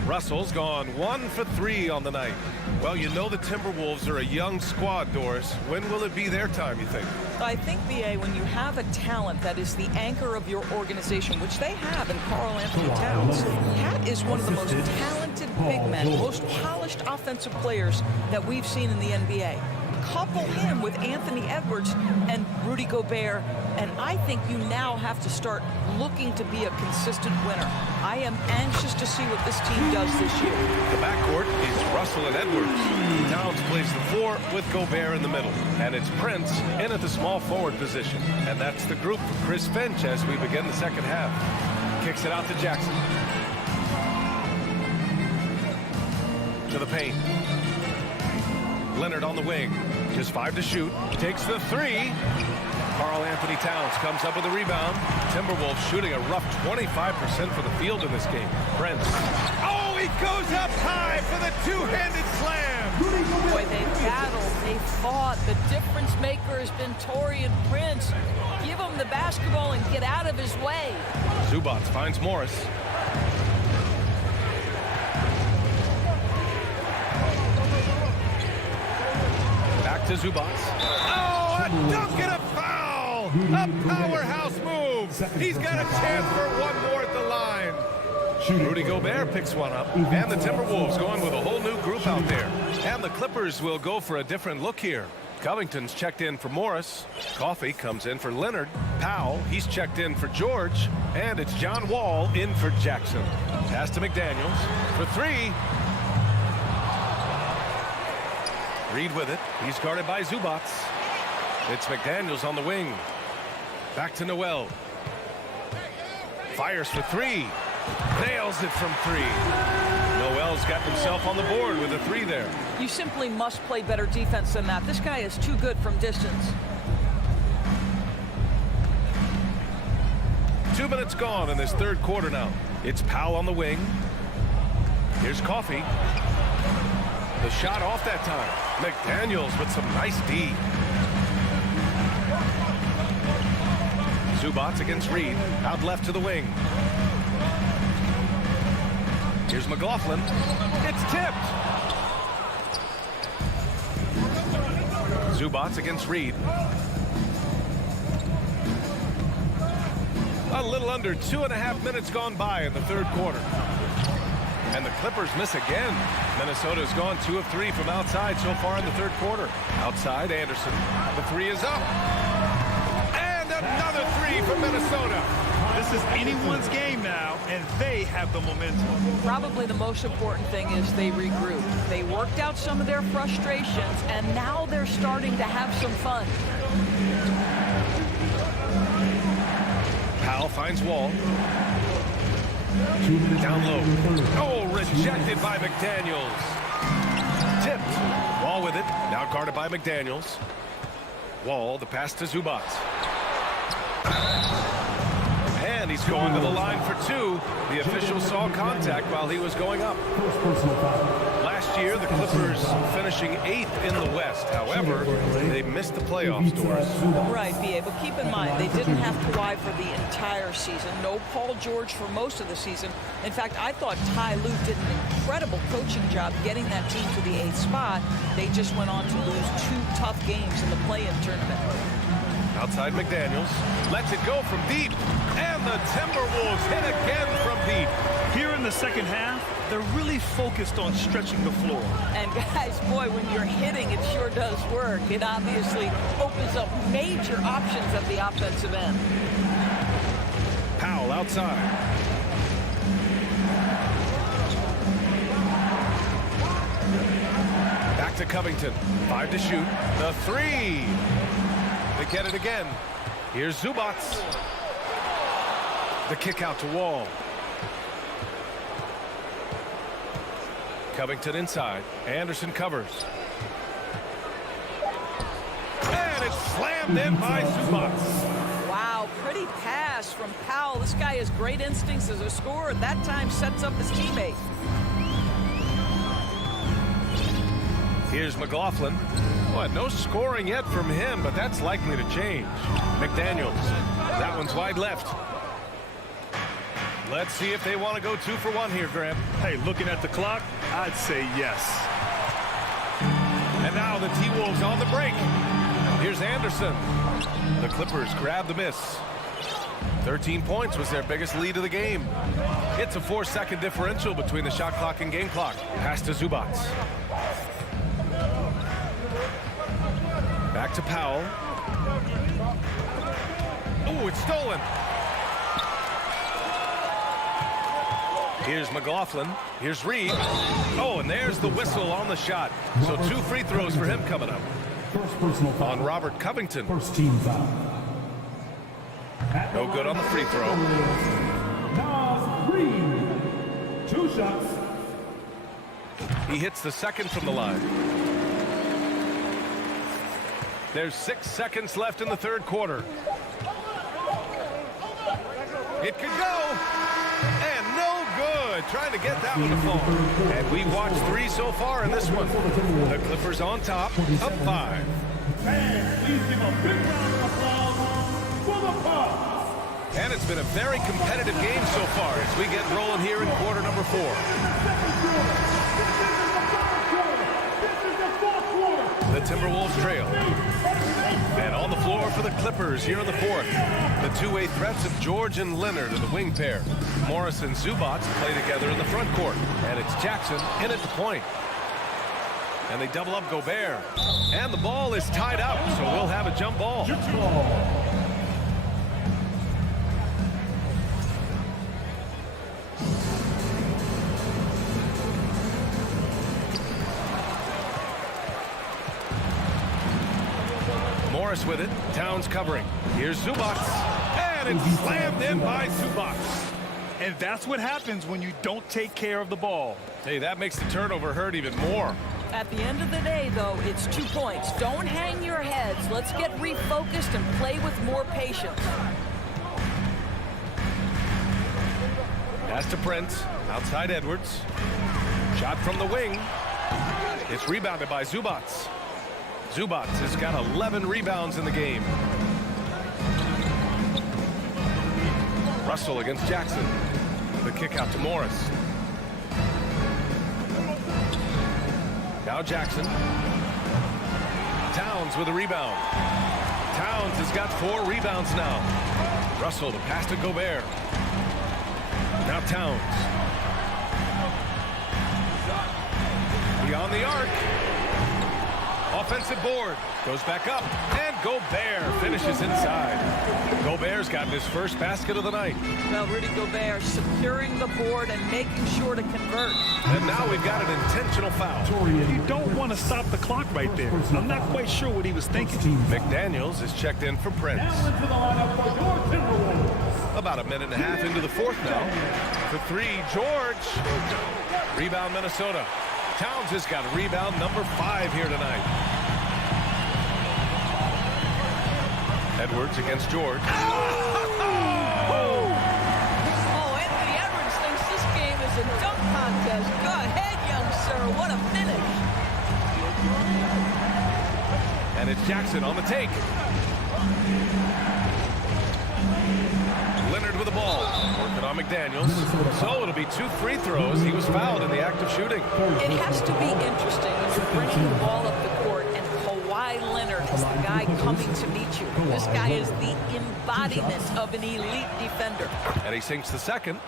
Russell's gone 1 for 3 on the night. Well, you know the Timberwolves are a young squad, Doris. When will it be their time, you think? I think, B.A., when you have a talent that is the anchor of your organization, which they have in Karl Anthony Towns, Cat is one of the most talented big men, most polished offensive players that we've seen in the NBA. Couple him with Anthony Edwards and Rudy Gobert, and I think you now have to start looking to be a consistent winner. I am anxious to see what this team does this year. The backcourt is Russell and Edwards. Towns plays the 4 with Gobert in the middle, and it's Prince in at the small forward position. And that's the group for Chris Finch as we begin the second half. Kicks it out to Jackson. To the paint. Leonard on the wing. Just 5 to shoot. Takes the 3. Karl Anthony Towns comes up with a rebound. Timberwolves shooting a rough 25% for the field in this game. Prince. Oh, he goes up high for the 2-handed slam. Boy, they battled. They fought. The difference maker has been Taurean Prince. Give him the basketball and get out of his way. Zubats finds Morris. Back to Zubats. Oh, a dunk and a foul! A powerhouse move! He's got a chance for 1 more at the line. Rudy Gobert picks one up, and the Timberwolves going with a whole new group out there. And the Clippers will go for a different look here. Covington's checked in for Morris. Coffey comes in for Leonard. Powell, he's checked in for George. And it's John Wall in for Jackson. Pass to McDaniels for 3. Reed with it. He's guarded by Zubats. It's McDaniels on the wing. Back to Noel. Fires for 3. Nails it from 3. Noel's got himself on the board with a 3 there. You simply must play better defense than that. This guy is too good from distance. 2 minutes gone in this third quarter now. It's Powell on the wing. Here's Coffee. The shot off that time. McDaniels with some nice D. Zubats against Reed. Out left to the wing. Here's McLaughlin. It's tipped. Zubats against Reed. A little under 2.5 minutes gone by in the third quarter. And the Clippers miss again. Minnesota's gone 2 of 3 from outside so far in the third quarter. Outside, Anderson. The three is up. And another three from Minnesota. This is anyone's game now, and they have the momentum. Probably the most important thing is they regroup. They worked out some of their frustrations, and now they're starting to have some fun. Powell finds Wall. Down low. Oh, rejected by McDaniels. Tipped. Wall with it. Now guarded by McDaniels. Wall, the pass to Zubats. And he's going to the line for 2. The official saw contact while he was going up. Last year, the Clippers finishing 8th in the West. However, they missed the playoffs, Doris. Right, B.A., but keep in mind, they didn't have Kawhi for the entire season. No Paul George for most of the season. In fact, I thought Ty Lue did an incredible coaching job getting that team to the 8th spot. They just went on to lose 2 tough games in the play-in tournament. Outside McDaniels. Lets it go from deep. And the Timberwolves hit again from deep. Here in the second half, they're really focused on stretching the floor. And guys, boy, when you're hitting, it sure does work. It obviously opens up major options at the offensive end. Powell outside. Back to Covington. 5 to shoot. The 3. They get it again. Here's Zubats. The kick out to Wall. Covington inside. Anderson covers. And it's slammed in by Zubats. Wow, pretty pass from Powell. This guy has great instincts as a scorer. At that time, sets up his teammate. Here's McLaughlin. Well, no scoring yet from him, but that's likely to change. McDaniels. That one's wide left. Let's see if they want to go 2 for 1 here, Graham. Hey, looking at the clock, I'd say yes. And now the T-Wolves on the break. Here's Anderson. The Clippers grab the miss. 13 points was their biggest lead of the game. It's a 4-second differential between the shot clock and game clock. Pass to Zubats. Back to Powell. Oh, it's stolen. Here's McLaughlin. Here's Reed. Oh, and there's the whistle on the shot. So 2 free throws for him coming up. On Robert Covington. First team foul. No good on the free throw. Reed. 2 shots. He hits the second from the line. There's 6 seconds left in the third quarter. It could go. And no good. Trying to get that one to fall. And we've watched 3 so far in this one. The Clippers on top, up 5. And please give a big round of applause for the Bucks. And it's been a very competitive game so far as we get rolling here in quarter number 4. The Timberwolves trail. And on the floor for the Clippers here in the 4th. The two-way threats of George and Leonard in the wing pair. Morris and Zubats play together in the front court. And it's Jackson in at the point. And they double up Gobert. And the ball is tied up, so we'll have a jump ball. Morris with it. Towns covering. Here's Zubats. And it's slammed in by Zubats. And that's what happens when you don't take care of the ball. Hey, that makes the turnover hurt even more. At the end of the day, though, it's 2 points. Don't hang your heads. Let's get refocused and play with more patience. Pass to Prince. Outside Edwards. Shot from the wing. It's rebounded by Zubats. Zubats has got 11 rebounds in the game. Russell against Jackson. The kick out to Morris. Now Jackson. Towns with a rebound. Towns has got 4 rebounds now. Russell to pass to Gobert. Now Towns. Beyond the arc. Offensive board. Goes back up. And Gobert finishes inside. Gobert's gotten his first basket of the night. Well, Rudy Gobert securing the board and making sure to convert. And now we've got an intentional foul. You don't want to stop the clock right there. I'm not quite sure what he was thinking. McDaniels is checked in for Prince. About a minute and a half into the fourth now. For 3, George. Rebound, Minnesota. Towns has got rebound number 5 here tonight. Edwards against George. Oh, Anthony Edwards thinks this game is a dunk contest. Go ahead, young sir. What a finish. And it's Jackson on the take. Leonard with the ball. Working on McDaniels. So it'll be 2 free throws. He was fouled in the act of shooting. It has to be interesting when you're bringing the ball up the court and Kawhi Leonard is the guy coming to meet you. This guy is the embodiment of an elite defender. And he sinks the second.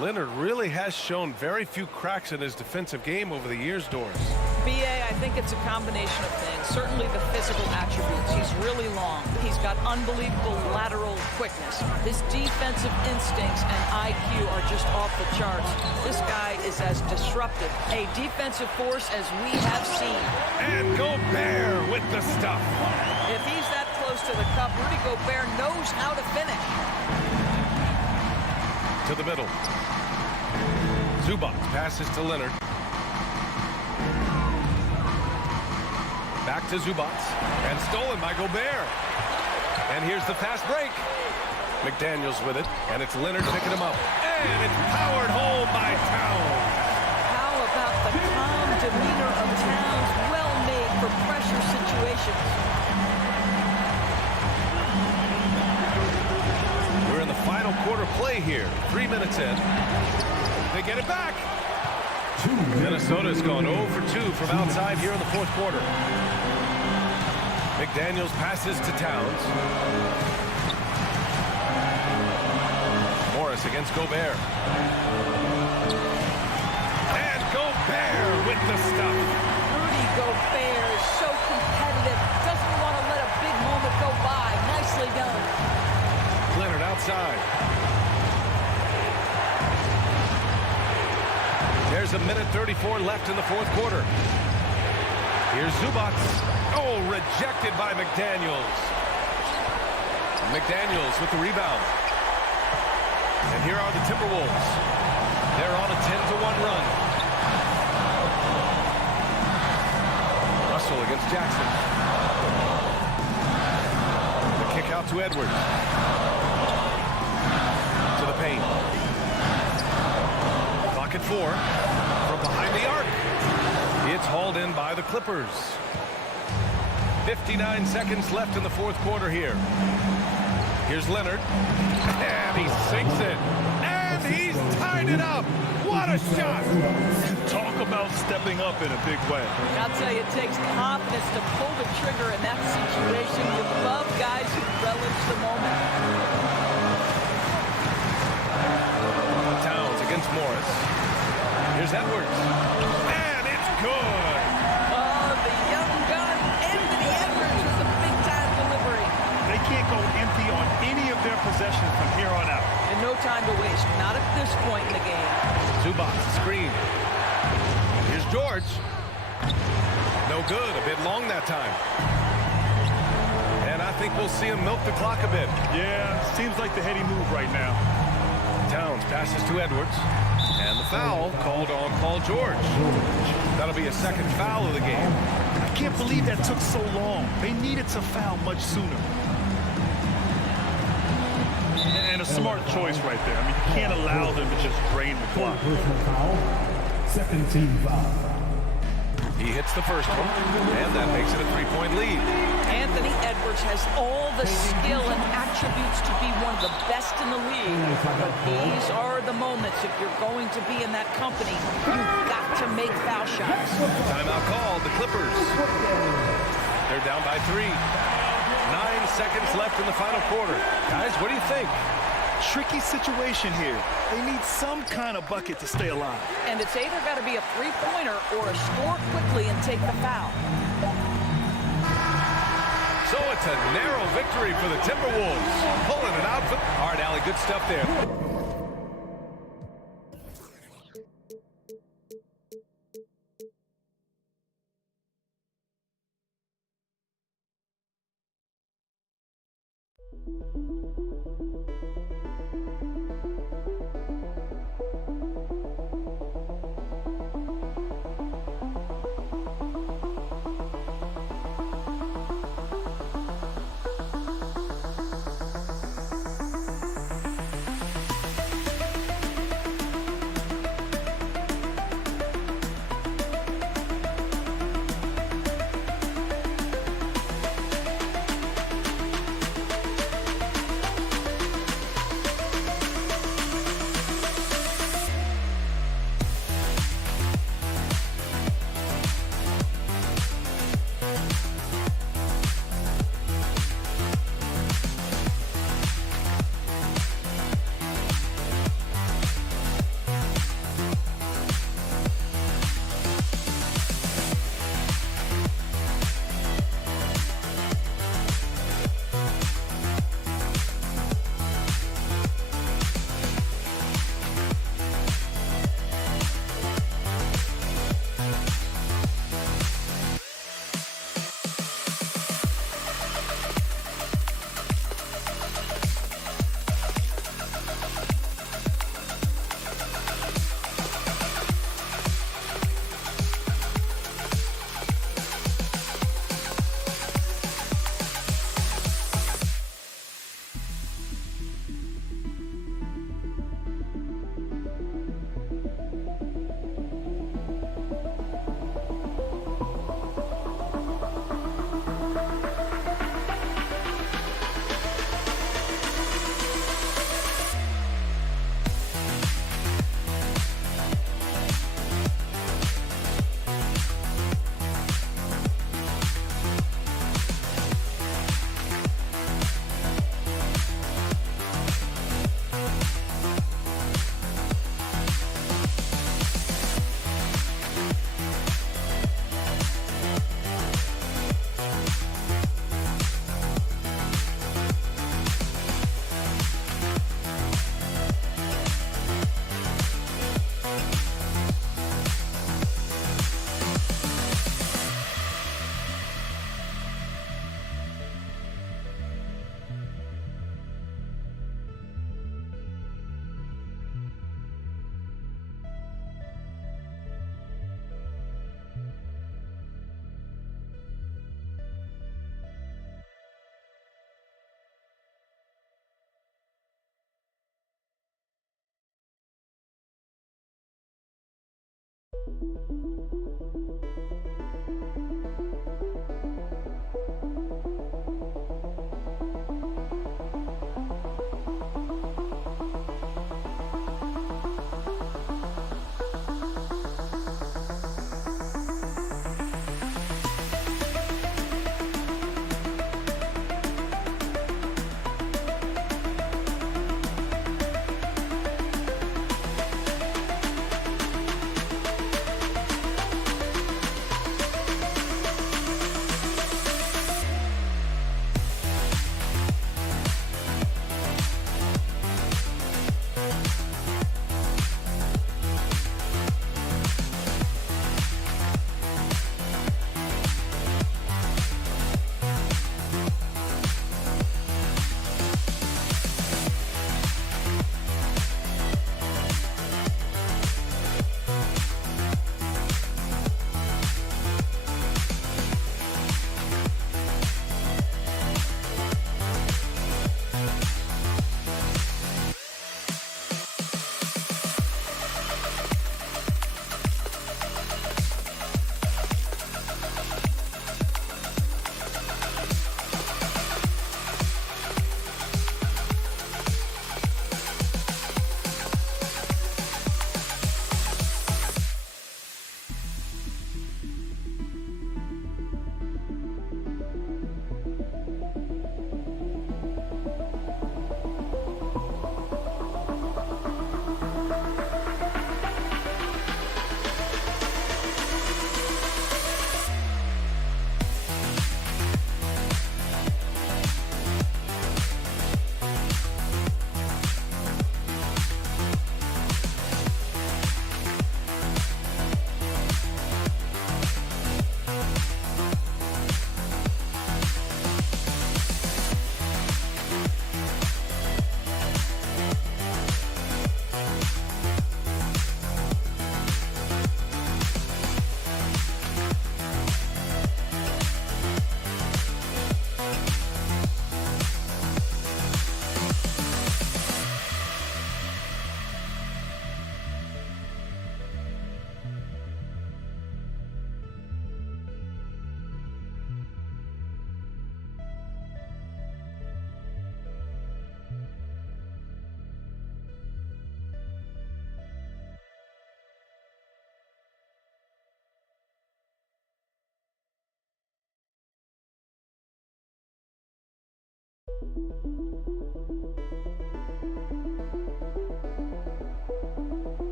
Leonard really has shown very few cracks in his defensive game over the years, Doris. B.A., I think it's a combination of things. Certainly the physical attributes. He's really long. He's got unbelievable lateral quickness. His defensive instincts and IQ are just off the charts. This guy is as disruptive, a defensive force as we have seen. And Gobert with the stuff. If he's that close to the cup, Rudy Gobert knows how to finish. To the middle. Zubats passes to Leonard. Back to Zubats. And stolen by Gobert. And here's the fast break. McDaniels with it. And it's Leonard picking him up. And it's powered home by Towns. How about the calm demeanor of Towns? Well made for pressure situations. We're in the final quarter play here. 3 minutes in. They get it back. Minnesota's gone 0 for 2 from outside here in the fourth quarter. McDaniels passes to Towns. Morris against Gobert. And Gobert with the stuff. Rudy Gobert is so competitive. Doesn't want to let a big moment go by. Nicely done. Leonard outside. There's a minute 34 left in the fourth quarter. Here's Zubats. Oh, rejected by McDaniels. McDaniels with the rebound. And here are the Timberwolves. They're on a 10-1 run. Russell against Jackson. The kick out to Edwards. To the paint. Clock at 4. From behind the arc. It's hauled in by the Clippers. 59 seconds left in the fourth quarter here. Here's Leonard. And he sinks it. And he's tied it up. What a shot. Talk about stepping up in a big way. I'll tell you, it takes confidence to pull the trigger in that situation. You love guys who relish the moment. Towns against Morris. Here's Edwards. And it's good. Oh, the young gun, Anthony Edwards with a big-time delivery. They can't go empty on any of their possessions from here on out. And no time to waste. Not at this point in the game. Zubats screen. Here's George. No good. A bit long that time. And I think we'll see him milk the clock a bit. Yeah, seems like the heady move right now. Towns passes to Edwards. And the foul called on Paul George. That'll be a second foul of the game. I can't believe that took so long. They needed to foul much sooner. And a smart choice right there. I mean, you can't allow them to just drain the clock. Personal foul. Second team foul. He hits the first one, and that makes it a 3-point lead. Anthony Edwards has all the skill and attributes to be one of the best in the league. But these are the moments, if you're going to be in that company, you've got to make foul shots. Timeout called, the Clippers. They're down by 3. 9 seconds left in the final quarter. Guys, what do you think? Tricky situation here. They need some kind of bucket to stay alive. And it's either got to be a three-pointer or a score quickly and take the foul. So it's a narrow victory for the Timberwolves. Pulling it out. All right, Allie, good stuff there.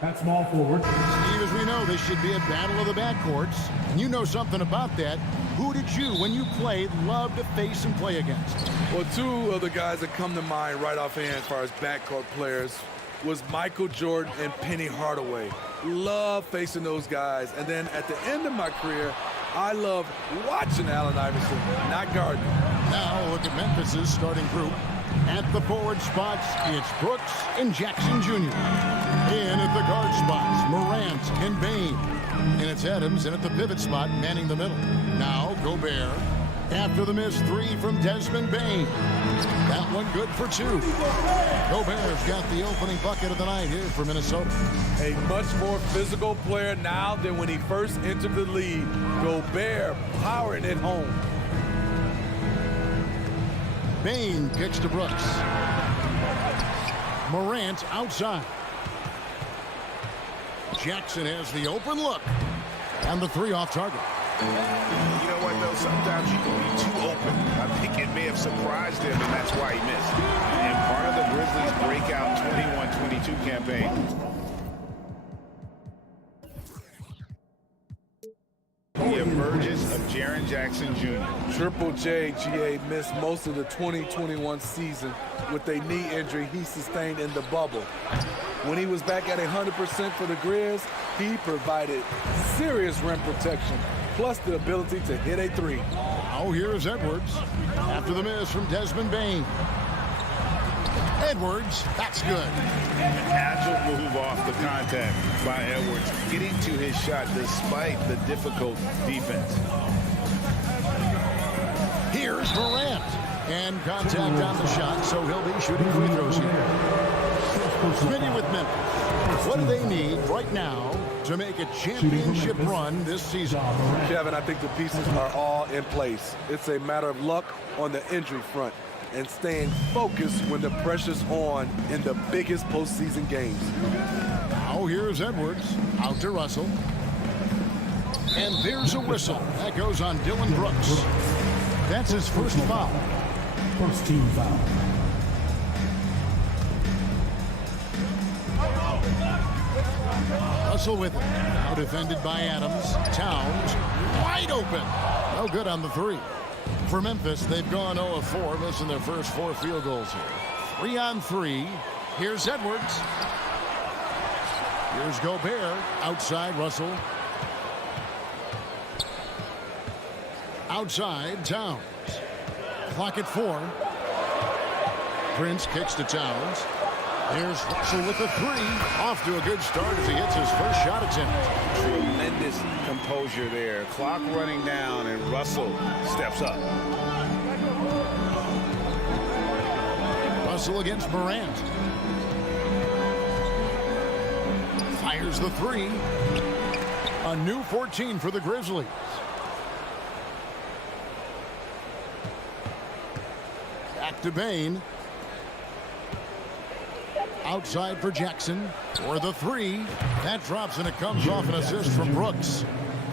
At small forward. Steve, as we know, this should be a battle of the backcourts. And you know something about that. Who did you, when you played, love to face and play against? Well, two of the guys that come to mind right offhand as far as backcourt players was Michael Jordan and Penny Hardaway. Love facing those guys. And then at the end of my career, I loved watching Allen Iverson, not guarding. Now look at Memphis's starting group. At the forward spots, it's Brooks and Jackson Jr. In at the guard spots, Morant and Bain. And it's Adams in at the pivot spot, manning the middle. Now Gobert. After the missed three from Desmond Bain. That one good for two. Gobert's got the opening bucket of the night here for Minnesota. A much more physical player now than when he first entered the league. Gobert powering it home. Bain kicks to Brooks. Morant outside. Jackson has the open look. And the three off target. You know what, though? Sometimes you can be too open. I think it may have surprised him, and that's why he missed. And part of the Grizzlies' breakout 21-22 campaign. The emergence of Jaren Jackson Jr. Triple J, GA, missed most of the 2021 season with a knee injury he sustained in the bubble. When he was back at 100% for the Grizz, he provided serious rim protection, plus the ability to hit a three. Now here's Edwards after the miss from Desmond Bain. Edwards, that's good. An agile move off the contact by Edwards, getting to his shot despite the difficult defense. Here's Morant. And contact on the shot, so he'll be shooting free throws here. Smitty with Memphis. What do they need right now to make a championship run this season? Kevin, I think the pieces are all in place. It's a matter of luck on the injury front and staying focused when the pressure's on in the biggest postseason games. Now here's Edwards out to Russell. And there's a whistle. That goes on Dylan Brooks. That's his first foul. First team foul. Russell with it. Now defended by Adams. Towns wide open. No good on the three. For Memphis, they've gone 0 of 4, missing their first 4 field goals here. 3 on 3. Here's Edwards. Here's Gobert. Outside Russell. Outside Towns. Clock at 4. Prince kicks to Towns. There's Russell with the 3. Off to a good start as he hits his first shot attempt. Tremendous composure there. Clock running down, and Russell steps up. Russell against Morant. Fires the 3. A new 14 for the Grizzlies. Back to Bain. Outside for Jackson for the 3. That drops, and it comes off an assist from Brooks.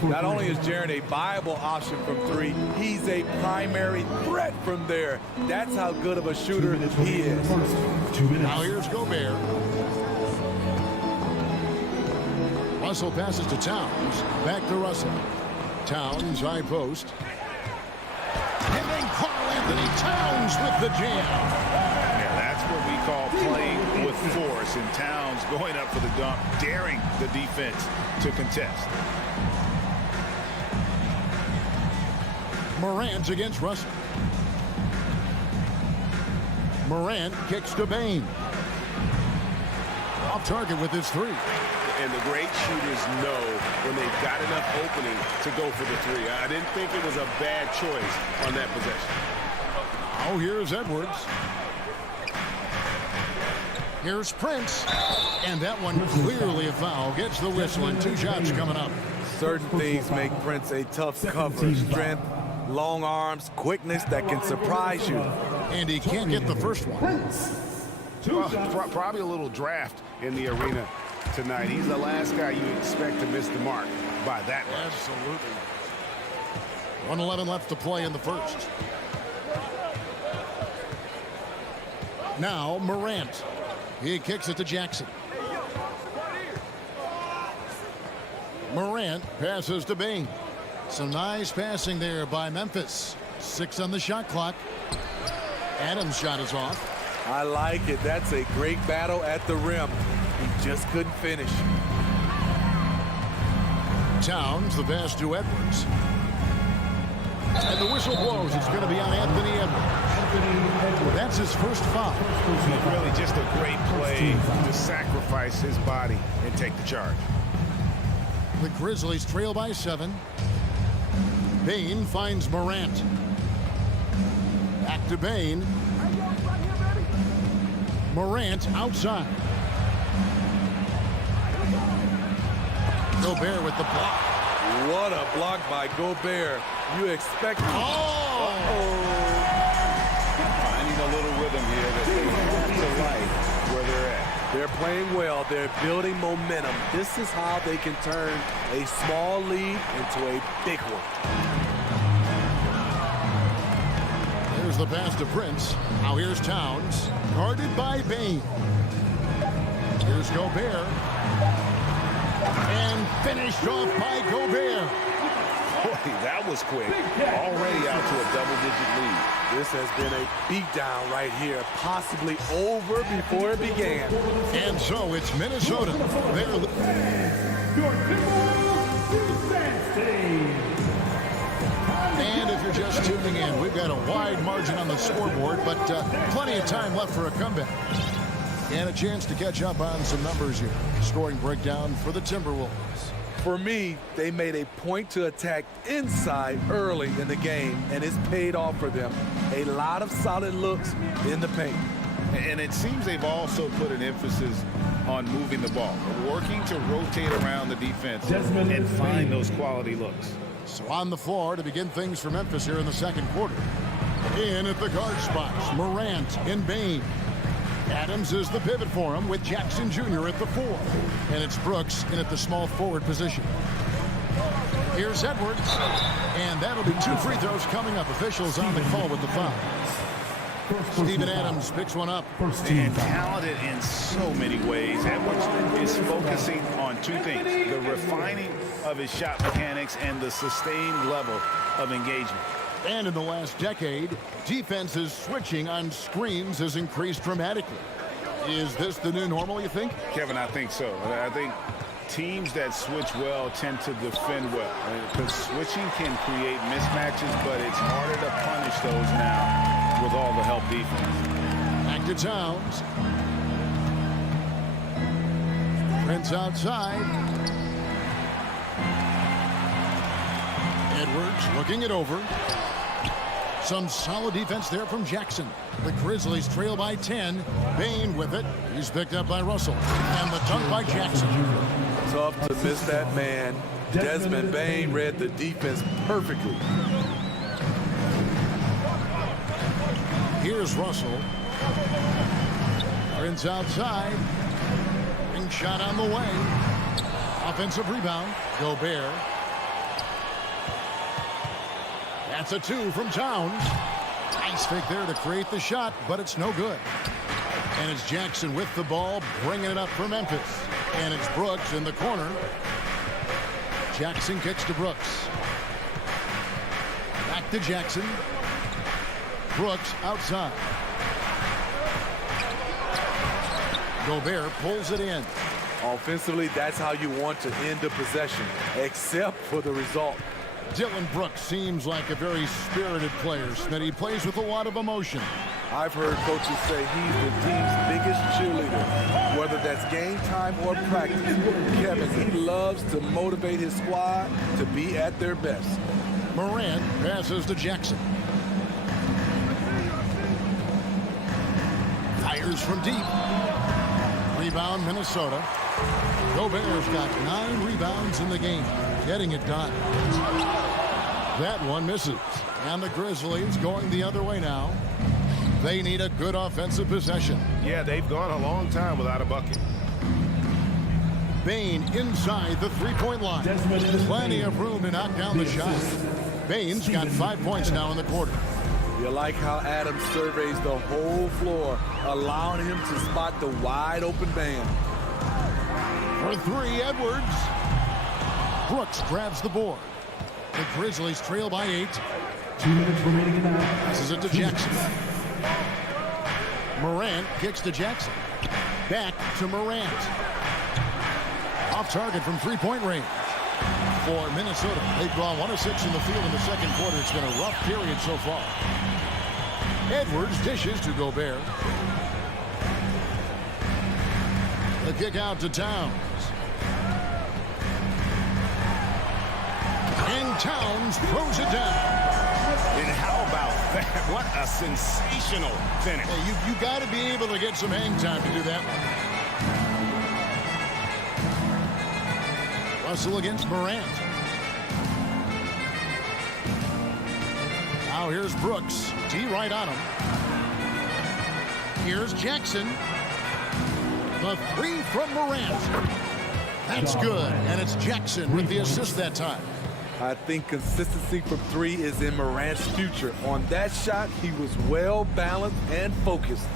Not only is Jaren a viable option from 3, he's a primary threat from there. That's how good of a shooter he is. Now here's Gobert. Russell passes to Towns. Back to Russell. Towns, high post. And then Karl Anthony Towns with the jam. What we call playing with force, and Towns going up for the dunk, daring the defense to contest. Morant against Russell. Morant kicks to Bain. Off target with his 3. And the great shooters know when they've got enough opening to go for the 3. I didn't think it was a bad choice on that possession. Oh, here's Edwards. Here's Prince. And that one clearly a foul. Gets the whistle, and 2 shots coming up. Certain things make Prince a tough cover. Strength, long arms, quickness that can surprise you. And he can't get the first one. Well, probably a little draft in the arena tonight. He's the last guy you expect to miss the mark by that much. Absolutely. 1:11 left to play in the first. Now Morant. He kicks it to Jackson. Morant passes to Bain. Some nice passing there by Memphis. 6 on the shot clock. Adams' shot is off. I like it. That's a great battle at the rim. He just couldn't finish. Towns, the pass to Edwards. And the whistle blows. It's going to be on Anthony Edwards. That's his first foul. Really just a great play to sacrifice his body and take the charge. The Grizzlies trail by 7. Bain finds Morant. Back to Bain. Morant outside. Gobert with the block. What a block by Gobert. You expect... Finding like where they're at. They're playing well. They're building momentum. This is how they can turn a small lead into a big one. There's the pass to Prince. Now here's Towns. Guarded by Bain. Here's Gobert. And finished off by Gobert. Boy, that was quick. Already out to a double-digit lead. This has been a beatdown right here, possibly over before it began. And so it's Minnesota. And if you're just tuning in, we've got a wide margin on the scoreboard, but plenty of time left for a comeback. And a chance to catch up on some numbers here. Scoring breakdown for the Timberwolves. For me, they made a point to attack inside early in the game, and it's paid off for them. A lot of solid looks in the paint. And it seems they've also put an emphasis on moving the ball, working to rotate around the defense and find those quality looks. So on the floor to begin things for Memphis here in the second quarter. In at the guard spots, Morant and Bain. Adams is the pivot for him with Jackson Jr. at the 4. And it's Brooks in at the small forward position. Here's Edwards. And that'll be 2 free throws coming up. Officials on the call with the foul. Steven Adams picks one up. And talented in so many ways. Edwards is focusing on 2 things. The refining of his shot mechanics and the sustained level of engagement. And in the last decade, defenses switching on screens has increased dramatically. Is this the new normal, you think? Kevin, I think so. I think teams that switch well tend to defend well. Because switching can create mismatches, but it's harder to punish those now with all the help defense. Back to Towns. Prince outside. Edwards looking it over. Some solid defense there from Jackson. The Grizzlies trail by 10. Bain with it. He's picked up by Russell. And the dunk by Jackson. Tough to miss that man. Desmond Bain read the defense perfectly. Here's Russell. Prince outside. Ring shot on the way. Offensive rebound. Gobert. That's a 2 from Towns. Nice fake there to create the shot, but it's no good. And it's Jackson with the ball, bringing it up for Memphis. And it's Brooks in the corner. Jackson kicks to Brooks. Back to Jackson. Brooks outside. Gobert pulls it in. Offensively, that's how you want to end the possession, except for the result. Dylan Brooks seems like a very spirited player, that he plays with a lot of emotion. I've heard coaches say he's the team's biggest cheerleader, whether that's game time or practice. Kevin, he loves to motivate his squad to be at their best. Morant passes to Jackson. Fires from deep. Rebound, Minnesota. Gobert's got 9 rebounds in the game, getting it done. That one misses. And the Grizzlies going the other way now. They need a good offensive possession. Yeah, they've gone a long time without a bucket. Bain inside the 3-point line. Plenty of room to knock down the shot. Bain's got 5 points now in the quarter. You like how Adams surveys the whole floor, allowing him to spot the wide open man. For 3, Edwards. Brooks grabs the board. The Grizzlies trail by 8. 2 minutes remaining in the half. Passes it to Jackson. Morant kicks to Jackson. Back to Morant. Off target from 3-point range. For Minnesota, they've gone 1 of 6 in the field in the second quarter. It's been a rough period so far. Edwards dishes to Gobert. The kick out to Towns. And Towns throws it down. And how about that? What a sensational finish. Hey, you got to be able to get some hang time to do that. Russell against Morant. Now here's Brooks. D right on him. Here's Jackson. The three from Morant. That's good, and it's Jackson with the assist that time. I think consistency from three is in Morant's future. On that shot, he was well balanced and focused.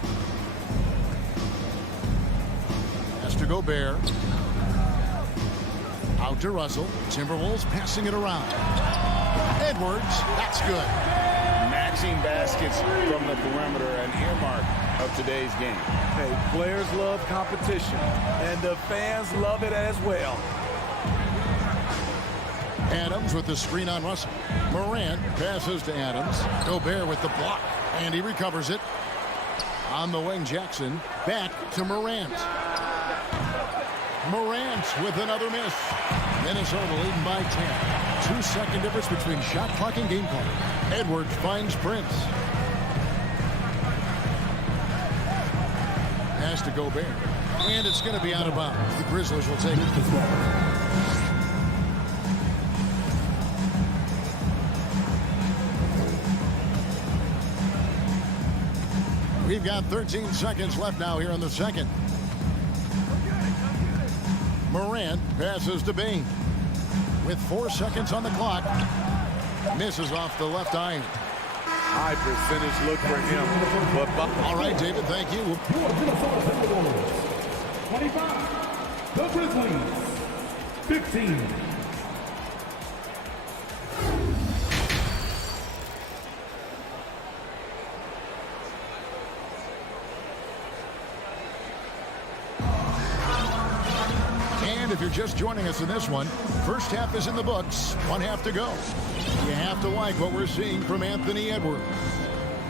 Has to Gobert. Out to Russell. Timberwolves passing it around. Edwards, that's good. Matching baskets from the perimeter, an earmark of today's game. Hey, players love competition, and the fans love it as well. Adams with the screen on Russell. Morant passes to Adams. Gobert with the block, and he recovers it. On the wing, Jackson. Back to Morant. Morant with another miss. Minnesota leading by 10. 2-second difference between shot clock and game clock. Edwards finds Prince. Pass to Gobert. And it's going to be out of bounds. The Grizzlies will take it. We've got 13 seconds left now here in the second. Morant passes to Bain. With 4 seconds on the clock. Misses off the left eye. High percentage look for him. But all right, David, thank you. 25, the Grizzlies, 15. And if you're just joining us in this one, first half is in the books. 1 half to go. You have to like what we're seeing from Anthony Edwards.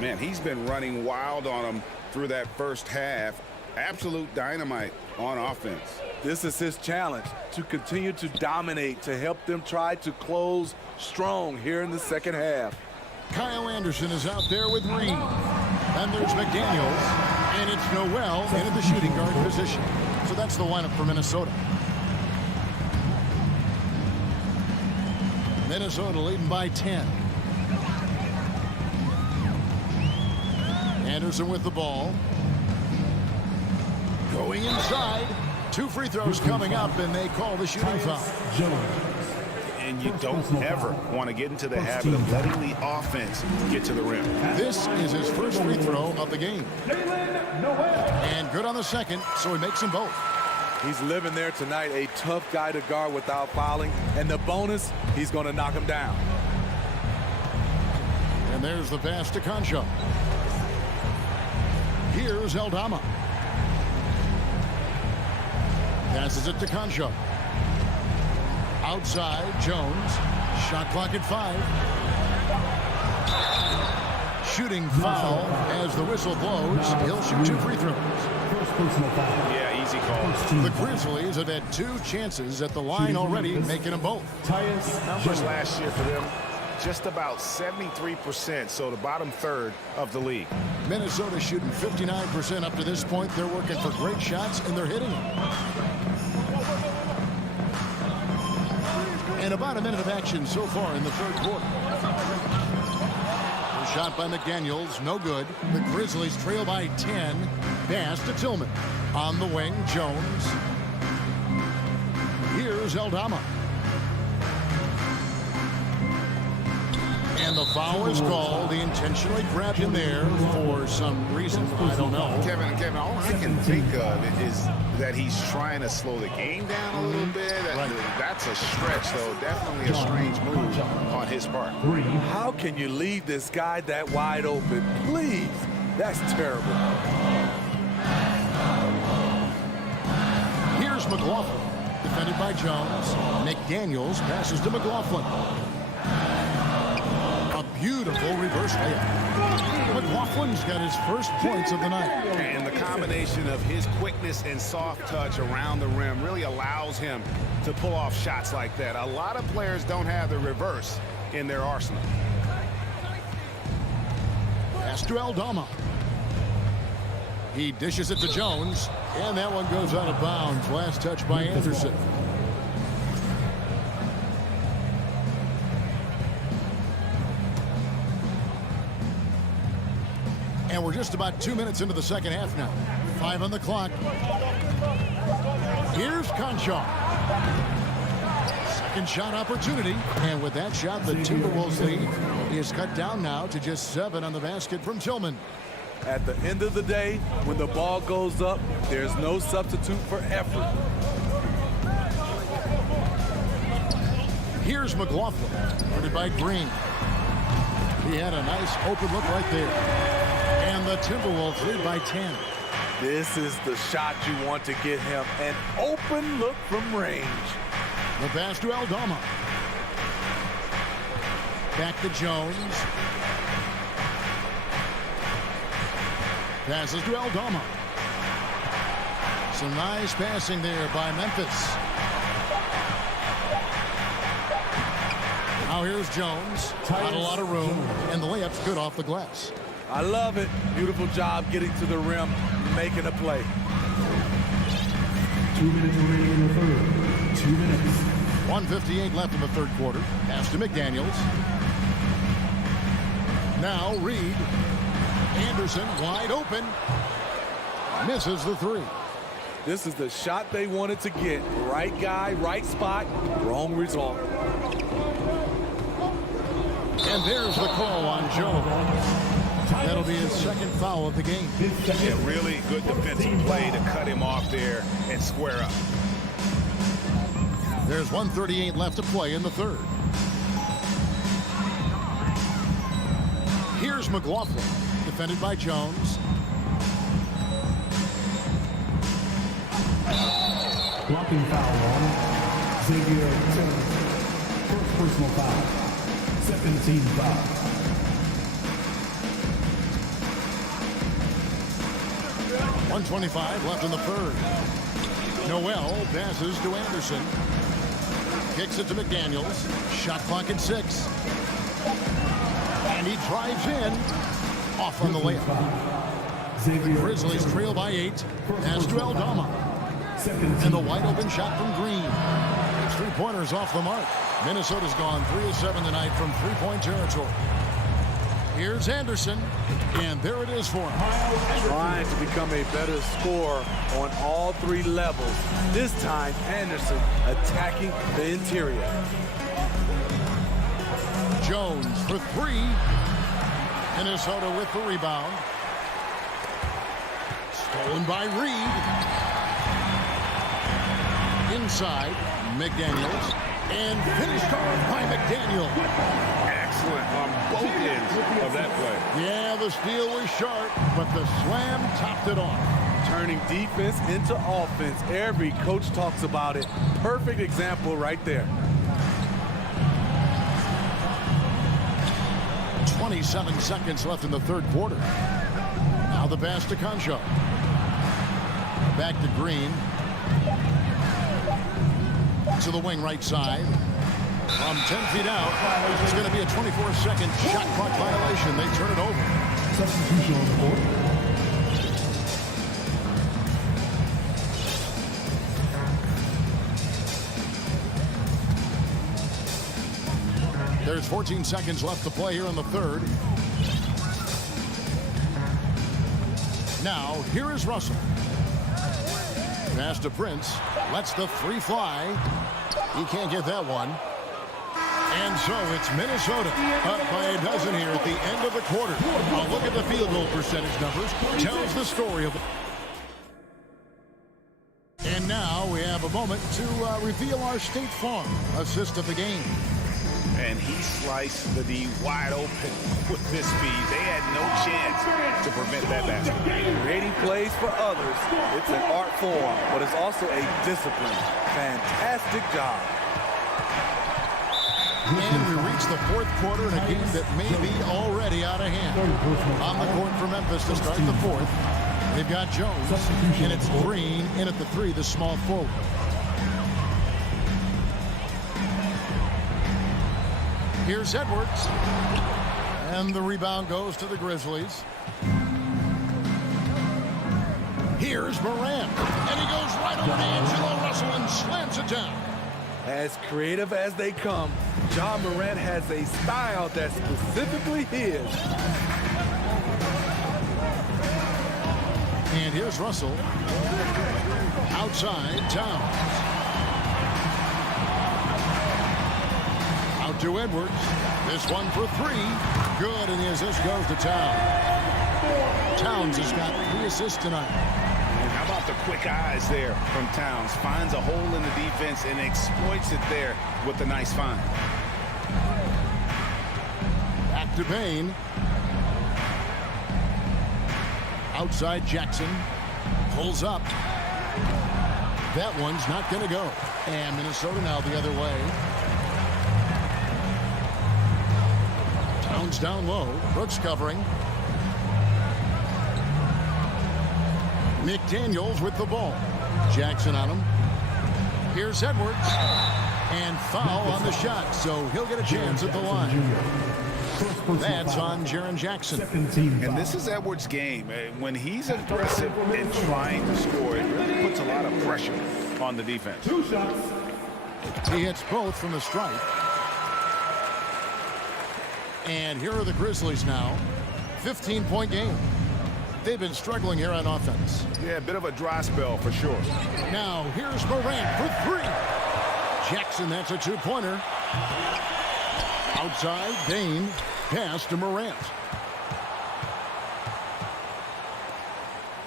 Man, he's been running wild on him through that first half. Absolute dynamite on offense. This is his challenge, to continue to dominate, to help them try to close strong here in the second half. Kyle Anderson is out there with Reed. And there's McDaniels. And it's Noel into the shooting guard position. So that's the lineup for Minnesota. Minnesota leading by 10. Anderson with the ball. Going inside. 2 free throws coming up, and they call the shooting foul. And you don't ever want to get into the habit of letting the offense get to the rim. This is his first free throw of the game. And good on the second, so he makes them both. He's living there tonight, a tough guy to guard without fouling. And the bonus, he's going to knock him down. And there's the pass to Concho. Here's Eldama. Passes it to Concho. Outside, Jones. Shot clock at 5. Shooting foul as the whistle blows. He'll shoot 2 free throws. Yeah, easy call. The Grizzlies have had 2 chances at the line already, making them both. Numbers last year for them, just about 73%, so the bottom third of the league. Minnesota shooting 59% up to this point. They're working for great shots, and they're hitting them. And about a minute of action so far in the third quarter. The shot by McDaniels, no good. The Grizzlies trail by 10. Pass to Tillman. On the wing, Jones. Here's Eldama. And the foul is called. He intentionally grabbed him there for some reason. I don't know. Kevin, all I can think of is that he's trying to slow the game down a little bit. Right. That's a stretch, though. Definitely a strange move on his part. How can you leave this guy that wide open? Please. That's terrible. Here's McLaughlin. Defended by Jones. McDaniels passes to McLaughlin. A beautiful reverse layup. McLaughlin's got his first points of the night. And the combination of his quickness and soft touch around the rim really allows him to pull off shots like that. A lot of players don't have the reverse in their arsenal. Pass to Eldama. He dishes it to Jones, and that one goes out of bounds. Last touch by Anderson. And we're just about 2 minutes into the second half now. 5 on the clock. Here's Conchar. Second shot opportunity. And with that shot, the Timberwolves lead is cut down now to just 7 on the basket from Tillman. At the end of the day, when the ball goes up, there's no substitute for effort. Here's McLaughlin, guarded by Green. He had a nice open look right there. And the Timberwolves lead by 10. This is the shot you want to get him, an open look from range. The pass to Aldama. Back to Jones. Passes to Aldama. Some nice passing there by Memphis. Now here's Jones. Not a lot of room, and the layup's good off the glass. I love it. Beautiful job getting to the rim, making a play. 2 minutes remaining in the third. 2 minutes. 1:58 left in the third quarter. Pass to McDaniels. Now Reed. Anderson wide open. Misses the three. This is the shot they wanted to get. Right guy, right spot, wrong result. And there's the call on Jones. That'll be his second foul of the game. Yeah, really good defensive play to cut him off there and square up. There's 1:38 left to play in the third. Here's McLaughlin, defended by Jones. Blocking foul on Xavier Jones. First personal foul. Second team foul. .125 left in the third. Noel passes to Anderson. Kicks it to McDaniels. Shot clock at 6. And he drives in. Off on the layup. The Grizzlies trail by 8. Pass to Aldama. And the wide open shot from Green. 3-pointers off the mark. Minnesota's gone 3 of 7 tonight from 3-point territory. Here's Anderson, and there it is for him. Trying to become a better scorer on all 3 levels. This time, Anderson attacking the interior. Jones for 3. Minnesota with the rebound. Stolen by Reed. Inside, McDaniels. And finished off by McDaniel. Excellent on both ends of that play. Yeah, the steal was sharp, but the slam topped it off. Turning defense into offense. Every coach talks about it. Perfect example right there. 27 seconds left in the third quarter. Now the pass to Concho. Back to Green. To the wing right side. From 10 feet out, it's going to be a 24-second shot clock violation. They turn it over. Substitution on the court. There's 14 seconds left to play here in the third. Now, here is Russell. Pass to Prince. Lets the 3 fly. He can't get that one. And so it's Minnesota up by a dozen here at the end of the quarter. A look at the field goal percentage numbers tells the story of it. And now we have a moment to reveal our State Farm assist of the game. And he sliced the D wide open with this speed. They had no chance to prevent that basket. Creating plays for others. It's an art form, but it's also a discipline. Fantastic job. And we reach the fourth quarter in a game that may be already out of hand. On the court for Memphis to start the fourth. They've got Jones, and it's Green in at the 3, the small forward. Here's Edwards. And the rebound goes to the Grizzlies. Here's Morant. And he goes right over to Angelo Russell and slams it down. As creative as they come, Ja Morant has a style that's specifically his. And here's Russell. Outside, Towns. Out to Edwards. This one for three. Good, and the assist goes to Towns. Towns has got 3 assists tonight. And how about the quick eyes there from Towns? Finds a hole in the defense and exploits it there with a nice find. Back to Payne. Outside Jackson. Pulls up. That one's not going to go. And Minnesota now the other way. Towns down low. Brooks covering. McDaniels with the ball. Jackson on him. Here's Edwards. And foul on the shot. So he'll get a chance at the line. That's on Jaren Jackson. And this is Edwards' game. When he's aggressive and trying to score, it really puts a lot of pressure on the defense. 2 shots. He hits both from the stripe. And here are the Grizzlies now. 15-point game. They've been struggling here on offense. Yeah, a bit of a dry spell for sure. Now here's Morant for 3. Jackson, that's a 2-pointer. Outside, Dane. Pass to Morant.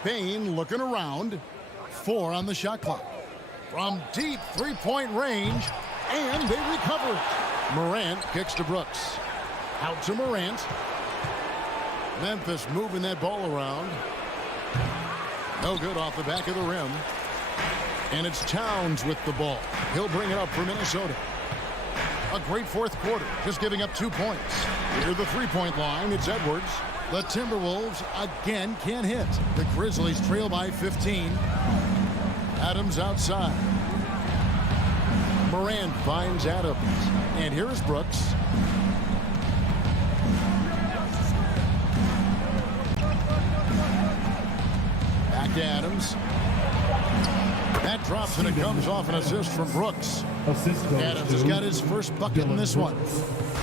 Payne looking around. 4 on the shot clock. From deep 3-point range, and they recover it. Morant kicks to Brooks. Out to Morant. Memphis moving that ball around. No good off the back of the rim. And it's Towns with the ball. He'll bring it up for Minnesota. A great fourth quarter, just giving up 2 points. Near the 3-point line, it's Edwards. The Timberwolves again can't hit. The Grizzlies trail by 15. Adams outside. Morant finds Adams. And here is Brooks. Back to Adams. That drops and it comes off an assist from Brooks. Adams has got his first bucket in this one.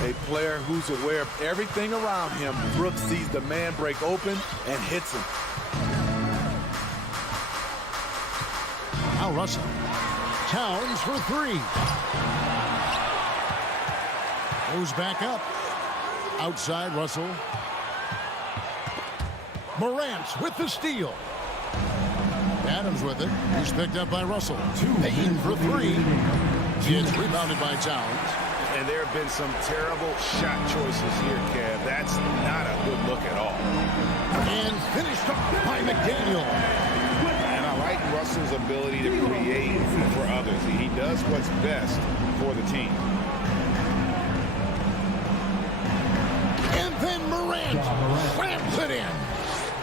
A player who's aware of everything around him. Brooks sees the man break open and hits him. Now Russell. Towns for 3. Goes back up. Outside Russell. Morant with the steal. Adams with it. He's picked up by Russell. Payne for 3. It's rebounded by Towns. And there have been some terrible shot choices here, Kev. That's not a good look at all. And finished off by McDaniel. And I like Russell's ability to create for others. He does what's best for the team. And then Morant slams it in.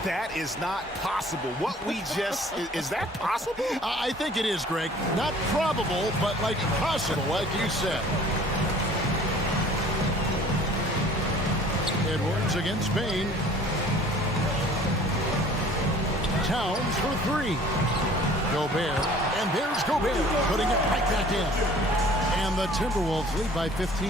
That is not possible. What we just, is that possible? I think it is, Greg. Not probable, but like possible, like you said. Edwards against Payne. Towns for 3. Gobert. And there's Gobert putting it right back in. And the Timberwolves lead by 15.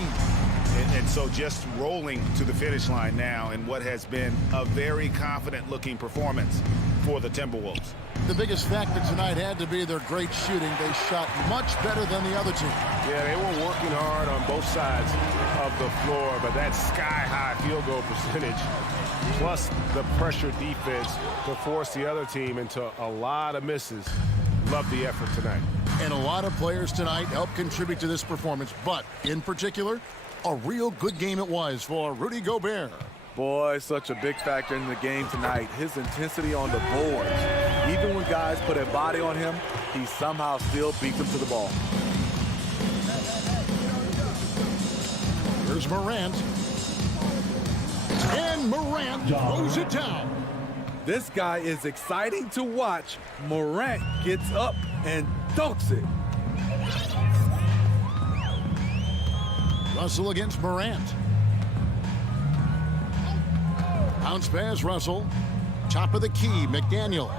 And so just rolling to the finish line now in what has been a very confident-looking performance for the Timberwolves. The biggest factor tonight had to be their great shooting. They shot much better than the other team. Yeah, they were working hard on both sides of the floor, but that sky-high field goal percentage plus the pressure defense to force the other team into a lot of misses. Love the effort tonight. And a lot of players tonight helped contribute to this performance, but in particular, a real good game it was for Rudy Gobert. Boy, such a big factor in the game tonight. His intensity on the boards. Even when guys put a body on him, he somehow still beats them to the ball. Here's Morant. And Morant throws it down. This guy is exciting to watch. Morant gets up and dunks it. Russell against Morant. Bounce pass, Russell. Top of the key, McDaniels.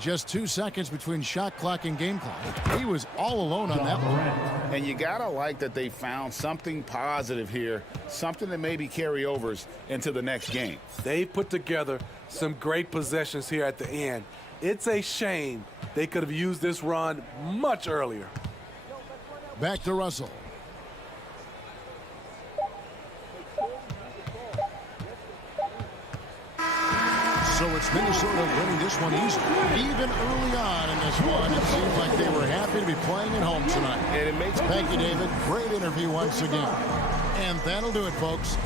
Just 2 seconds between shot clock and game clock. He was all alone on that one. And you gotta like that they found something positive here, something that maybe carry overs into the next game. They put together some great possessions here at the end. It's a shame they could have used this run much earlier. Back to Russell. So it's Minnesota winning this one easily. Even early on in this one, it seemed like they were happy to be playing at home tonight. And it makes Thank you, David. Great interview once again. And that'll do it, folks.